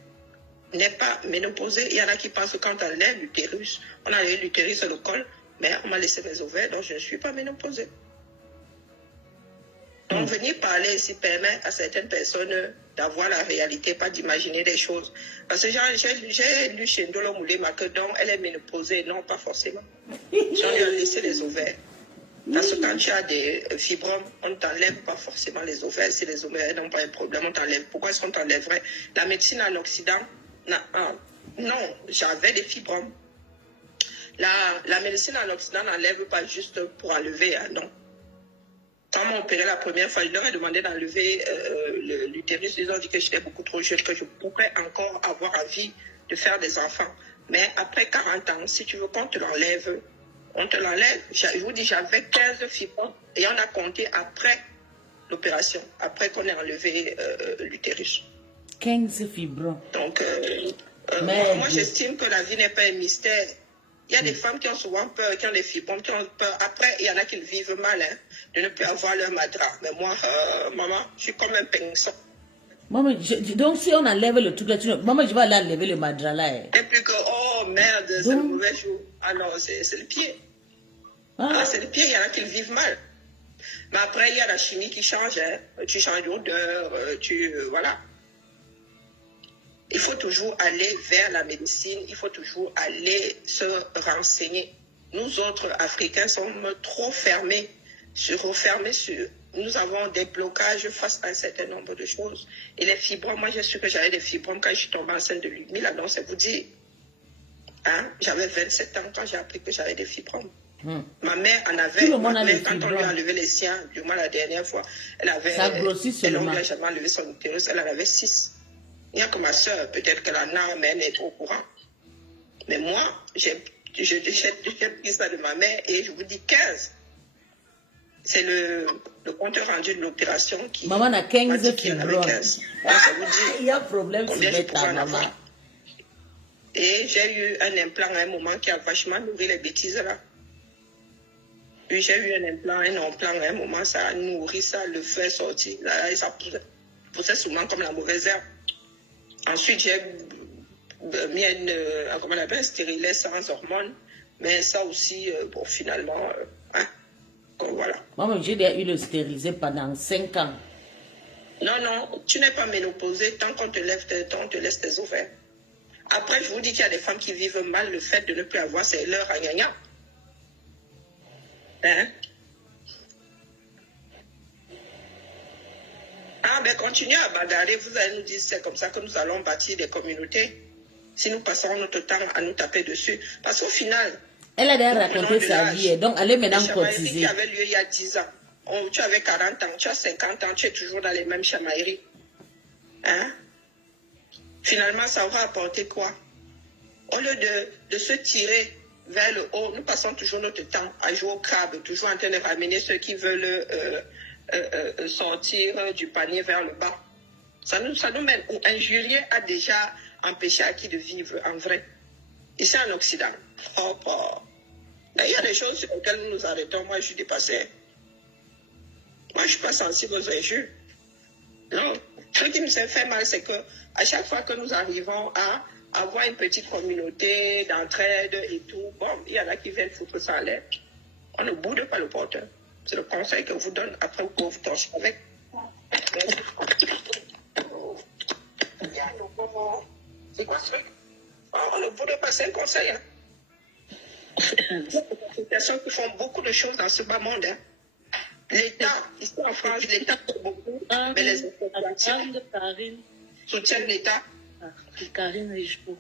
n'es pas ménopausée. Il y en a qui pensent que quand on enlève l'utérus, on a enlevé l'utérus et le col, mais on m'a laissé mes ovaires, donc je ne suis pas ménopausée. Donc venir parler ici permet à certaines personnes d'avoir la réalité, pas d'imaginer des choses. Parce que j'ai lu chez Ndolo Moulema que donc elle est ménopausée, non pas forcément. J'en ai laissé les ovaires. Parce que quand tu as des fibromes, on ne t'enlève pas forcément les ovaires. Si les ovaires n'ont pas un problème, on t'enlève. Pourquoi est-ce qu'on t'enlèverait? La médecine en Occident, non, j'avais des fibromes. La médecine en Occident n'enlève pas juste pour enlever, non. Quand on m'a opéré la première fois, je leur ai demandé d'enlever l'utérus. Ils ont dit que j'étais beaucoup trop jeune, que je pourrais encore avoir envie de faire des enfants. Mais après 40 ans, si tu veux qu'on te l'enlève, on te l'enlève. Je vous dis, j'avais 15 fibromes et on a compté après l'opération, après qu'on ait enlevé l'utérus. 15 fibromes. Donc, moi j'estime que la vie n'est pas un mystère. Il y a des femmes qui ont souvent peur, qui ont des fibromes, qui ont peur. Après, il y en a qui le vivent mal, de ne plus avoir leur madras. Mais moi, maman, je suis comme un pinceau. Maman, donc si on enlève le truc là, maman, je vais aller enlever le madras là. Et plus que, oh merde, c'est le mauvais jour. Ah non, c'est le pied. C'est le pied, il y en a qui le vivent mal. Mais après, il y a la chimie qui change. Tu changes d'odeur, voilà. Il faut toujours aller vers la médecine, il faut toujours aller se renseigner. Nous autres Africains sommes trop refermés sur. Nous avons des blocages face à un certain nombre de choses. Et les fibromes, moi j'ai su que j'avais des fibromes quand je suis tombée enceinte de 8000 ans, c'est vous dire. J'avais 27 ans quand j'ai appris que j'avais des fibromes. Ma mère en avait, quand on lui a enlevé les siens, du moins la dernière fois, elle avait. Ça grossit seulement. Elle jamais enlevé son utérus, elle en avait 6. Il n'y a que ma soeur, peut-être qu'elle en a, mais elle est trop au courant. Mais moi, j'ai pris ça de ma mère et je vous dis 15. C'est le compte rendu de l'opération qui... Maman a 15 fibromes. Il y a un problème sur ta maman. Et j'ai eu un implant à un moment qui a vachement nourri les bêtises là. Puis j'ai eu un implant à un moment, ça a nourri ça, le fait sorti. Là, ça poussait souvent comme la mauvaise herbe. Ensuite, j'ai mis comment on appelle, un stérilet sans hormones. Mais ça aussi, bon, finalement, voilà. Moi, j'ai déjà eu le stérilisé pendant 5 ans. Non, non, tu n'es pas ménopausée tant qu'on te lève on te laisse tes ovaires. Après, je vous dis qu'il y a des femmes qui vivent mal le fait de ne plus avoir, c'est leur ragnagna. Hein? Ah, ben continuez à bagarrer, vous allez nous dire c'est comme ça que nous allons bâtir des communautés. Si nous passons notre temps à nous taper dessus. Parce qu'au final... Elle a déjà raconté sa vie, donc elle est maintenant cotisée. Qui avait lieu il y a 10 ans. Oh, tu avais 40 ans, tu as 50 ans, tu es toujours dans les mêmes chamailleries. Hein? Finalement, ça aura apporté quoi? Au lieu de se tirer vers le haut, nous passons toujours notre temps à jouer au crabe, toujours en train de ramener ceux qui veulent sortir du panier vers le bas. Ça nous mène où un juillet a déjà empêché à qui de vivre en vrai. Ici en Occident. Mais il y a des choses sur lesquelles nous nous arrêtons. Moi, je suis dépassé. Moi, je ne suis pas sensible aux injures. Non. Ce qui me fait mal, c'est que à chaque fois que nous arrivons à avoir une petite communauté d'entraide et tout, bon, il y en a qui viennent foutre ça en l'air. On ne boude pas le porteur. C'est le conseil que je vous donne après vous pouvez vous torcher avec. C'est quoi ce truc? On ne boude pas, c'est un conseil. Hein. Il y a des personnes qui font beaucoup de choses dans ce bas monde. Hein. L'État, ici en France, l'État fait beaucoup, mais les associations soutiennent l'État. Karine Richeau.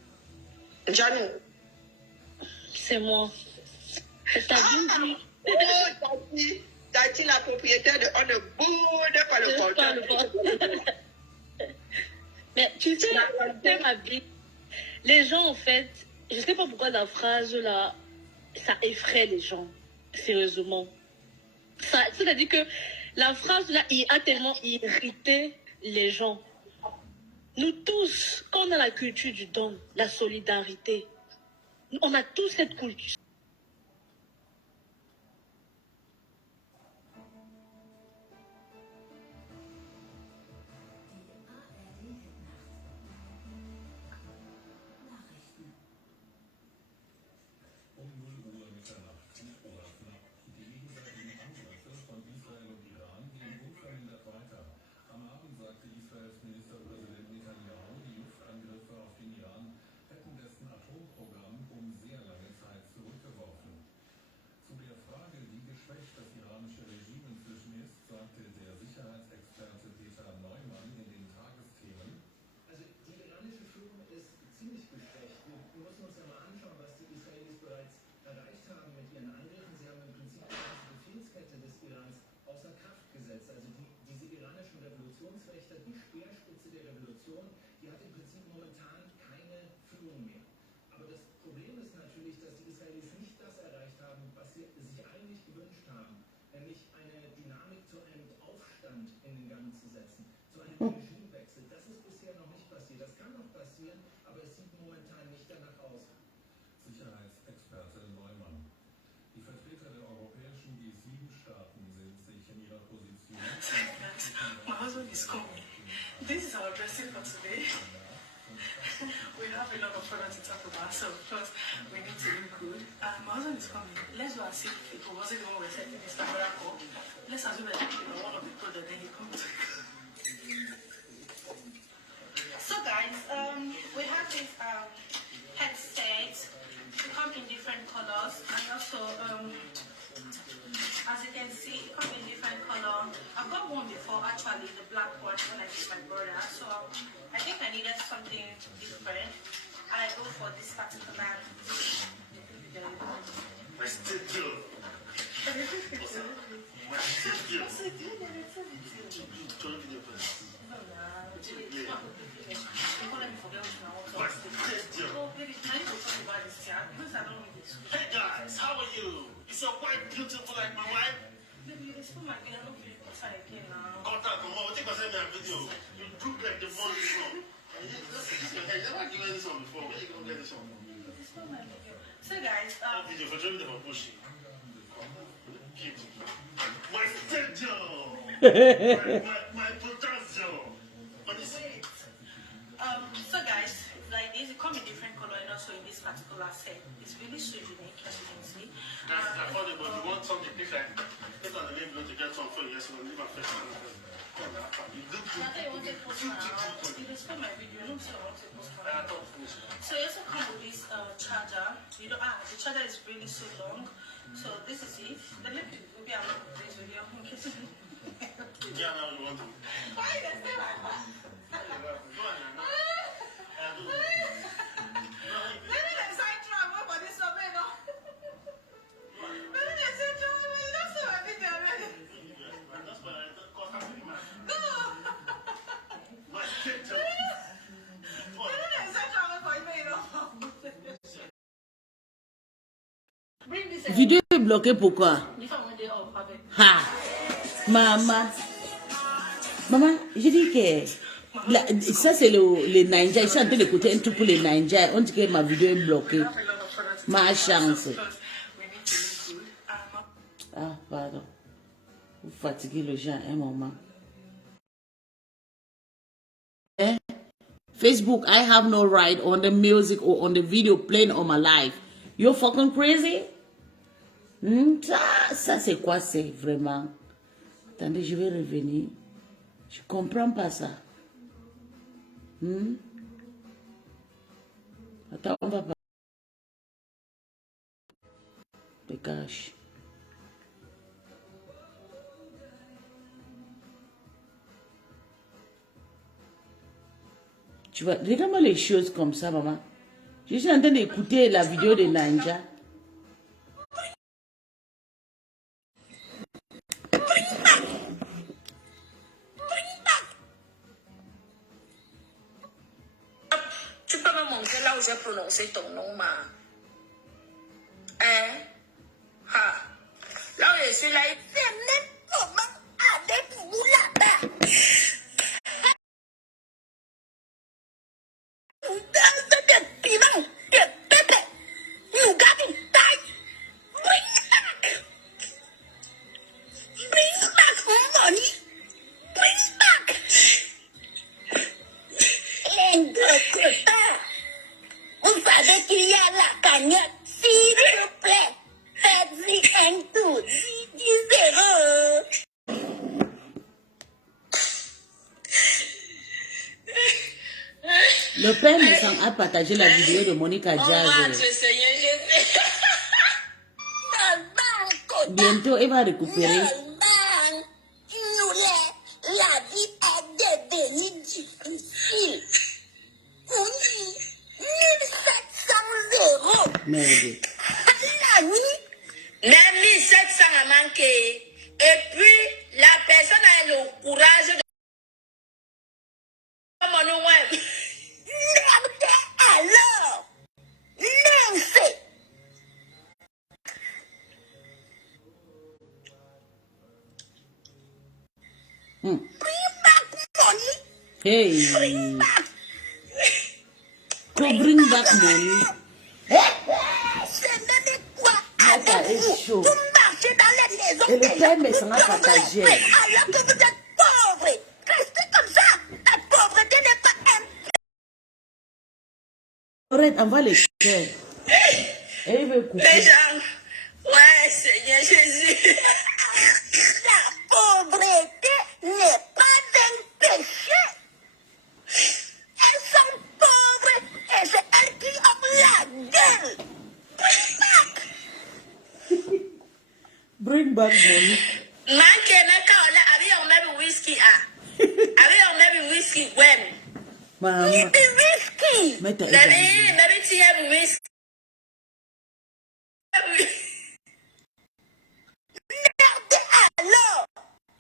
Janou. C'est moi. T'as dit la propriétaire de on ne boude pas le porteur. Mais tu sais, ma vie, les gens en fait, je ne sais pas pourquoi la phrase là, ça effraie les gens, sérieusement. C'est-à-dire que la phrase là, il a tellement irrité les gens. Nous tous, quand on a la culture du don, la solidarité, on a tous cette culture. This is our dressing for today. We have a lot of fun to talk about, so of course we need to look good. My husband is coming. Let's go and see if it wasn't the one we're setting this camera for. Let's assume that one of the products then he comes. So guys, we have this headset. It comes in different colors, and also as you can see, it comes in different color. I've got one before, actually, the black one when I gave my brother. So I think I needed something different. I go for this particular. My studio. My studio. Hey guys, how are you? Is your wife beautiful like my wife? Baby, you spoon my girl, I don't feel outside again now. Contact, come on, take us in a video. You look like the one before. Hey, never given this one before. Where you gonna get this one? So guys, video for Jeremy for pushing. My studio. my production. particular set. It's really so unique, as you can see. That's affordable. You want something different? Click on the link below to get some for you. Yes, you will leave a fresh one. You respect my video. You don't say I want to post my video. So you also come with this charger. You know, the charger is really so long. So this is it. The link will be on this video. Yeah, now you want to. Why you say like that? Maybe they say trouble for this one, no? Maybe they say trouble, but you don't say my video already. That's why I call her pretty much. No! Maybe they say trouble for you, you know? Bring this Vidéo est bloquée, pourquoi? Ha! Maman. Maman, je dis que ça c'est les ninjas. Je suis en train d'écouter un truc pour les ninjas. On dit que ma vidéo est bloquée. Ma chance. Ah, pardon. Vous fatiguez les gens un moment. Eh? Facebook, I have no right on the music or on the video playing on my live. You're fucking crazy? Ça c'est quoi, c'est vraiment? Attendez, je vais revenir. Je comprends pas ça. Attends, on va pas. Dégage. Tu vois, regarde-moi les choses comme ça, maman. Je suis en train d'écouter la vidéo de Ninja. Tu peux me montrer là où j'ai prononcé ton nom, ma. Hein? Ha. Là où je suis là, il fait même comment avec vous là-bas. Vous savez qu'il y a la cagnotte, s'il vous plaît. Faites-y un tour, 10 euros. Le père me a partagé la vidéo de Monica Jazz. Bientôt, elle va récupérer. La vie est devenue difficile. On dit 1700 euros. Merde. La nuit, même 1700 a manqué. Et puis, la personne a le courage de... Mon web. Merde alors. Lancez. Hey. Go bring back money. C'est même quoi Nata est chaud. Vous marchez dans les maisons. Et le père me sera partagé. Alors que vous êtes pauvre. Restez comme ça. La pauvreté n'est pas un... Arrête, envoie les cœurs. Et il veut couper. Les gens. Ouais, Seigneur Jésus. La pauvreté n'est pas un péché. Elles sont pauvres et c'est elles qui ont la gueule. Bring back money. Manque me kaola abi on maybe whiskey abi on maybe whiskey when. Maman. Maybe whiskey. Maybe tea whiskey. Merde alors.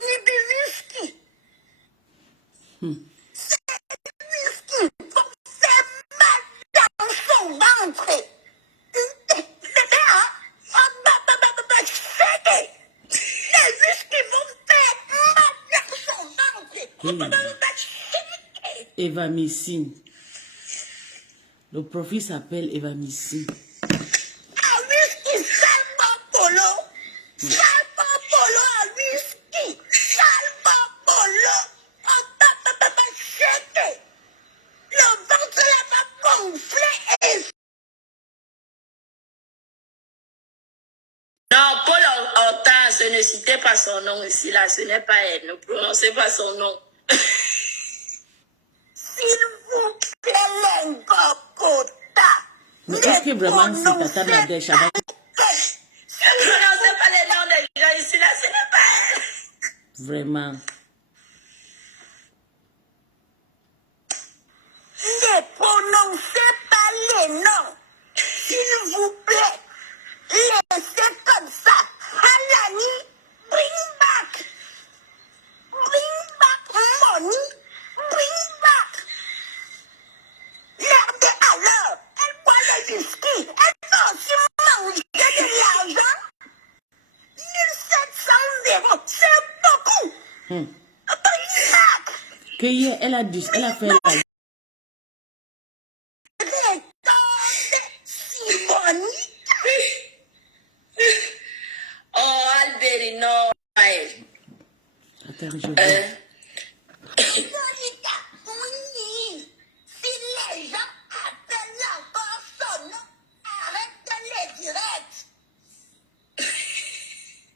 Maybe whiskey. Whisky, c'est mal dans son ventre. Les whisky vont faire mal dans son ventre. Eva Missine. Le profil s'appelle Eva Missine. Un whisky seulement polo. Non, Paul Hortense, ne citez pas son nom ici, là. Ce n'est pas elle. Ne prononcez pas son nom. S'il vous plaît, Lengokota. Mais est-ce que vraiment c'est Tata Nadège avec... Ne prononcez pas les noms des gens ici, là. Ce n'est pas elle. Vraiment. Ne prononcez pas les noms. S'il vous plaît. Laissez comme ça. Alani, bring back. Bring back money. Bring back. L'herbe alors. Elle boit le whisky. Elle peut aussi manger de l'argent. 1700 €. C'est beaucoup. Bring back. Que hier, elle a fait la... Oh, Albert, non. Attends, je vois. Monica, oui. Si les gens appellent encore son nom, arrête de les directs.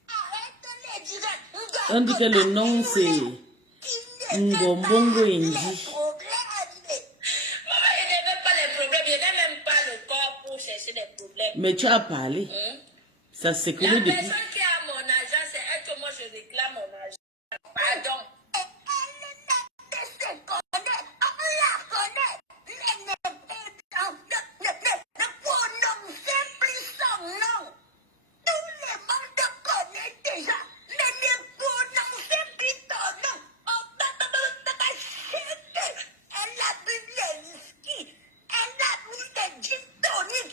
Arrête de les directs. On dit que le nom c'est Ngombongo Inji. Maman, il n'aime même pas les problèmes. Il n'a même pas le corps pour chercher des problèmes. Mais tu as parlé. Ça s'est La collé depuis. personne qui a mon argent, c'est elle que moi je réclame mon argent. Pardon. Elle se connaît, on la connaît, mais ne prononcez plus son nom. Tout le monde connaît déjà, mais ne prononcez plus ton nom. Elle a bu les whisky, elle a bu les gin tonic.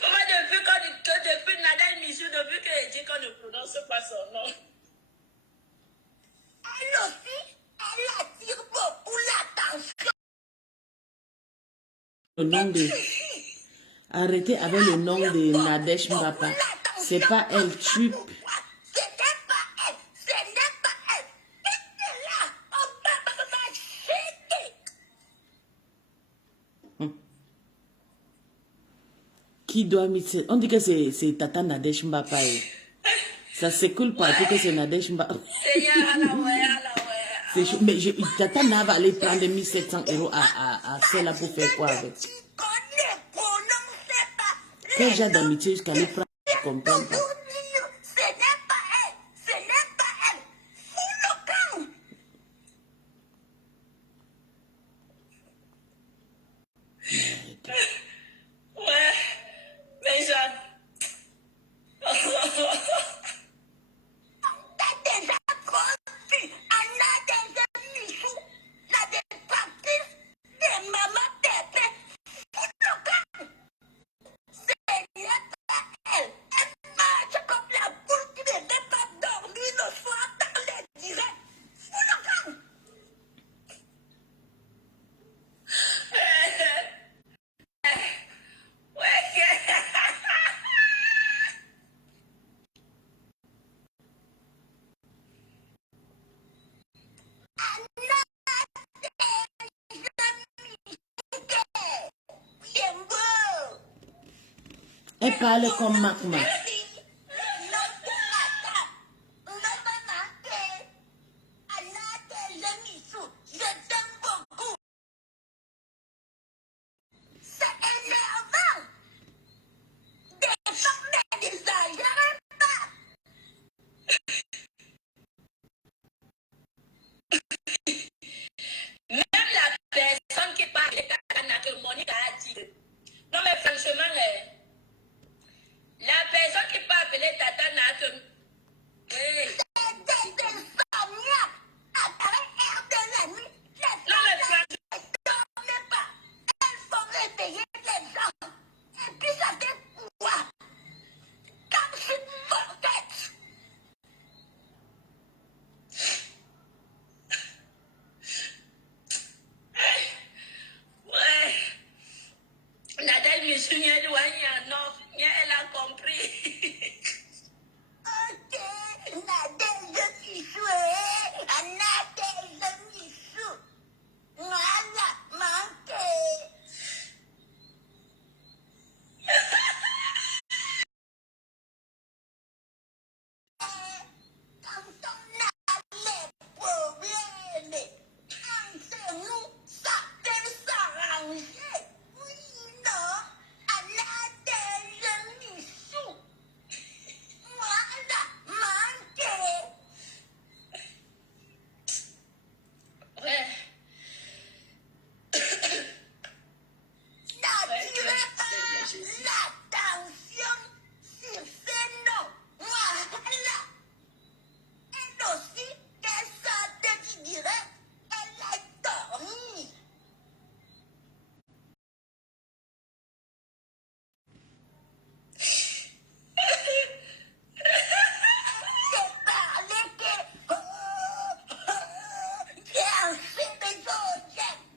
Maman, depuis Nadal Michou, depuis qu'elle dit qu'on ne prononce pas son nom. Elle aussi, elle attire beaucoup l'attention. Le nom de... Arrêtez avec le nom de Nadège Mbapa. C'est pas elle, tu... Ce n'est pas elle, ce n'est pas elle. Elle est là, on va m'acheter. Qui doit mettre... On dit que c'est Tata Nadège Mbapa. Ça s'écoule partout que c'est Nadège Mbapa. Seigneur, à la ouais. C'est chaud. Mais Tata Na va aller prendre 1700 € à celle-là pour faire quoi avec? Quel genre d'amitié jusqu'à aller prendre? Je comprends pas. Ce n'est pas elle, ce n'est pas elle. Fous le camp. Ouais, mais Jeanne. On t'a déjà conçu, on a déjà Michou, on a des pratiques, des mamans, des pères. Fous le camp. Ce n'est pas elle. Elle marche comme la poule qui ne veut pas dormir le soir dans les directs. Fous le camp. Bien beau. Elle parle comme Makma. Même la personne qui parle de Katana que Monica a dit. Non mais franchement, la personne qui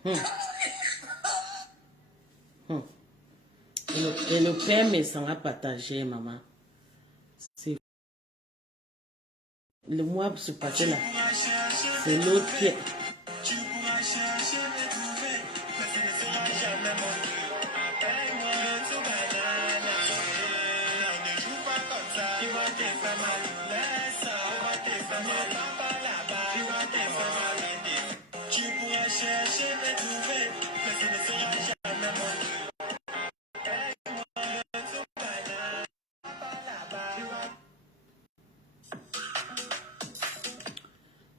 Et le père me sera partagé, maman. C'est le mois se passé là. C'est l'autre qui est...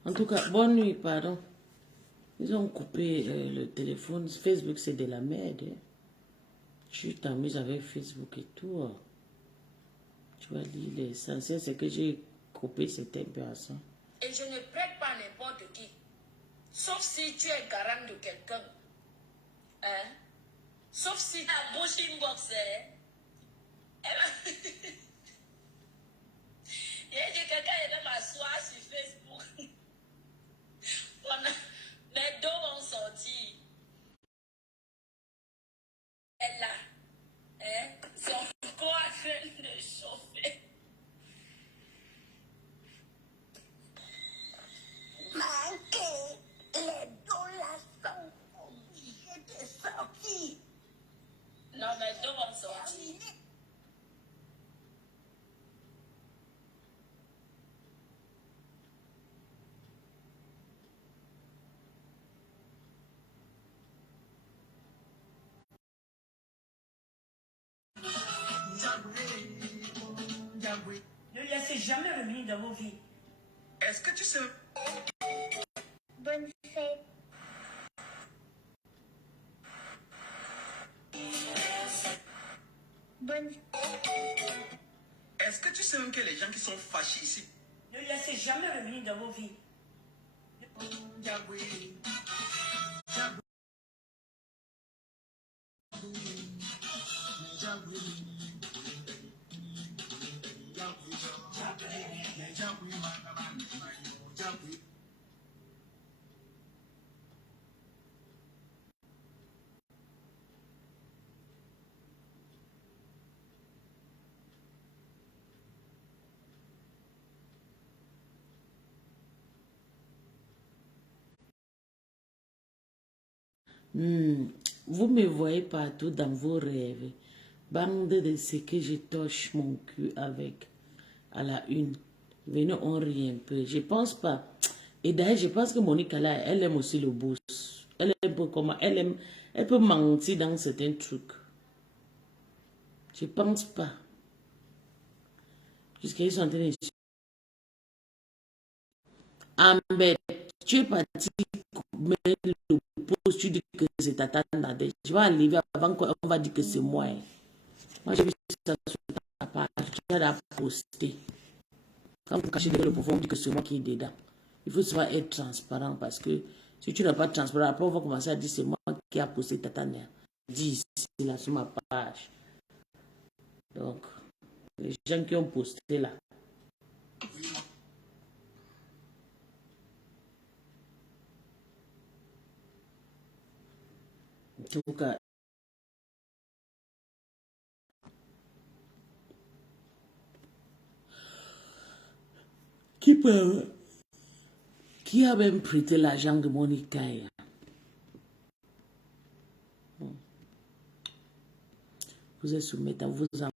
En tout cas, bonne nuit, pardon. Ils ont coupé le téléphone. Facebook, c'est de la merde. Hein. Je t'amuse avec Facebook et tout. Hein. Tu vas dire, l'essentiel, c'est que j'ai coupé cette personne. Et je ne prête pas n'importe qui. Sauf si tu es garant de quelqu'un. Hein? Sauf si ta bouche inbox, hein? Il y a quelqu'un qui va m'asseoir sur Facebook. Mes dos vont sortir. Elle là. Hein? Son corps en train de chauffer. Manqué. Les dos là sont obligés de sortir. Non, mes dos vont sortir. Ne laissez jamais revenir dans vos vies. Est-ce que tu sais... Bonne fête. Bonne Est-ce que tu sais même que les gens qui sont fâchés ici... Ne laissez jamais revenir dans vos vies. Vous me voyez partout dans vos rêves. Bande de ce que je touche mon cul avec à la une. Venez, on rit un peu. Je pense pas. Et d'ailleurs, je pense que Monica là, elle aime aussi le boss. Elle aime comment elle aime. Elle peut mentir dans certains trucs. Je pense pas. Puisqu'ils sont en train de... Amber, tu es parti mettre le post, tu dis que c'est ta tante Nadège. Je vais enlever avant qu'on va dire que c'est moi. Moi, j'ai vu ça sur ta page. Tu as posté. Quand vous cachez le profond, on dit que c'est moi qui est dedans. Il faut souvent être transparent parce que si tu n'es pas transparent, après on va commencer à dire c'est moi qui a posté ta tante. Dis ici, là, sur ma page. Donc, les gens qui ont posté là. En tout cas, qui a même prêté l'argent de Monica? Vous êtes soumis à vous en